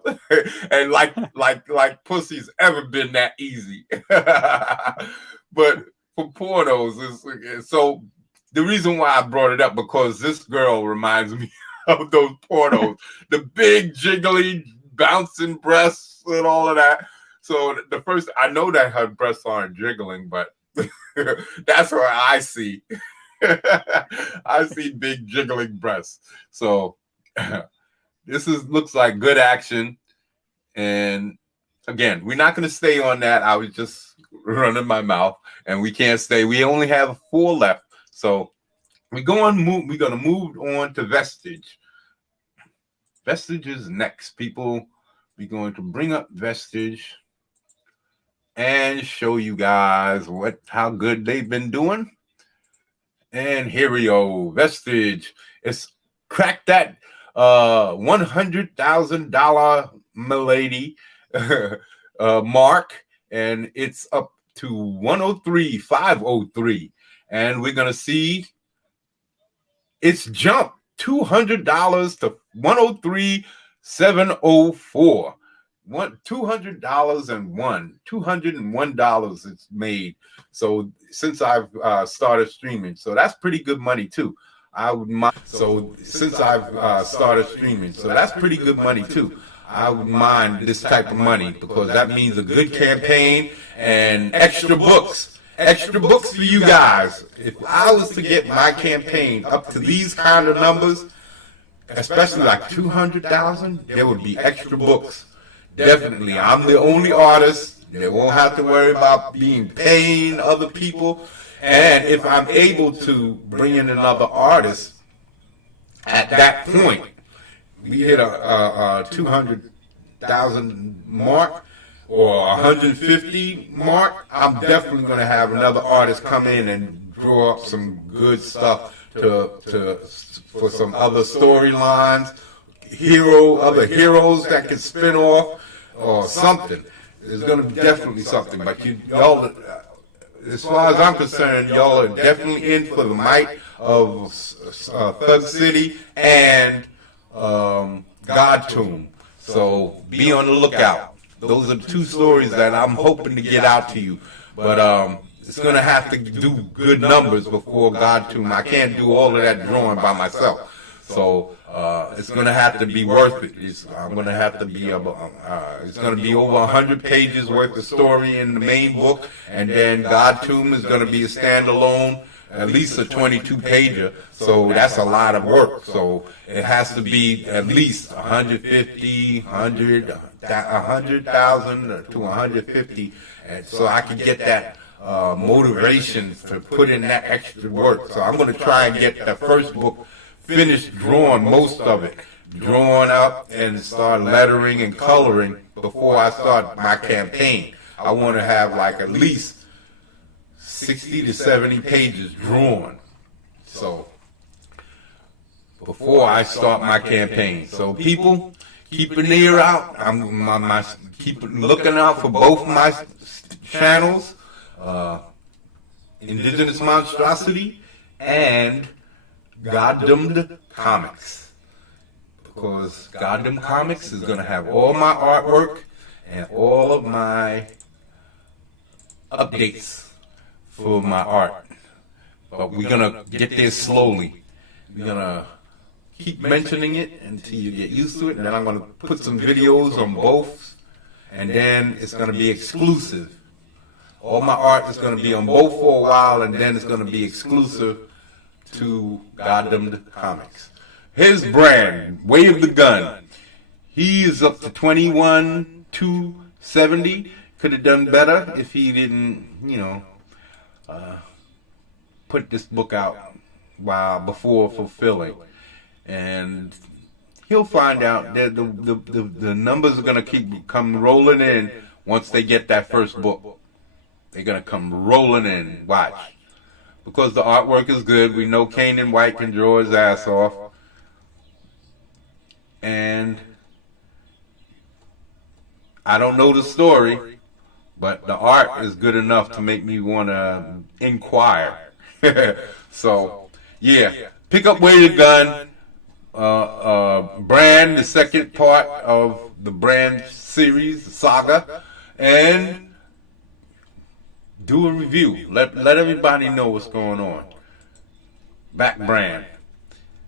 And like pussy's ever been that easy. But for pornos, so the reason why I brought it up because this girl reminds me of those pornos, the big jiggly bouncing breasts and all of that. So the first, I know that her breasts aren't jiggling, but that's what I see. I see big jiggling breasts. So this looks like good action. And again, we're not going to stay on that. I was just running my mouth, and we can't stay. We only have 4 left. So we're going to move on to Vestige. Vestige is next, people. We're going to bring up Vestige and show you guys how good they've been doing. And here we go. Vestige. It's cracked that $100,000 milady mark, and it's up to 103,503. And we're gonna see it's jumped $200 to 103,704. $201 it's made. So since I've started streaming, so that's pretty good money too. I would mind. So since I've started streaming, so that's pretty good money too. I would mind this type of money because that means a good campaign and extra books for you guys. If I was to get my campaign up to these kind of numbers, especially like 200,000, there would be extra books. Definitely, I'm the only artist. They won't have to worry about paying other people. And if I'm able to bring in another artist at that point, we hit a 200,000 mark or 150 mark, I'm definitely going to have another artist come in and draw up some good stuff for some other storylines, other heroes that can spin off or something. There's going to be definitely something. But y'all, as far as I'm concerned, y'all are definitely in for the might of Thug City and God Tomb. So be on the lookout. Those are the 2 stories that I'm hoping to get out to you. But it's going to have to do good numbers before God Tomb. I can't do all of that drawing by myself. So it's going to have to be worth it. I'm going to have to be it's going to be over 100 pages worth of story in the main book, and then God Tomb is going to be a standalone at least a 22 pager. So that's a lot of work. So it has to be at least 150, 100,000 to 150. And so I can get that motivation to put in that extra work. So I'm going to try and get the first book finished drawing, most of it, drawn up and start lettering and coloring before I start my campaign. I want to have like at least 60 to 70 pages drawn. So before I start my campaign. So people, keep an ear out. Keep looking out for both my channels, Indigenous Monstrosity and Goddamned Comics. Because Goddamn Comics is going to have all my artwork and all of my updates for my art. But we're going to get there slowly. We're going to keep mentioning it until you get used to it. And then I'm going to put some videos on both. And then it's going to be exclusive. All my art is going to be on both for a while. And then it's going to be exclusive to Goddamned Comics. His brand, Wave the Gun. He is up to 21,270. Could have done better if he didn't, put this book out before fulfilling. And he'll find out that the numbers are going to keep come rolling in once they get that first book. They're going to come rolling in. Watch. Because the artwork is good. We know Kanan White can draw his ass off. And I don't know the story, but the art is good enough to make me want to inquire. So, yeah, pick up Wave the Gun, Brand, the second part of the Brand series, saga, and do a review. Let everybody know what's going on. Back Brand.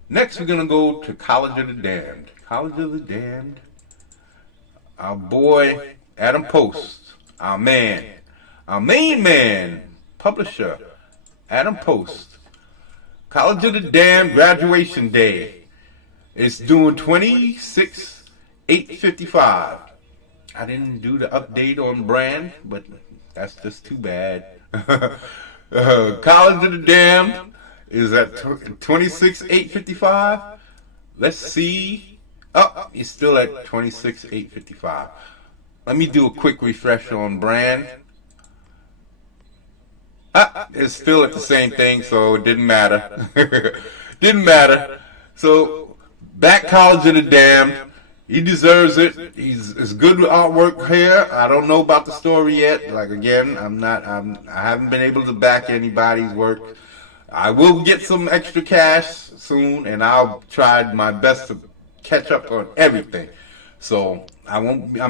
Next, we're going to go to College of the Damned. College of the Damned. Our boy, Adam Post. Our man. Our main man. Publisher. Adam Post. College of the Damned graduation day. It's doing 26/8/55. I didn't do the update on Brand, but that's just too bad. College of the Damned is at 26/8/55. Let's see. Oh, it's still at 26/8/55. Let me do a quick refresh on Brand. It's still at the same thing, so it didn't matter. Didn't matter. So, back College of the Damned. He deserves it. It's good artwork here. I don't know about the story yet. Like again, I haven't been able to back anybody's work. I will get some extra cash soon, and I'll try my best to catch up on everything. So I won't. I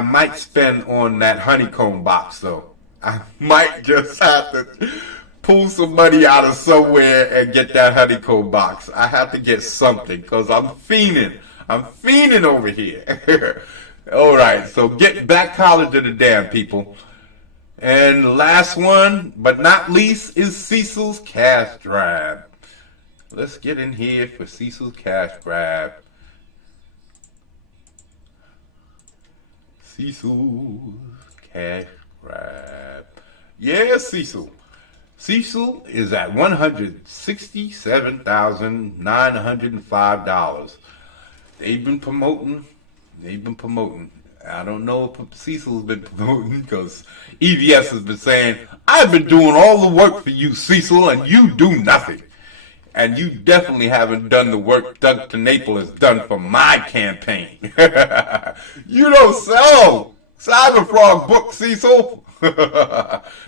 might spend on that honeycomb box though. I might just have to pull some money out of somewhere and get that honeycomb box. I have to get something because I'm fiending. I'm fiending over here. All right, so get back College of the Damned, people. And the last one, but not least, is Cecil's Cash Grab. Let's get in here for Cecil's Cash Grab. Cecil's Cash Grab. Yeah, Cecil. Cecil is at $167,905. They've been promoting. I don't know if Cecil's been promoting because EVS has been saying, I've been doing all the work for you, Cecil, and you do nothing. And you definitely haven't done the work Doug TeNapel has done for my campaign. You don't sell CYBERFROG book, Cecil.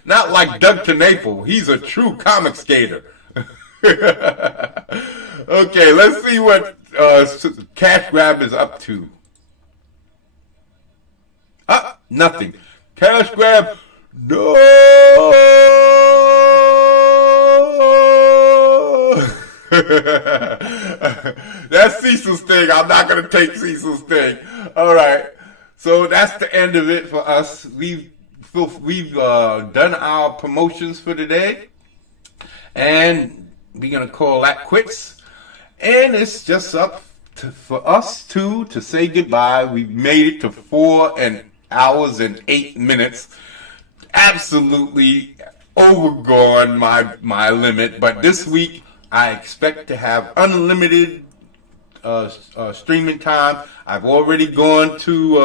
Not like Doug TeNapel. He's a true COMICSGATE. Okay, let's see what Cash Grab is up to. Nothing. Cash Grab. No. That's Cecil's thing. I'm not going to take Cecil's thing. All right. So that's the end of it for us. We've done our promotions for today. and we're gonna call that quits. And it's just up for us two to say goodbye. We made it to 4 hours and 8 minutes. Absolutely overgone my limit, but this week I expect to have unlimited streaming time. I've already gone to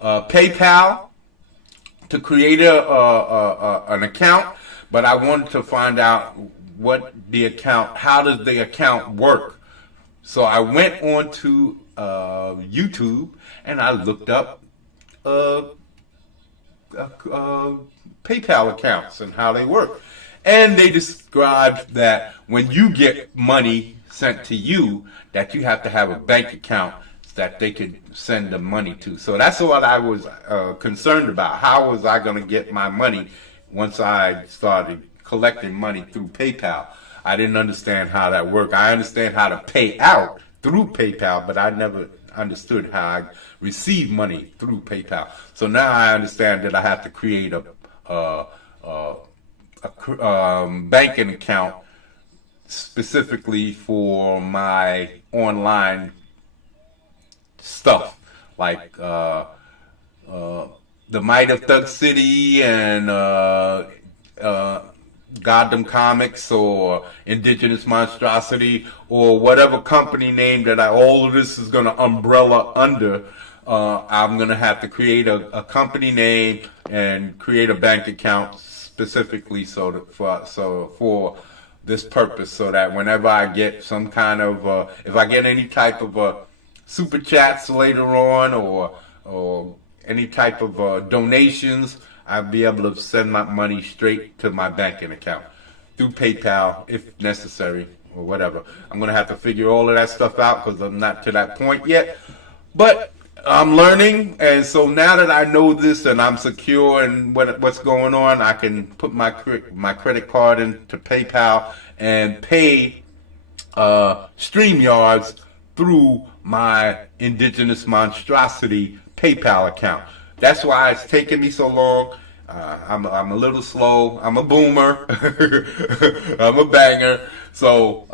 PayPal to create an account, but I wanted to find out how does the account work. So I went on to YouTube and I looked up PayPal accounts and how they work. And they described that when you get money sent to you, that you have to have a bank account that they could send the money to. So that's what I was concerned about. How was I going to get my money once I started collecting money through PayPal? I didn't understand how that worked. I understand how to pay out through PayPal, but I never understood how I receive money through PayPal. So now I understand that I have to create a banking account specifically for my online stuff, like the Might of Thug City and Gotham Comics or Indigenous Monstrosity or whatever company name that all of this is going to umbrella under. I'm going to have to create a company name and create a bank account specifically for this purpose, so that whenever I get some kind of if I get any type of super chats later on or any type of donations, I'll be able to send my money straight to my banking account through PayPal if necessary or whatever. I'm going to have to figure all of that stuff out because I'm not to that point yet. But I'm learning, and so now that I know this and I'm secure in what's going on, I can put my credit card into PayPal and pay StreamYards through my Indigenous Monstrosity PayPal account. That's why it's taken me so long. I'm a little slow. I'm a boomer. I'm a banger. So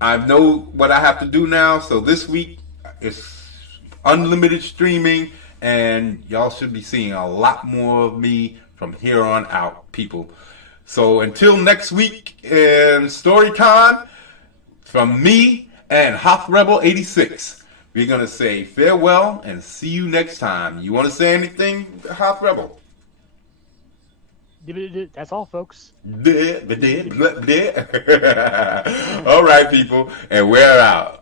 I know what I have to do now. So this week it's unlimited streaming, and y'all should be seeing a lot more of me from here on out, people. So until next week in story time, from me and Hoth Rebel 86. We're going to say farewell and see you next time. You want to say anything, Hoth Rebel? That's all, folks. All right, people, and we're out.